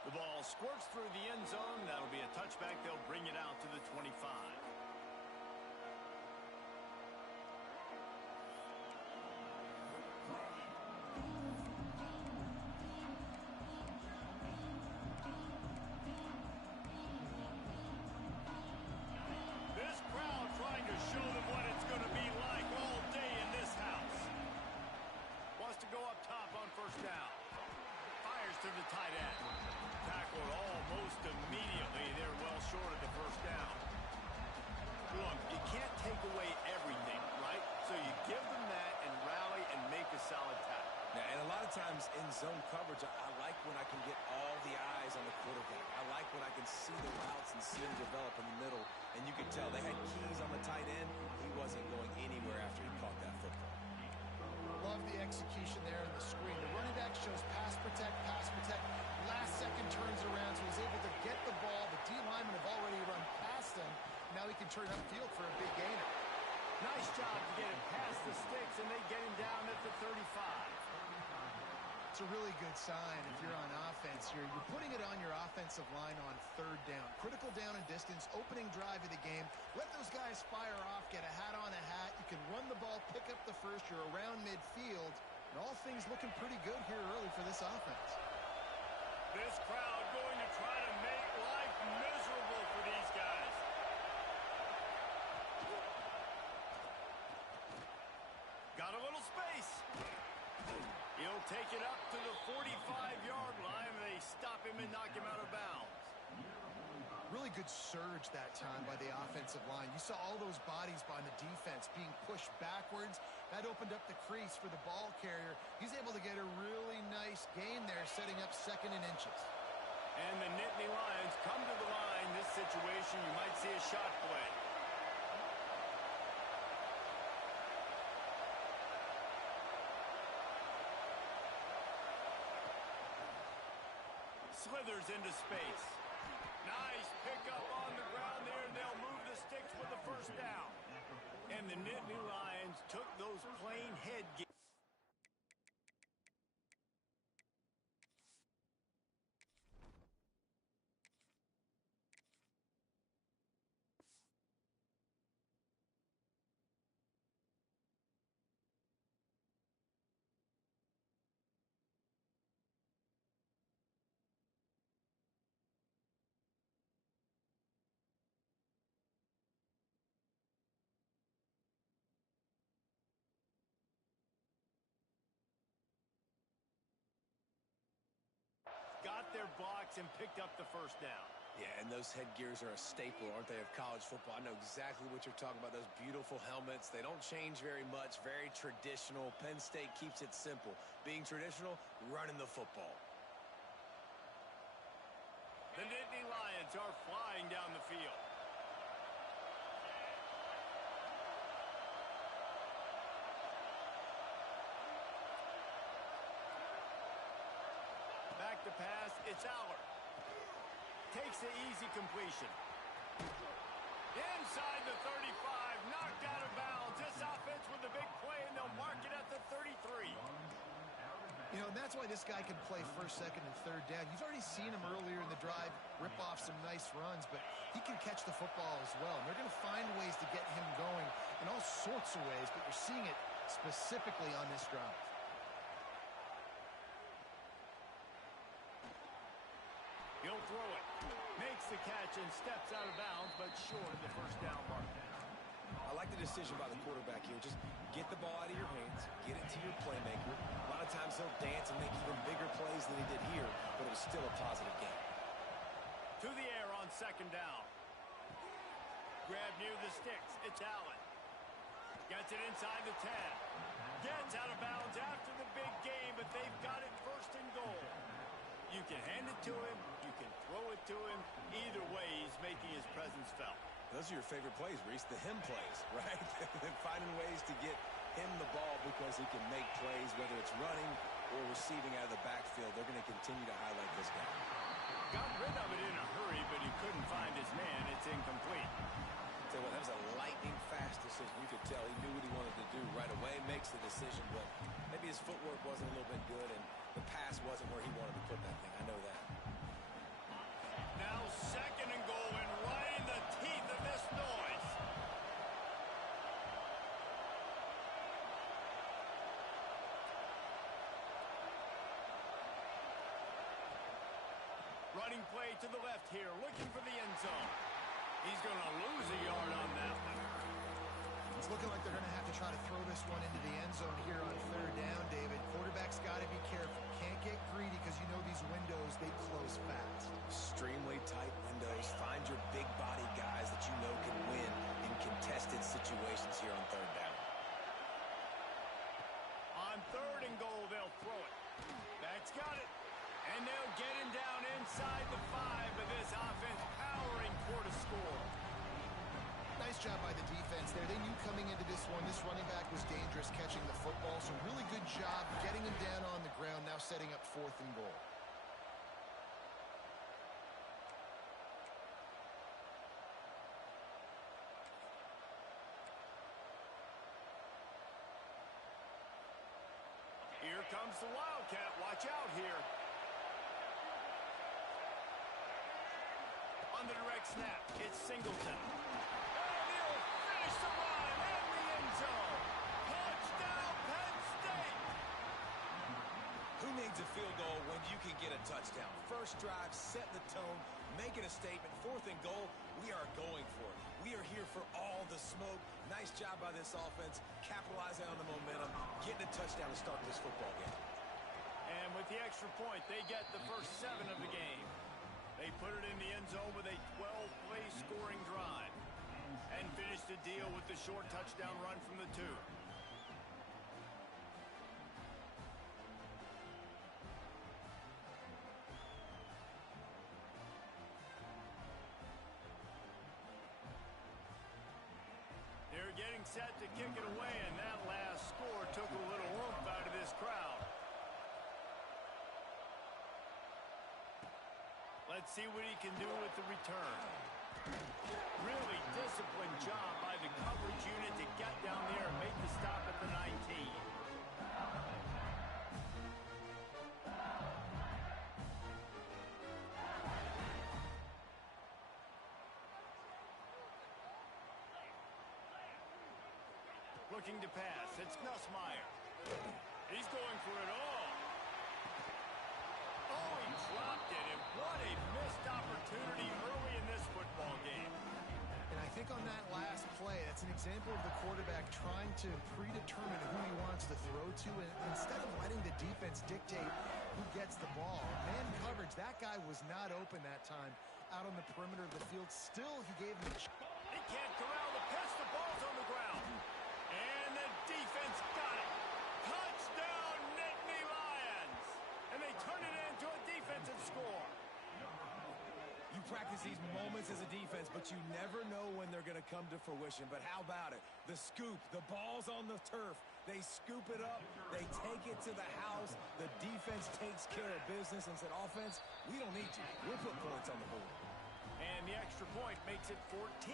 The ball squirts through the end zone. That'll be a touchback. They'll bring it out to the 25. This crowd trying to show them what it's going to be like all day in this house. Wants to go up top on first down. Fires to the tight end. Tackled almost immediately. They're well short of the first down. Look, you can't take away everything, right? So you give them that and rally and make a solid tackle. Yeah, and a lot of times in zone coverage, I like when I can get all the eyes on the quarterback. I like when I can see the routes and see them develop in the middle. And you can tell they had keys on the tight end. He wasn't going anywhere after he caught that football. Love the execution there on the screen. The running back shows pass protect, pass protect. Last second turns around, so he's able to get the ball. The D linemen have already run past him. Now he can turn upfield for a big gainer. Nice job to get him past the sticks, and they get him down at the 35. It's a really good sign if you're on offense here. You're putting it on your offensive line on third down. Critical down and distance, opening drive of the game. Let those guys fire off, get a hat on a hat. You can run the ball, pick up the first. You're around midfield. And all things looking pretty good here early for this offense. This crowd going to try to make life miserable for these guys. Got a little space. He'll take it up to the 45-yard line. They stop him and knock him out of bounds. Really good surge that time by the offensive line. You saw all those bodies by the defense being pushed backwards. That opened up the crease for the ball carrier. He's able to get a really nice gain there, setting up second and inches. And the Nittany Lions come to the line. This situation, you might see a shot play. Slithers into space. Nice pickup on the ground there. They'll move the sticks with the first down. And the Nittany Lions took those plain head games. Got their blocks and picked up the first down. Yeah, and those headgears are a staple, aren't they, of college football? I know exactly what you're talking about, those beautiful helmets. They don't change very much, very traditional. Penn State keeps it simple. Being traditional, running the football. The Nittany Lions are flying down the field. Back to pass, it's Aller. Takes the easy completion. Inside the 35, knocked out of bounds. This offense with the big play, and they'll mark it at the 33. You know, and that's why this guy can play first, second, and third down. You've already seen him earlier in the drive rip off some nice runs, but he can catch the football as well. And they're going to find ways to get him going in all sorts of ways, but you're seeing it specifically on this drive. He'll throw it. Makes the catch and steps out of bounds, but short of the first down mark. I like the decision by the quarterback here. Just get the ball out of your hands, get it to your playmaker. A lot of times he'll dance and make even bigger plays than he did here, but it was still a positive game. To the air on second down. Grab near the sticks. It's Allen. Gets it inside the 10. Gets out of bounds after the big game, but they've got it first and goal. You can hand it to him. You can throw it to him. Either way, he's making his presence felt. Those are your favorite plays, Reese, the him plays, right? Finding ways to get him the ball because he can make plays, whether it's running or receiving out of the backfield. They're going to continue to highlight this guy. Got rid of it in a hurry, but he couldn't find his man. It's incomplete. Tell you what, that was a lightning-fast decision. You could tell he knew what he wanted to do right away, makes the decision, but maybe his footwork wasn't a little bit good, and the pass wasn't where he wanted to put that thing. I know that. Now second and goal, and right in the teeth of this noise. Running play to the left here, looking for the end zone. He's going to lose a yard on that one. It's looking like they're going to have to try to throw this one into the end zone here on third down, David. Quarterback's got to be careful. Can't get greedy because you know these windows, they close fast. Extremely tight windows. Find your big body guys that you know can win in contested situations here on third down. On third and goal, they'll throw it. That's got it. And they'll get him down inside the 5, but this offense powering for the score. Nice job by the defense there. They knew coming into this one, this running back was dangerous catching the football, so really good job getting him down on the ground, now setting up fourth and goal. Here comes the Wildcat. Watch out here. On the direct snap, it's Singleton. And he'll finish the run in the end zone. Touchdown, Penn State! Who needs a field goal when you can get a touchdown? First drive, set the tone, making a statement. Fourth and goal, we are going for it. We are here for all the smoke. Nice job by this offense, capitalizing on the momentum, getting a touchdown to start this football game. And with the extra point, they get the first 7 of the game. They put it in the end zone with a 12-play scoring drive and finish the deal with the short touchdown run from the 2. They're getting set to kick it away, and that last score took a little oomph out of this crowd. Let's see what he can do with the return. Really disciplined job by the coverage unit to get down there and make the stop at the 19. Looking to pass. It's Nussmeier. He's going for it all. Oh, he dropped it, and what a missed opportunity early in this football game. And I think on that last play, that's an example of the quarterback trying to predetermine who he wants to throw to, and instead of letting the defense dictate who gets the ball. Man coverage, that guy was not open that time out on the perimeter of the field. Still, he gave him a He can't corral the pitch. The ball's on the ground. And the defense got it. Touchdown, Nittany Lions. And they turn it into a defensive score. You practice these moments as a defense, but you never know when they're going to come to fruition. But how about it? The scoop, the ball's on the turf. They scoop it up. They take it to the house. The defense takes care of business and said, offense, we don't need you. We'll put points on the board. And the extra point makes it 14-0.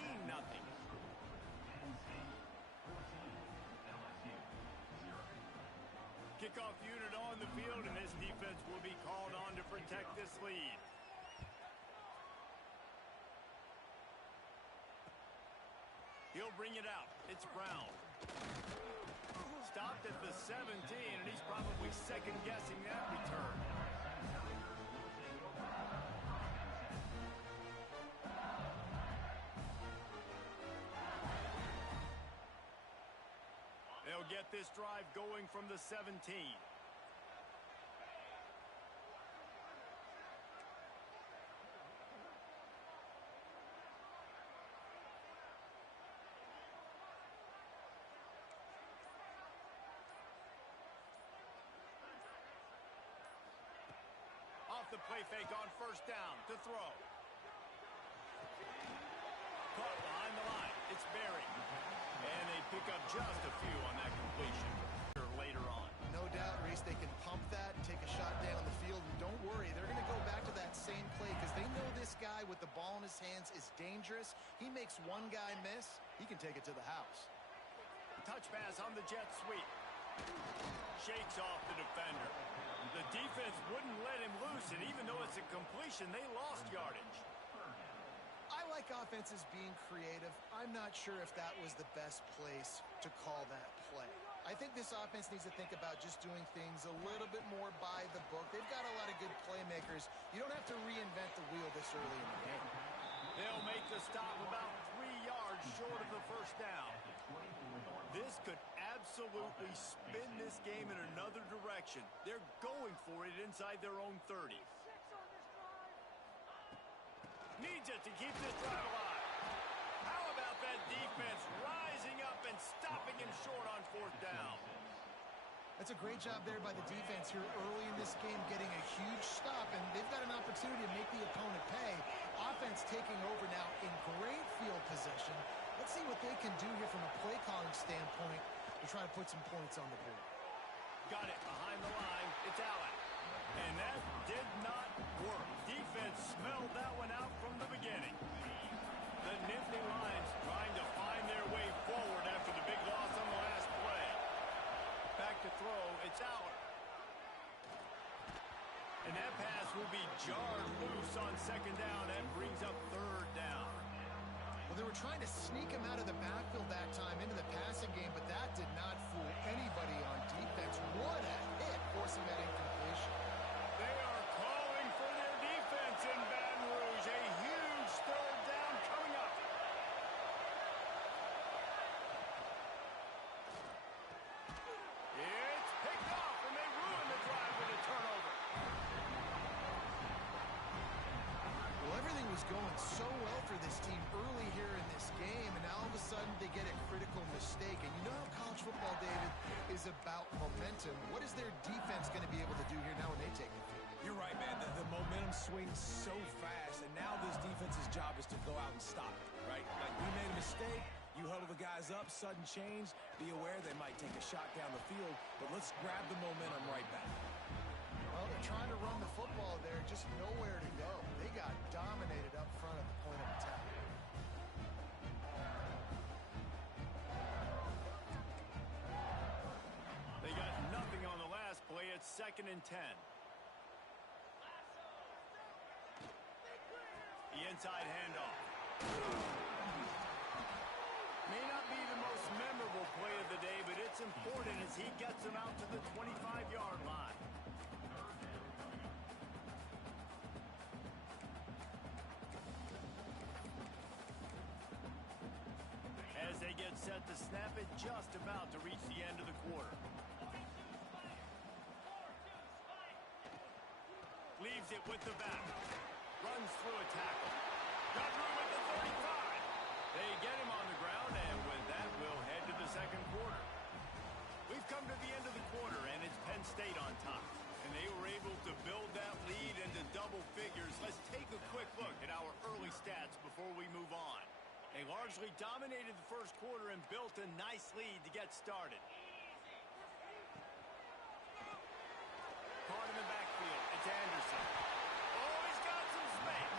Kickoff unit on the field, and this defense will be called on to protect this lead. He'll bring it out. It's Brown. Stopped at the 17, and he's probably second-guessing that return. They'll get this drive going from the 17. Off the play fake on first down to throw. Caught behind the line. It's Berry. And they pick up just a few on that completion later on. No doubt, Reese, they can pump that and take a shot down the field. And don't worry, they're going to go back to that same play because they know this guy with the ball in his hands is dangerous. He makes one guy miss, he can take it to the house. Touch pass on the jet sweep. Shakes off the defender. The defense wouldn't let him loose, and even though it's a completion, they lost yardage. I like offenses being creative. I'm not sure if that was the best place to call that play. I think this offense needs to think about just doing things a little bit more by the book. They've got a lot of good playmakers. You don't have to reinvent the wheel this early in the game. They'll make the stop about 3 yards short of the first down. This could absolutely spin this game in another direction. They're going for it inside their own 30. Needs it to keep this drive alive. How about that defense rising up and stopping him short on fourth down? That's a great job there by the defense here early in this game, getting a huge stop, and they've got an opportunity to make the opponent pay. Offense taking over now in great field possession. Let's see what they can do here from a play calling standpoint to try to put some points on the board. Got it behind the line. It's Allen. And that did not work. Defense smelled that one out from the beginning. The Nittany Lions trying to find their way forward after the big loss on the last play. Back to throw. It's Allen. And that pass will be jarred loose on second down. That brings up third down. Well, they were trying to sneak him out of the backfield that time into the passing game, but that did not fool anybody on defense. What a hit, forcing that incompletion. They are calling for their defense in Baton Rouge. A huge third down coming up. It's picked off, and they ruin the drive with a turnover. Well, everything was going so well for this team early here in this game, and now all of a sudden they get a critical mistake. And you know how college football, David, is about momentum. What is their defense going to be able to do here now when they take the field? You're right, man. The momentum swings so fast, and now this defense's job is to go out and stop it, right? Like, we made a mistake. You huddle the guys up, sudden change. Be aware they might take a shot down the field, but let's grab the momentum right back. Well, they're trying to run the football there, just nowhere to go. They got dominated up front at the point of attack. They got nothing on the last play. It's 2nd and 10. The inside handoff. May not be the most memorable play of the day, but it's important as he gets them out to the 25-yard line. As they get set to snap it, just about to reach the end of the quarter. Leaves it with the back. Runs through a tackle. Got room at the 35. They get him on the ground, and with that, we'll head to the second quarter. We've come to the end of the quarter, and it's Penn State on top. And they were able to build that lead into double figures. Let's take a quick look at our early stats before we move on. They largely dominated the first quarter and built a nice lead to get started. Caught in the backfield. It's Anderson. Oh, he's got some space.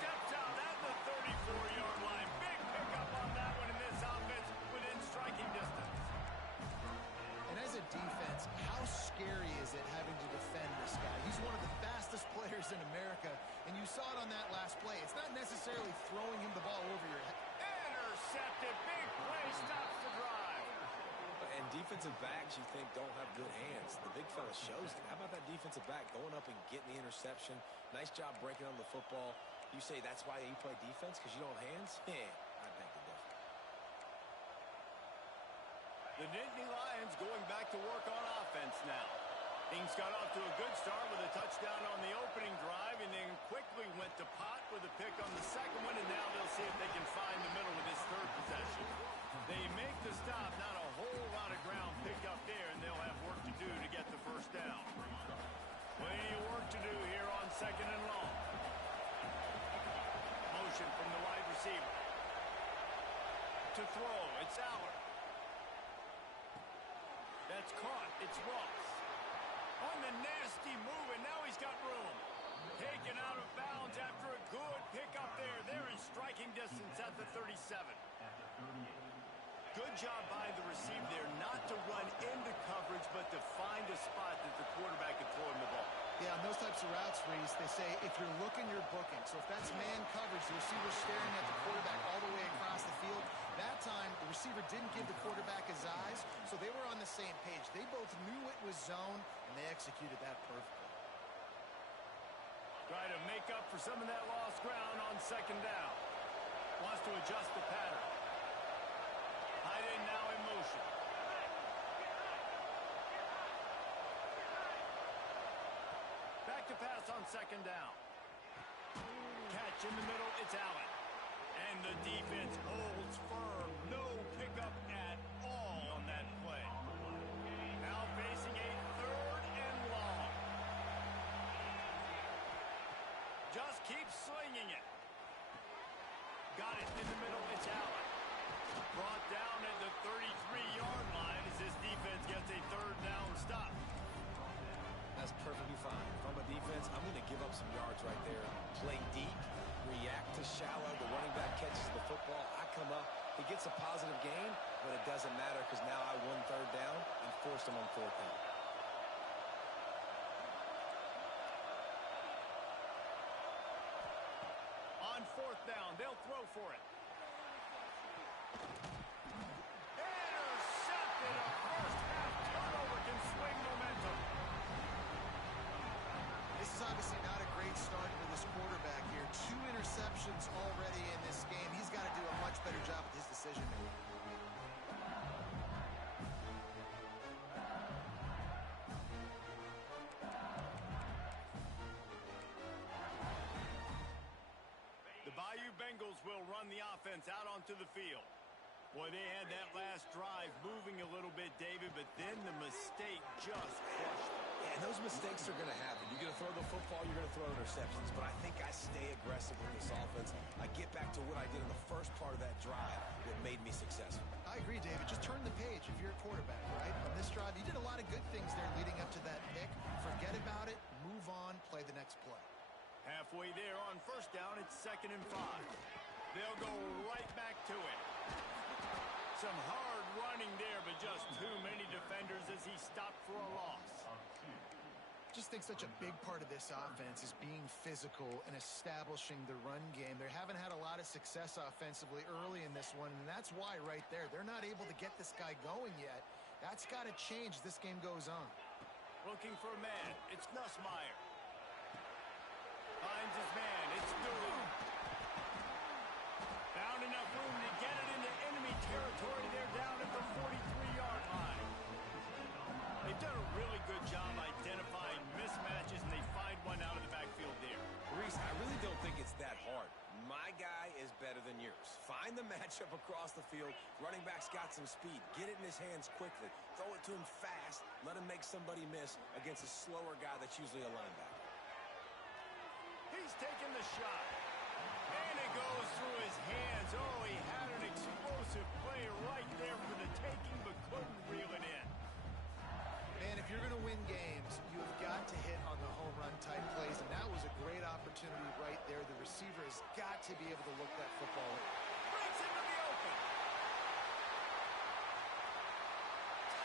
Steps out at the 34-yard line. Big pickup on that one in this offense within striking distance. And as a defense, how scary is it having to defend this guy? He's one of the fastest players in America, and you saw it on that last play. It's not necessarily throwing him the ball over your head. Intercepted. Big play stops the drive. And defensive backs you think don't have good hands. The big fella shows it. How about that defensive back going up and getting the interception? Nice job breaking on the football. You say that's why you play defense, because you don't have hands? Yeah, I beg to differ. The Nittany Lions going back to work on offense now. Things got off to a good start with a touchdown on the opening drive and then quickly went to pot with a pick on the second one, and now they'll see if they can find the middle with this third possession. They make the stop, not a whole lot of ground picked up there, and they'll have work to do to get the first down. Plenty of work to do here on second and long. Motion from the wide receiver. To throw, it's Allard. That's caught, it's Ross. On the nasty move, and now he's got room. Taken out of bounds after a good pickup there. They're in striking distance at the 37. Good job by the receiver there, not to run into coverage, but to find a spot that the quarterback can throw him the ball. Yeah, on those types of routes, Reese, they say if you're looking, you're booking. So if that's man coverage, the receiver's staring at the quarterback all the way across the field. That time, the receiver didn't give the quarterback his eyes, so they were on the same page. They both knew it was zone, and they executed that perfectly. Try to make up for some of that lost ground on second down. Wants to adjust the pattern. Tight end now in motion. Back to pass on second down. Catch in the middle, it's Allen. And the defense holds firm. No pickup at all on that play. Now facing a third and long. Just keep slinging it. Got it in the middle, it's Allen. Brought down at the 33-yard line as this defense gets a third down stop. That's perfectly fine. If I'm a defense, I'm going to give up some yards right there. Play deep, react to shallow. The running back catches the football. I come up. He gets a positive gain, but it doesn't matter because now I won third down and forced him on fourth down. On fourth down, they'll throw for it. Intercepted. A first-half turnover can swing momentum. This is obviously not a great start for this quarterback here. 2 interceptions already in this game. He's got to do a much better job with his decision making. The Bayou Bengals will run the offense out onto the field. Boy, they had that last drive moving a little bit, David, but then the mistake just crushed them. Yeah, and those mistakes are going to happen. You're going to throw the football, you're going to throw interceptions, but I think I stay aggressive with this offense. I get back to what I did in the first part of that drive that made me successful. I agree, David. Just turn the page if you're a quarterback, right? On this drive, you did a lot of good things there leading up to that pick. Forget about it, move on, play the next play. Halfway there on first down, it's 2nd and 5. They'll go right back to it. Some hard running there, but just too many defenders as he stopped for a loss. Just think such a big part of this offense is being physical and establishing the run game. They haven't had a lot of success offensively early in this one, and that's why right there. They're not able to get this guy going yet. That's got to change as this game goes on. Looking for a man. It's Nussmeier. Finds his man. It's Dooley. Found enough room to get it into enemy territory. They're down at the 43-yard line. They've done a really good job identifying mismatches, and they find one out of the backfield there. Reese, I really don't think it's that hard. My guy is better than yours. Find the matchup across the field. Running back's got some speed. Get it in his hands quickly. Throw it to him fast. Let him make somebody miss against a slower guy that's usually a linebacker. He's taking the shot. And it goes through his hands. Oh, he had an explosive play right there for the taking, but couldn't reel it in. Man, if you're going to win games, you've got to hit on the home run type plays, and that was a great opportunity right there. The receiver has got to be able to look that football in. Breaks into the open.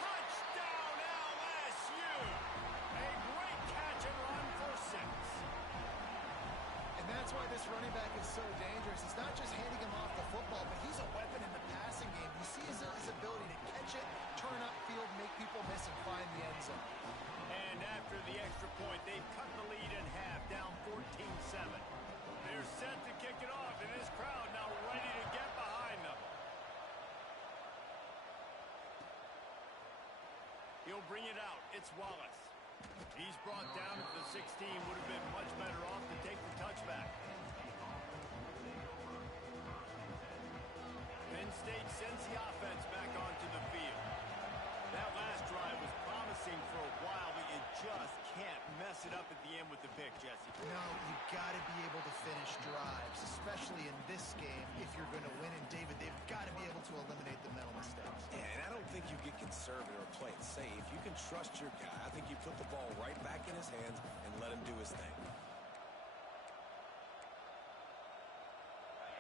Touchdown, LSU. A great catch and run for 6. And that's why this running back is so dangerous. It's not just handing him off the football, but he's a weapon in the passing game. You see his ability to catch it, turn upfield, bring it out. It's Wallace. He's brought down at the 16. Would have been much better off to take the touchback. Penn State sends the offense back onto the field. That last drive was promising for a while, but you just can't mess it up at the end with the pick, Jesse. No, you got to be able to finish drives, especially in this game if you're going to win. And David, they've got to be able to eliminate the mental mistakes. Yeah, and I don't think you get conservative or play it safe. You can trust your guy. I think you put the ball right back in his hands and let him do his thing.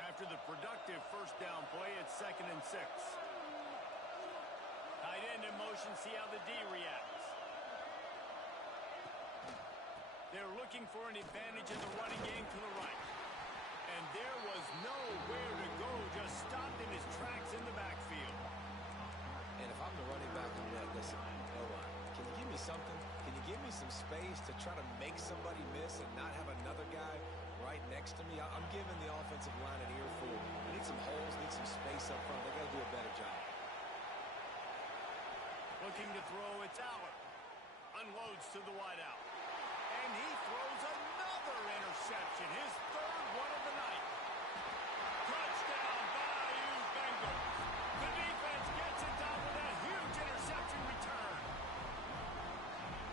After the productive first down play, it's 2nd and 6. Tight end in motion, see how the D reacts. They're looking for an advantage in the running game to the right. And there was nowhere to go, just stopped in his tracks in the backfield. And if I'm the running back, I'm like, listen, can you give me something? Can you give me some space to try to make somebody miss and not have another guy right next to me? I'm giving the offensive line an earful. I need some holes, need some space up front. They got to do a better job. Looking to throw, it's Aller. Unloads to the wideout. And he throws another interception, his 3rd one of the night. Touchdown, Bayou Bengals. The defense gets it down with that huge interception return.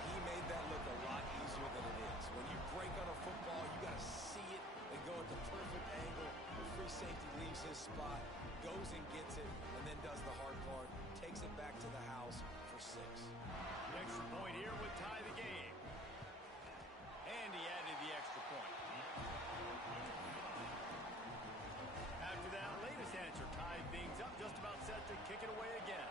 He made that look a lot easier than it is. When you break on a football, you got to see it and go at the perfect angle. The free safety leaves his spot, goes and gets it, and then does the hard part, takes it back to the house for 6. The extra point here would tie the game. And he added the extra point. After that latest answer tied things up, just about set to kick it away again.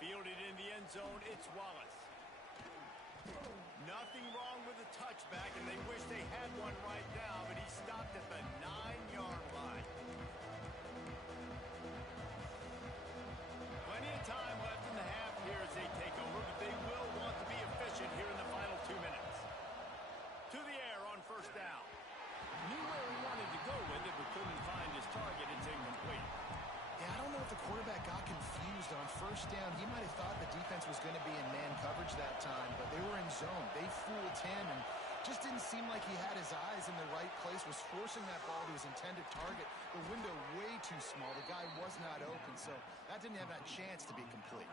Fielded in the end zone, it's Wallace. Nothing wrong with the touchback, and they wish they had one right now, but he stopped at the 9-yard line. Plenty of time left in the half here as they take over, but they will want to be efficient here in the final 2 minutes. To the air on first down. Knew where he wanted to go with it, but couldn't find his target. It's incomplete. Yeah, I don't know if the quarterback got confused on first down. He might have thought the defense was going to be in man coverage that time, but they were in zone. They fooled him and just didn't seem like he had his eyes in the right place, was forcing that ball to his intended target. The window way too small. The guy was not open, so that didn't have that chance to be complete.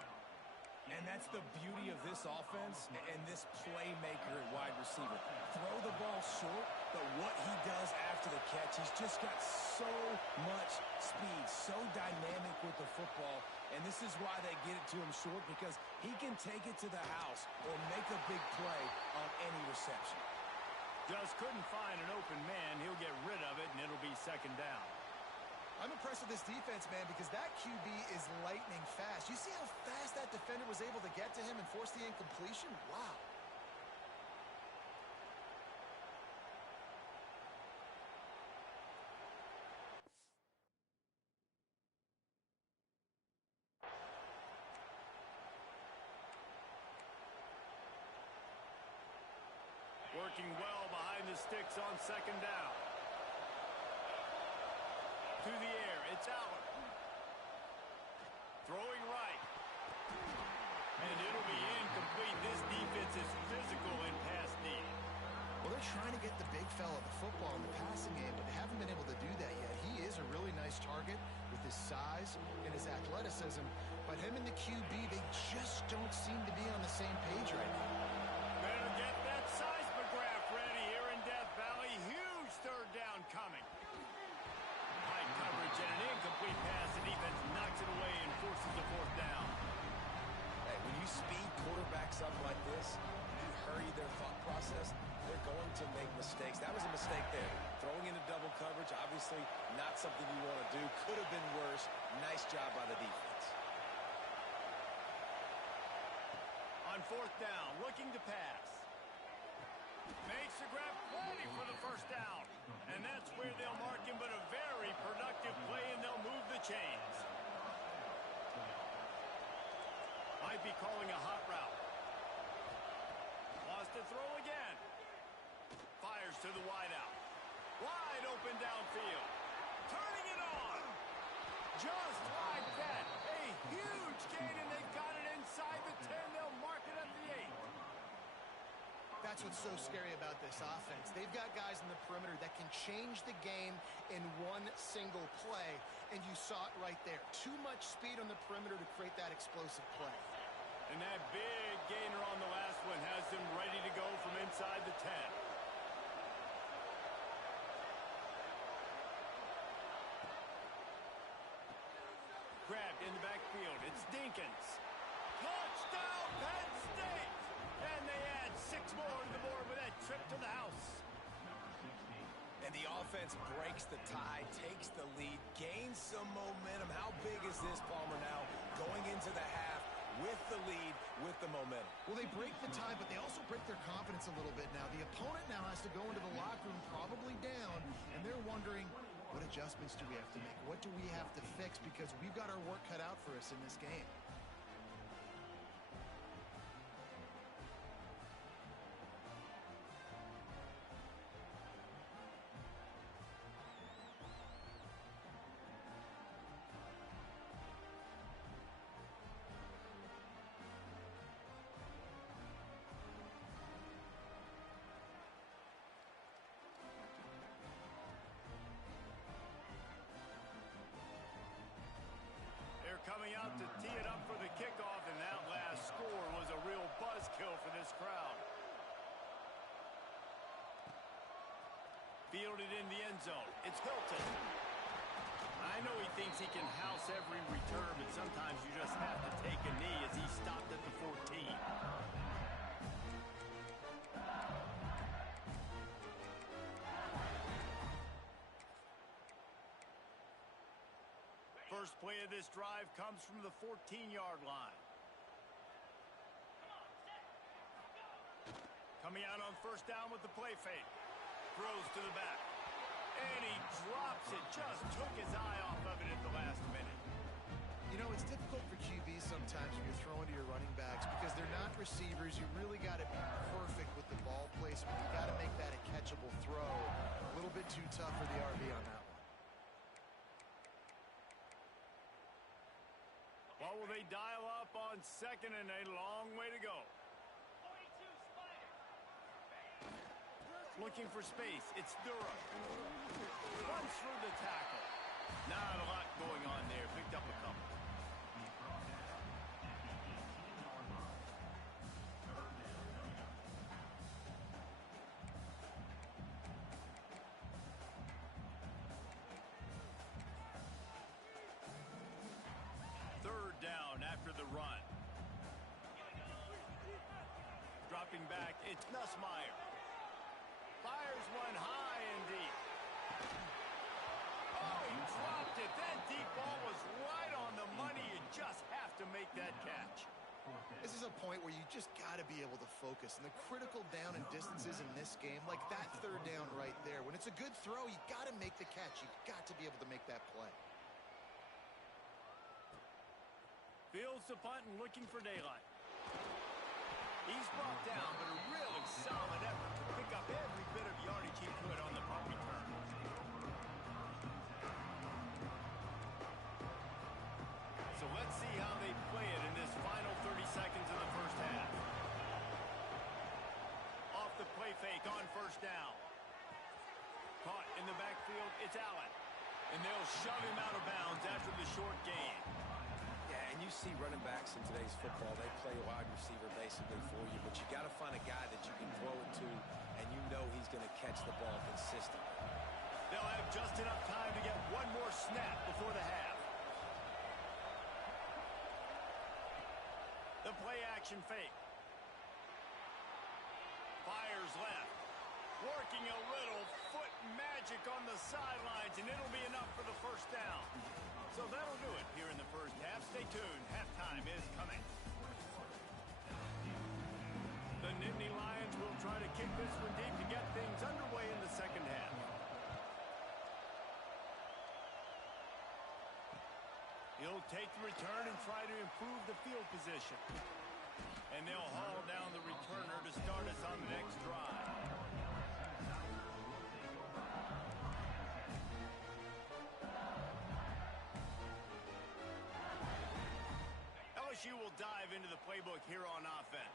And that's the beauty of this offense and this playmaker at wide receiver. Throw the ball short, but what he does after the catch, he's just got so much speed, so dynamic with the football. And this is why they get it to him short, because he can take it to the house or make a big play on any reception. Just couldn't find an open man. He'll get rid of it, and it'll be 2nd down. I'm impressed with this defense, man, because that QB is lightning fast. You see how fast that defender was able to get to him and force the incompletion? Wow. Working well behind the sticks on 2nd down. To the air, it's Aller. Throwing right. And it'll be incomplete. This defense is physical in pass D. Well, they're trying to get the big fella the football in the passing game, but they haven't been able to do that yet. He is a really nice target with his size and his athleticism, but him and the QB, they just don't seem to be on the same page right now. Better get that seismograph ready here in Death Valley. Huge 3rd down coming. High coverage and an incomplete pass. The defense knocks it away and forces a 4th down. Hey, when you speed quarterbacks up like this, you hurry their thought process, they're going to make mistakes. That was a mistake there. Throwing into double coverage, obviously not something you want to do. Could have been worse. Nice job by the defense. On 4th down, looking to pass. Makes the grab, ready for the 1st down. And that's where they'll mark him, but a very productive play, and they'll move the chains. Might be calling a hot route. Lost to throw again. Fires to the wideout. Wide open downfield. Turning it on. Just like that. A huge gain, and they've got it inside the 10. They'll mark it at the 8. That's what's so scary about this offense. They've got guys in the perimeter that can change the game in one single play, and you saw it right there. Too much speed on the perimeter to create that explosive play. And that big gainer on the last one has them ready to go from inside the 10. Grabbed in the backfield. It's Dinkins. Touchdown, Penn State! And they add 6 more to the board with that trip to the house. And the offense breaks the tie, takes the lead, gains some momentum. How big is this, Palmer, now going into the half with the lead, with the momentum? Well, they break the tie, but they also break their confidence a little bit now. The opponent now has to go into the locker room probably down, and they're wondering, what adjustments do we have to make? What do we have to fix? Because we've got our work cut out for us in this game. Coming out to tee it up for the kickoff, and that last score was a real buzzkill for this crowd. Fielded in the end zone. It's Hilton. I know he thinks he can house every return, but sometimes you just have to take a knee as he stopped at the 14. First play of this drive comes from the 14-yard line. Coming out on first down with the play fake. Throws to the back. And he drops it. Just took his eye off of it at the last minute. You know, it's difficult for QBs sometimes when you're throwing to your running backs because they're not receivers. You really got to be perfect with the ball placement. You got to make that a catchable throw. A little bit too tough for the RB on that one. What will they dial up on second and a long way to go? Looking for space. It's Durham. Runs through the tackle. Not a lot going on there. Picked up a couple. Third down after the run. Dropping back, it's Nussmeier. Fires one high and deep. Oh, he dropped it. That deep ball was right on the money. You just have to make that catch. This is a point where you just got to be able to focus. And the critical down and distances in this game, like that third down right there, when it's a good throw, you got to make the catch. You've got to be able to make that play. Fields the punt and looking for daylight. He's brought down, but a really solid effort to pick up every bit of yardage he could on the punt return. So let's see how they play it in this final 30 seconds of the first half. Off the play fake on first down. Caught in the backfield, it's Allen. And they'll shove him out of bounds after the short gain. Yeah, and you see running backs in today's football, they play wide receiver basically for you, but you got to find a guy that you can throw it to, and you know he's going to catch the ball consistently. They'll have just enough time to get one more snap before the half. The play action fake. Fires left. Working a little foot magic on the sidelines, and it'll be enough for the first down. So that'll do it here in the first half. Stay tuned. Halftime is coming. The Nittany Lions will try to kick this one deep to get things underway in the second half. He'll take the return and try to improve the field position. And they'll haul down the returner to start us on the next drive. LSU will dive into the playbook here on offense.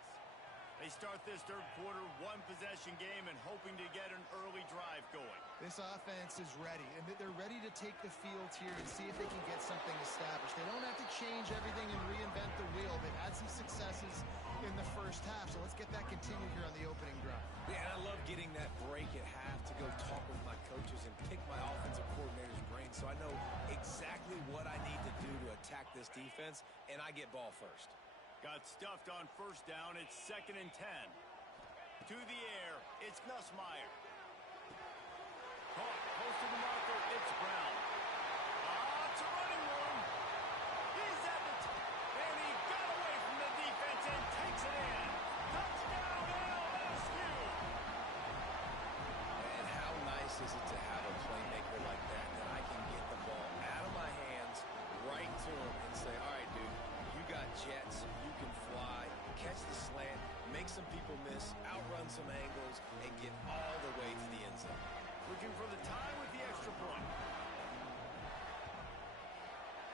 They start this third quarter, one-possession game, and hoping to get an early drive going. This offense is ready, and they're ready to take the field here and see if they can get something established. They don't have to change everything and reinvent the wheel. They've had some successes in the first half, so let's get that continued here on the opening drive. Yeah, and I love getting that break at half to go talk with my coaches and pick my offensive coordinator's brain so I know exactly what I need to do to attack this defense, and I get ball first. Got stuffed on first down. It's 2nd and 10. To the air, it's Nussmeier. Caught, close to the marker, it's Brown. It's a running one. He's at the and he got away from the defense and takes it in. Touchdown, LSU! And how nice is it to have a playmaker like that I can get the ball out of my hands, right to him, and say, all right, dude, you got jets, you can fly, catch the slant, make some people miss, outrun some angles, and get all the way to the end zone. Looking for the tie with the extra point.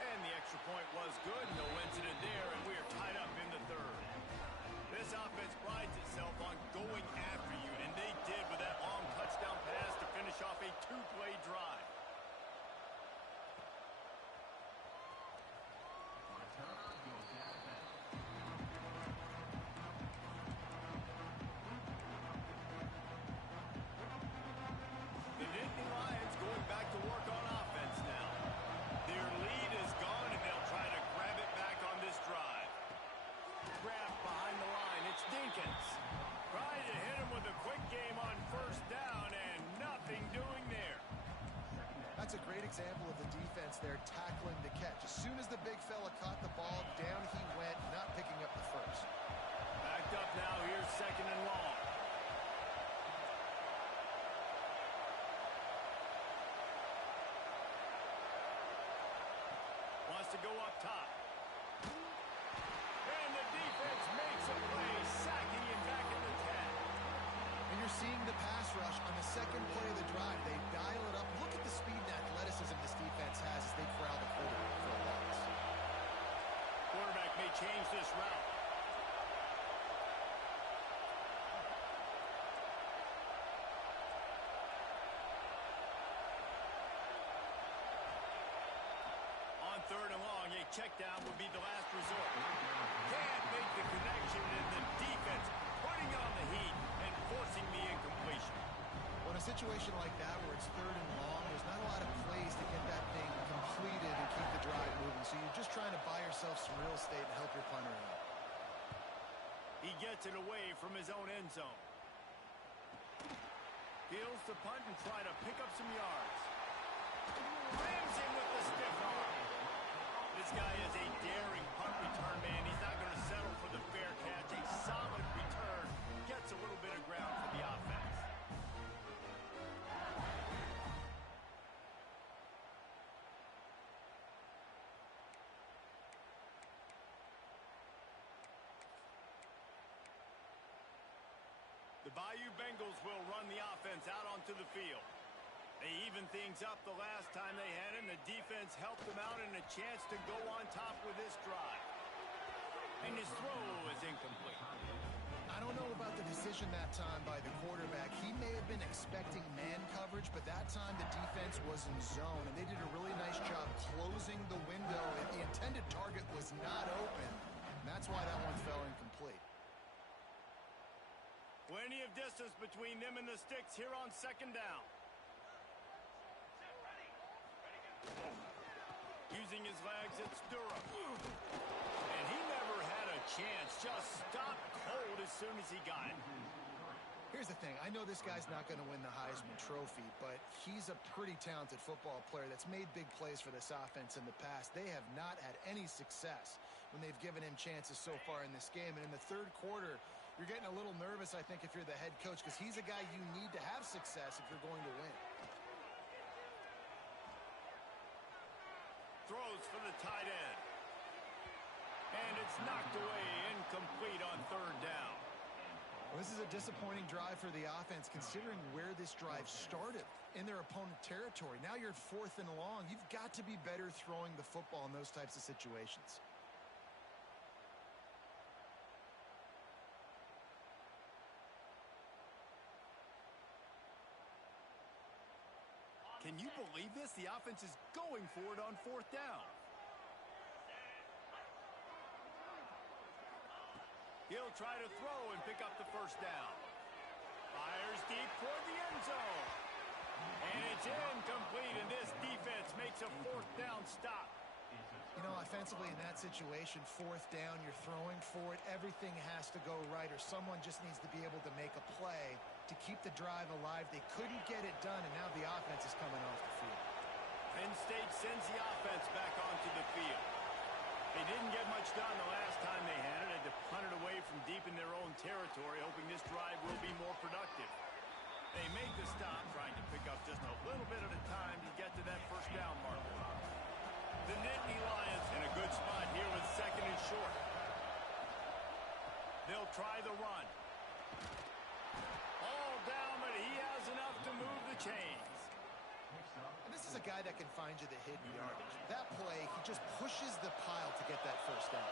And the extra point was good. No incident there, and we are tied up in the third. This offense prides itself on going after you, and they did with that long touchdown pass to finish off a two-play drive. That's a great example of the defense there tackling the catch. As soon as the big fella caught the ball, down he went, not picking up the first. Backed up now, here's 2nd and long. Wants to go up top. And the defense makes a play, sacking him back in the 10. And you're seeing the pass rush on the second play of the drive. They dial it up. Look at the speed and athleticism this defense has as they corral the quarterback for a loss. Quarterback may change this route. On 3rd and long, a check down would be the last resort. Can't make the connection, and the defense putting on the heat and forcing the incompletion. Well, in a situation like that where it's 3rd and long, there's not a lot of plays to get that thing completed and keep the drive moving. So you're just trying to buy yourself some real estate and help your punter out. He gets it away from his own end zone. Feels to punt and try to pick up some yards. Rams in with the stiff arm. This guy is a daring punt return man. He's not going to settle for the fair catch. A solid return. Gets a little bit of ground for the offense. The Bayou Bengals will run the offense out onto the field. They evened things up the last time they had it, and the defense helped them out and a chance to go on top with this drive. And his throw is incomplete. I don't know about the decision that time by the quarterback. He may have been expecting man coverage, but that time the defense was in zone, and they did a really nice job closing the window. The intended target was not open, and that's why that one fell incomplete. Plenty of distance between them and the sticks here on 2nd down. Using his legs, it's Durham. And he never had a chance. Just stopped cold as soon as he got it. Here's the thing. I know this guy's not going to win the Heisman Trophy, but he's a pretty talented football player that's made big plays for this offense in the past. They have not had any success when they've given him chances so far in this game. And in the third quarter, you're getting a little nervous, I think, if you're the head coach, because he's a guy you need to have success if you're going to win. Throws for the tight end. And it's knocked away, incomplete on 3rd down. Well, this is a disappointing drive for the offense, considering where this drive started in their opponent territory. Now you're at 4th and long. You've got to be better throwing the football in those types of situations. Can you believe this? The offense is going for it on 4th down. He'll try to throw and pick up the 1st down. Fires deep toward the end zone. And it's incomplete, and this defense makes a 4th down stop. You know, offensively in that situation, 4th down, you're throwing for it. Everything has to go right, or someone just needs to be able to make a play to keep the drive alive. They couldn't get it done, and now the offense is coming off the field. Penn State sends the offense back onto the field. They didn't get much done the last time they had it. Had to punt it away from deep in their own territory, hoping this drive will be more productive. They make the stop, trying to pick up just a little bit at a time to get to that 1st down marker. The Nittany Lions in a good spot here with 2nd and short. They'll try the run. All down, but he has enough to move the chains. And this is a guy that can find you the hidden yardage. That play, he just pushes the pile to get that 1st down.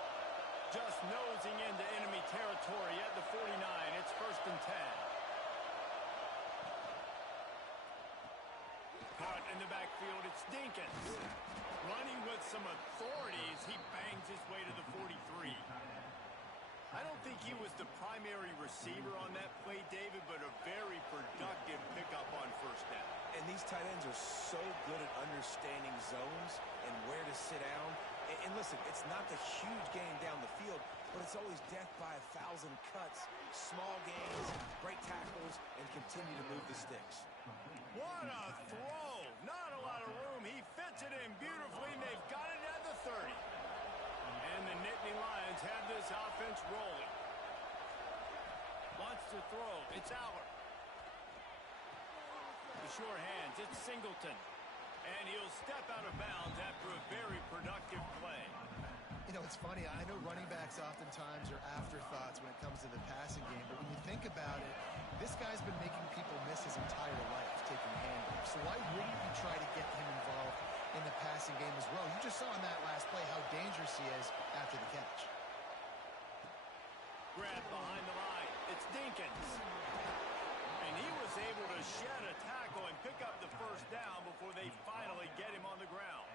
Just nosing into enemy territory at the 49. It's 1st and 10. Caught in the backfield, it's Dinkins. Running with some authority as he bangs his way to the 43. I don't think he was the primary receiver on that play, David, but a very productive pickup on 1st down. And these tight ends are so good at understanding zones and where to sit down. And listen, it's not the huge game down the field, but it's always death by 1,000 cuts, small gains, break tackles, and continue to move the sticks. What a throw! Not a lot of room. He fits it in beautifully, and they've got it at the 30. And the Nittany Lions have this offense rolling. Wants to throw. It's Aller. The sure hands. It's Singleton. And he'll step out of bounds after a very productive play. You know, it's funny. I know running backs oftentimes are afterthoughts when it comes to the passing game, but when you think about it, this guy's been making people miss his entire life taking handoffs. So why wouldn't you try to get him involved in the passing game as well? You just saw in that last play how dangerous he is after the catch. Grab behind the line. It's Dinkins. And he was able to shed a tackle and pick up the 1st down before they finally get him on the ground.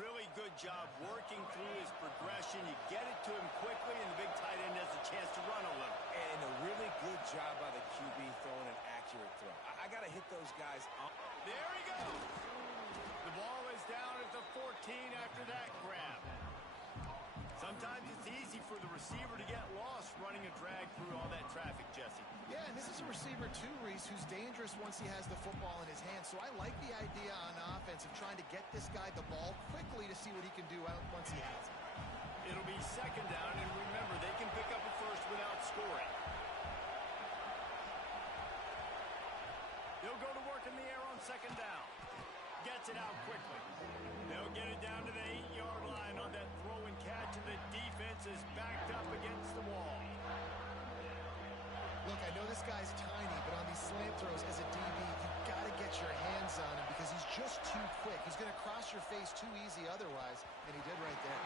Really good job working through his progression. You get it to him quickly, and the big tight end has a chance to run a little. And a really good job by the QB throwing an accurate throw. I got to hit those guys on. There he goes. The ball is down at the 14 after that grab. Sometimes it's easy for the receiver to get lost running a drag through all that traffic, Jesse. Yeah, and this is a receiver too, Reese, who's dangerous once he has the football in his hands. So I like the idea on offense of trying to get this guy the ball quickly to see what he can do out once he has it. It'll be 2nd down, and remember, they can pick up a 1st without scoring. They'll go to work in the air on 2nd down. Gets it out quickly. They'll get it down to the 8-yard line on that throw and catch, and the defense is backed up against the wall. Look, I know this guy's tiny, but on these slant throws as a DB, you've got to get your hands on him because he's just too quick. He's going to cross your face too easy otherwise, and he did right there.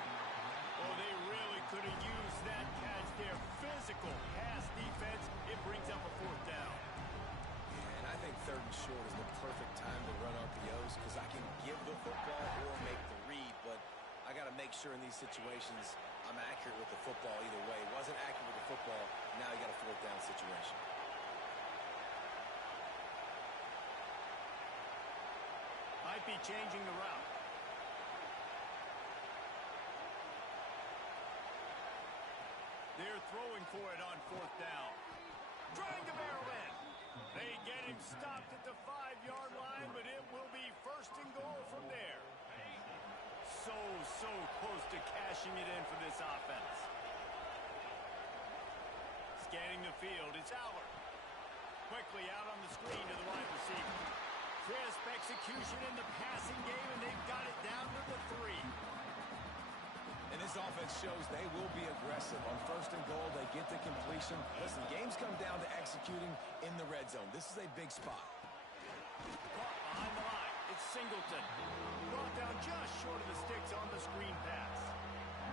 Oh, they really could have used that catch there. Physical pass defense. It brings up a 4th down. And I think 3rd and short is the perfect time to run RPOs because I can give the football or make the read, but I got to make sure in these situations I'm accurate with the football either way. Wasn't accurate with the football, now you got a 4th down situation. Might be changing the route. They're throwing for it on 4th down. Trying to barrel in. They get him stopped at the 5-yard line, but it will be 1st and goal from there. So close to cashing it in for this offense. Scanning the field, it's Aller. Quickly out on the screen to the wide receiver. Crisp execution in the passing game, and they've got it down to the 3. And this offense shows they will be aggressive. On 1st and goal, they get the completion. Listen, games come down to executing in the red zone. This is a big spot. Caught behind the line. It's Singleton. Brought down just short of the sticks on the screen pass.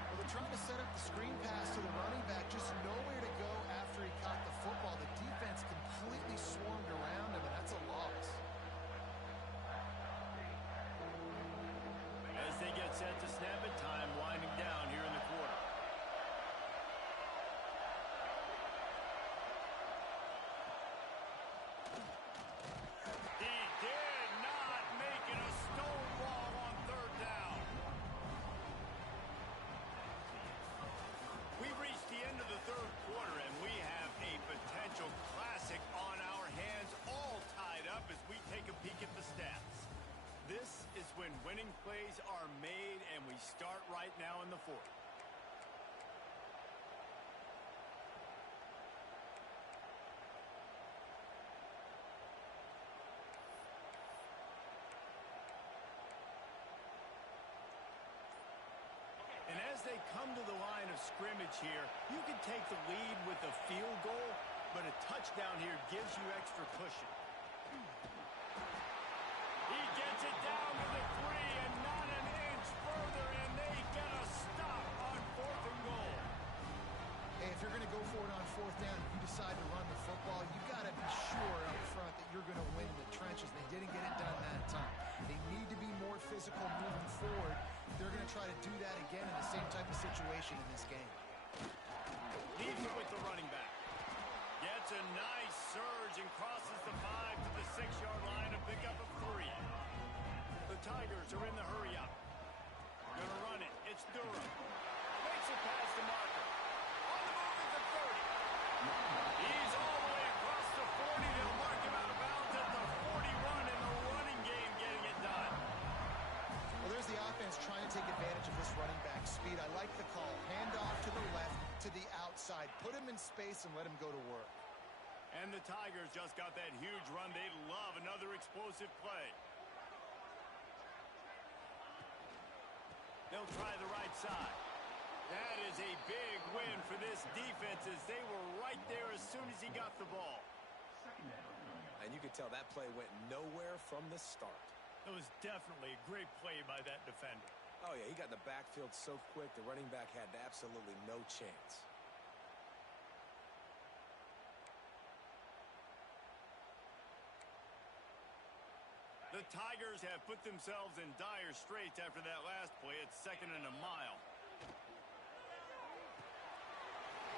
Well, they're trying to set up the screen pass to the running back, just nowhere to go after he caught the football. The defense completely swarmed around him, and that's a loss. set to snap it. Time winding down here in the quarter. He did not make it a stonewall on third down. We've reached the end of the third quarter, and we have a potential classic on our hands, all tied up as we take a peek at the stats. This is when winning plays are made, and we start right now in the fourth. And as they come to the line of scrimmage here, you can take the lead with a field goal, but a touchdown here gives you extra cushion. He gets it down to the 3 and not an inch further, and they get a stop on 4th and goal. Hey, if you're going to go for it on 4th down, if you decide to run the football, you've got to be sure up front that you're going to win in the trenches. They didn't get it done that time. They need to be more physical moving forward. They're going to try to do that again in the same type of situation in this game. Leads it with the running back. Gets a nice surge and crosses the 5 to the 6-yard line, a pickup of 3. The Tigers are in the hurry up. Gonna run it. It's Durham. Makes it past the marker. On the move is the 30. He's all the way across the 40. They'll mark him out of bounds at the 41 in the running game, getting it done. Well, there's the offense trying to take advantage of this running back speed. I like the call. Hand off to the left, to the outside. Put him in space and let him go to work. And the Tigers just got that huge run. They love another explosive play. They'll try the right side. That is a big win for this defense as they were right there as soon as he got the ball. And you could tell that play went nowhere from the start. It was definitely a great play by that defender. Oh, yeah, he got in the backfield so quick, the running back had absolutely no chance. The Tigers have put themselves in dire straits after that last play. It's 2nd and a mile.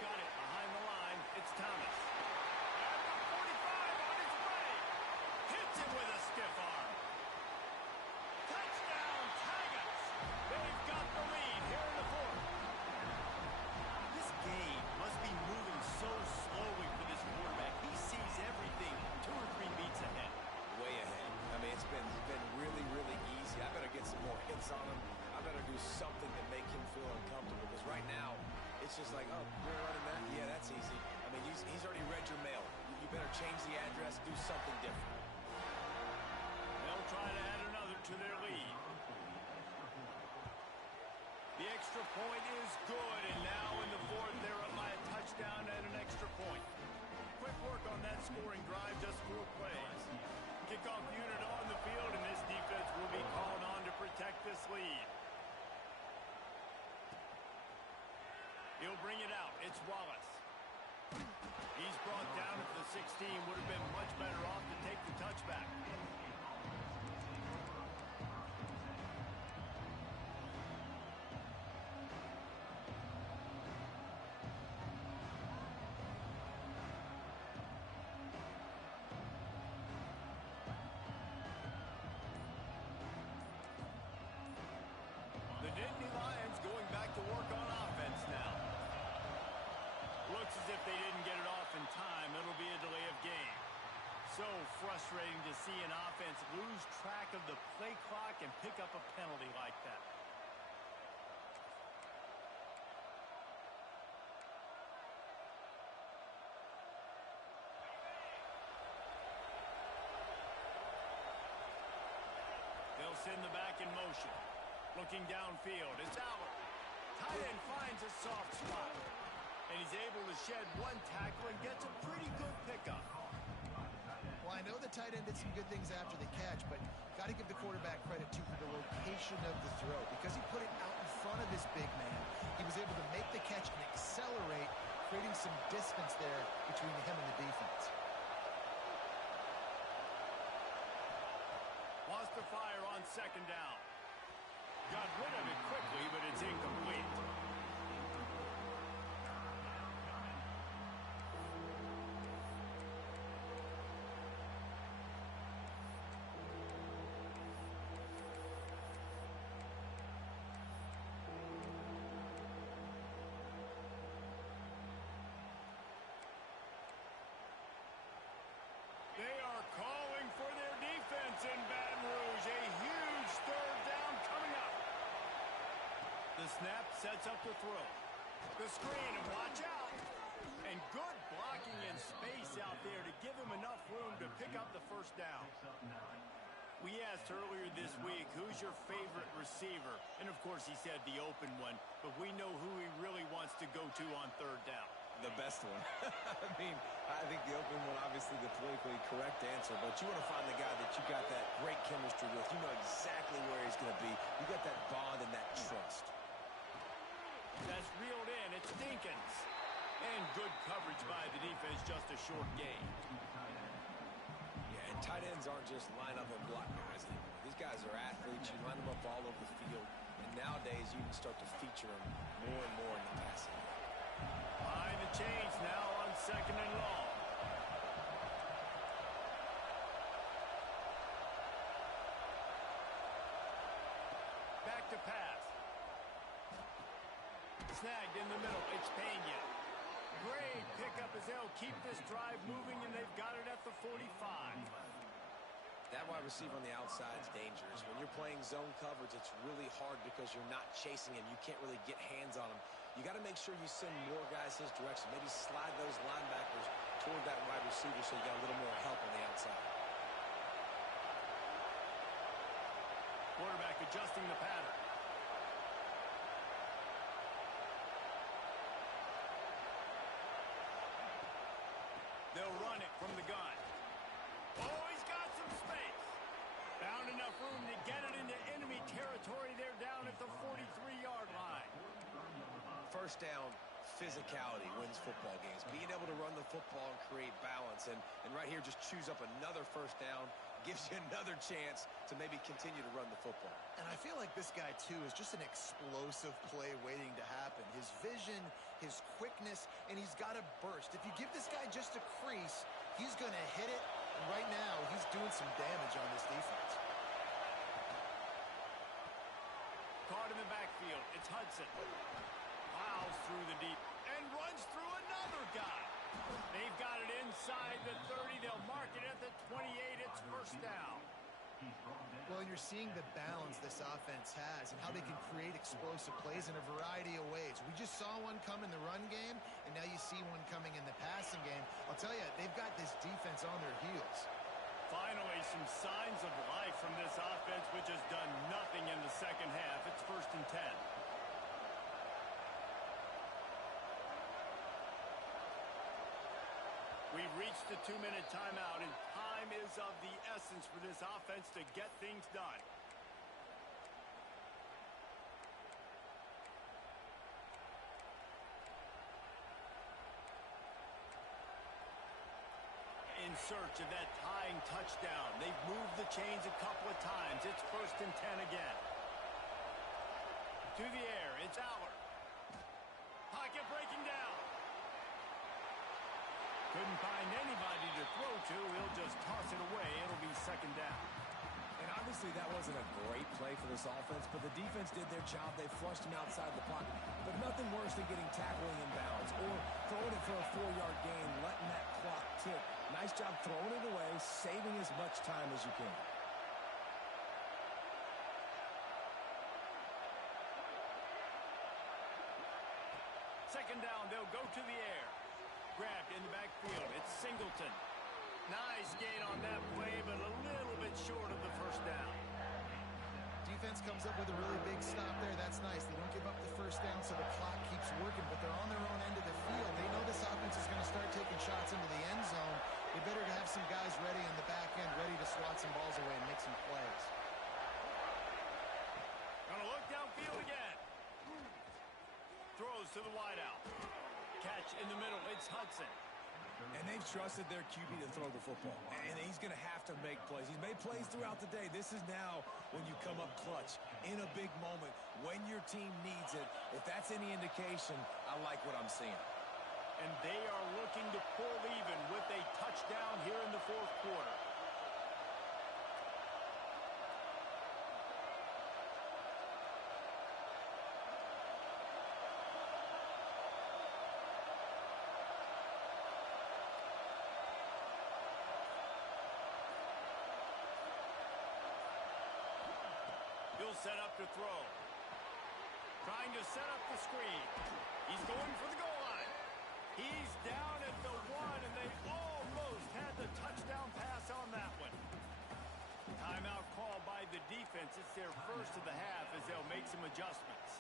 Got it behind the line. It's Thomas. At the 45 on his way. Hits him with a stiff arm. Touchdown, Tigers. They've got the lead here in the fourth. This game must be moving so slowly for this quarterback. He sees everything 2 or 3 beats ahead. Way ahead. I mean, it's been really, really easy. I better get some more hits on him. I better do something to make him feel uncomfortable. Because right now, it's just like, oh, you're running that? Yeah, that's easy. I mean, he's already read your mail. You better change the address, do something different. They'll try to add another to their lead. The extra point is good, and now in the fourth, they're up by a touchdown and an extra point. Quick work on that scoring drive, just 4 plays. Kickoff unit on the field, and this defense will be called on to protect this lead. He'll bring it out. It's Wallace. He's brought down at the 16. Would have been much better off to take the touchback. The Nittany Lions going back to work on offense now. Looks as if they didn't get it off in time. It'll be a delay of game. So frustrating to see an offense lose track of the play clock and pick up a penalty like that. They'll send the back in motion. Looking downfield, it's Allen. Tight end finds a soft spot. And he's able to shed 1 tackle and gets a pretty good pickup. Well, I know the tight end did some good things after the catch, but got to give the quarterback credit, too, for the location of the throw. Because he put it out in front of his big man, he was able to make the catch and accelerate, creating some distance there between him and the defense. Wants to fire on 2nd down. Got rid of it quickly, but it's incomplete. They are calling for their defense in Baton Rouge. A huge third down coming up. The snap sets up the throw. The screen, and watch out. And good blocking in space out there to give him enough room to pick up the first down. We asked earlier this week, who's your favorite receiver? And, of course, he said the open one. But we know who he really wants to go to on third down. The best one. I mean, I think the open one, obviously the politically correct answer, but you want to find the guy that you got that great chemistry with. You know exactly where he's going to be. You got that bond and that trust. That's reeled in. It's Dinkins. And good coverage by the defense, just a short gain. Yeah, and tight ends aren't just line up and block guys anymore. These guys are athletes. You line them up all over the field. And nowadays, you can start to feature them more and more in the passing game. Behind the chains now on second and long. Back to pass. Snagged in the middle. It's Pena. Great pickup as they'll keep this drive moving, and they've got it at the 45. That wide receiver on the outside is dangerous. When you're playing zone coverage, it's really hard because you're not chasing him. You can't really get hands on him. You got to make sure you send more guys his direction. Maybe slide those linebackers toward that wide receiver so you got a little more help on the outside. Quarterback adjusting the pattern. They'll run it from the gun. Oh, he's got some space. Found enough room to get it into enemy territory. They're down at the 43-yard line. First down, physicality wins football games. Being able to run the football and create balance. And right here, just choose up another first down. Gives you another chance to maybe continue to run the football. And I feel like this guy, too, is just an explosive play waiting to happen. His vision, his quickness, and he's got a burst. If you give this guy just a crease, he's going to hit it. And right now, he's doing some damage on this defense. Caught in the backfield. It's Hudson. Plows through the deep and runs through another guy. They've got it inside the 30. They'll mark it at the 28. It's first down. Well, and you're seeing the balance this offense has and how they can create explosive plays in a variety of ways. We just saw one come in the run game, and now you see one coming in the passing game. I'll tell you, they've got this defense on their heels. Finally, some signs of life from this offense, which has done nothing in the second half. It's first and 10. We've reached the 2-minute timeout, and time is of the essence for this offense to get things done. In search of that tying touchdown. They've moved the chains a couple of times. It's first and 10 again. To the air, it's Aller. Pocket breaking down. Couldn't find anybody to throw to. He'll just toss it away. It'll be second down. And obviously that wasn't a great play for this offense, but the defense did their job. They flushed him outside the pocket. But nothing worse than getting tackling in bounds or throwing it for a 4-yard gain, letting that clock tick. Nice job throwing it away, saving as much time as you can. Second down, they'll go to the air. Grabbed in the backfield. It's Singleton. Nice gain on that play, but a little bit short of the first down. Defense comes up with a really big stop there. That's nice. They don't give up the first down, so the clock keeps working, but they're on their own end of the field. They know this offense is going to start taking shots into the end zone. They better have some guys ready on the back end, ready to swat some balls away and make some plays. Gonna look downfield again. Throws to the wideout. Catch in the middle. It's Hudson. And they've trusted their QB to throw the football. And he's going to have to make plays. He's made plays throughout the day. This is now when you come up clutch in a big moment when your team needs it. If that's any indication, I like what I'm seeing. And they are looking to pull even with a touchdown here in the fourth quarter. He'll set up to throw. Trying to set up the screen. He's going for the goal line. He's down at the 1, and they almost had the touchdown pass on that one. Timeout call by the defense. It's their first of the half as they'll make some adjustments.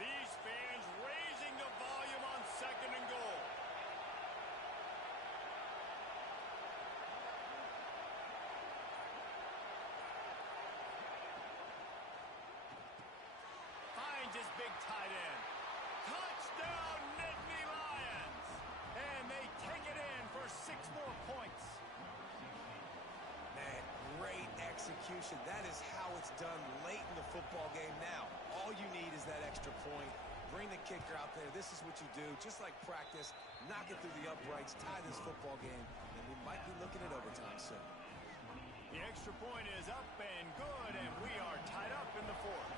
These fans raising the volume on 2nd and goal. His big tight end. Touchdown, Nittany Lions! And they take it in for 6 more points. Man, great execution. That is how it's done late in the football game now. All you need is that extra point. Bring the kicker out there. This is what you do. Just like practice, knock it through the uprights, tie this football game, and we might be looking at overtime soon. The extra point is up and good, and we are tied up in the 4th.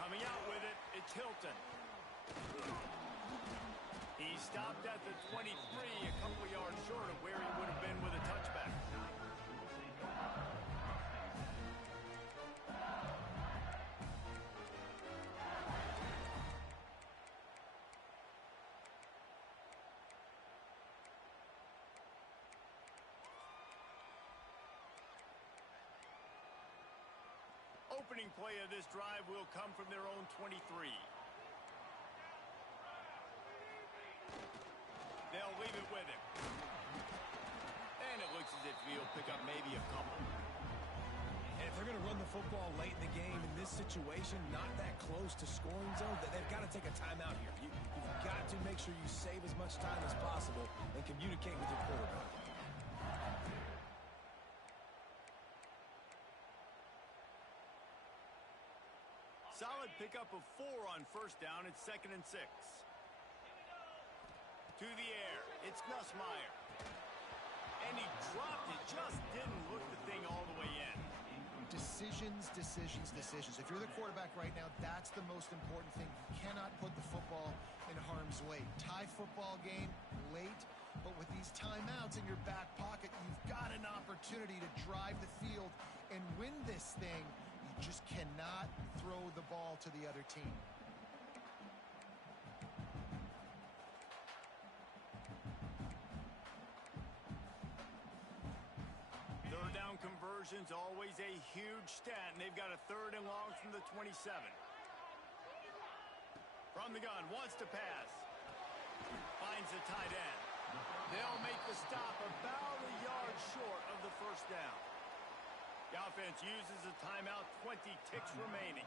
Coming out with it, it's Hilton. He stopped at the 23, a couple yards short of where he would have been with a touchback. Opening play of this drive will come from their own 23. They'll leave it with him. And it looks as if he'll pick up maybe a couple. And if they're going to run the football late in the game in this situation, not that close to scoring zone, they've got to take a timeout here. You've got to make sure you save as much time as possible and communicate with your quarterback. Solid pickup of 4 on 1st down. It's 2nd and 6. To the air. It's Nussmeier. And he dropped it. Just didn't look the thing all the way in. Decisions, decisions, decisions. If you're the quarterback right now, that's the most important thing. You cannot put the football in harm's way. Tie football game late, but with these timeouts in your back pocket, you've got an opportunity to drive the field and win this thing. You just cannot throw the ball to the other team. Third down conversions, always a huge stat, and they've got a 3rd and long from the 27. From the gun, wants to pass. Finds the tight end. They'll make the stop about a yard short of the 1st down. The offense uses a timeout, 20 ticks remaining.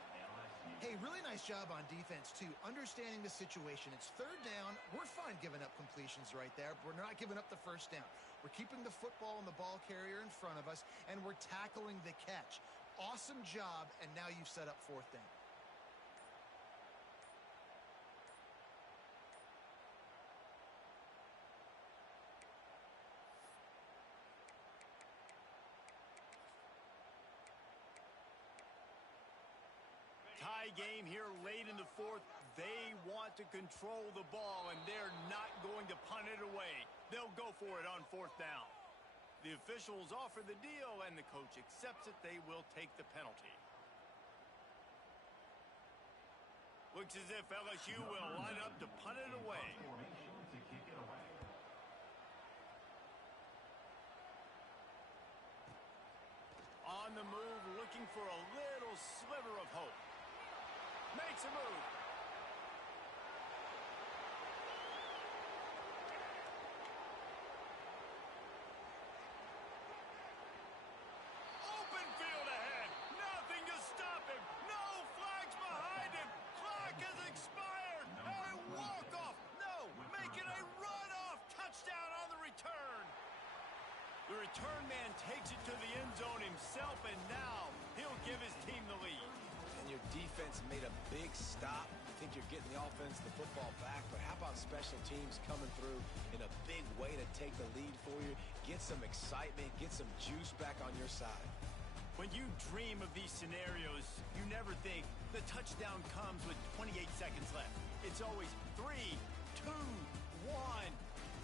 Hey, really nice job on defense, too. Understanding the situation. It's 3rd down. We're fine giving up completions right there. We're not giving up the 1st down. We're keeping the football and the ball carrier in front of us, and we're tackling the catch. Awesome job, and now you've set up 4th down. Tie game here late in the 4th. They want to control the ball, and they're not going to punt it away. They'll go for it on 4th down. The officials offer the deal, and the coach accepts it. They will take the penalty. Looks as if LSU will line up to punt it away. On the move, looking for a little sliver of hope. Makes a move. return man takes it to the end zone himself, and now he'll give his team the lead. And your defense made a big stop. You think you're getting the offense, the football back, but how about special teams coming through in a big way to take the lead for you, get some excitement, get some juice back on your side? When you dream of these scenarios, you never think the touchdown comes with 28 seconds left. It's always 3, 2, 1,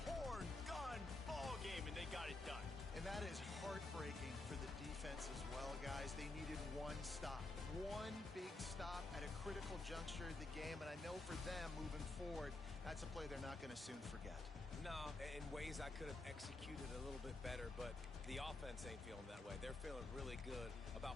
horn, gun, ball game, and they got it done. And that is heartbreaking for the defense as well, guys. They needed one stop, one big stop at a critical juncture of the game, and I know for them moving forward, that's a play they're not going to soon forget. No, in ways I could have executed a little bit better, but the offense ain't feeling that way. They're feeling really good about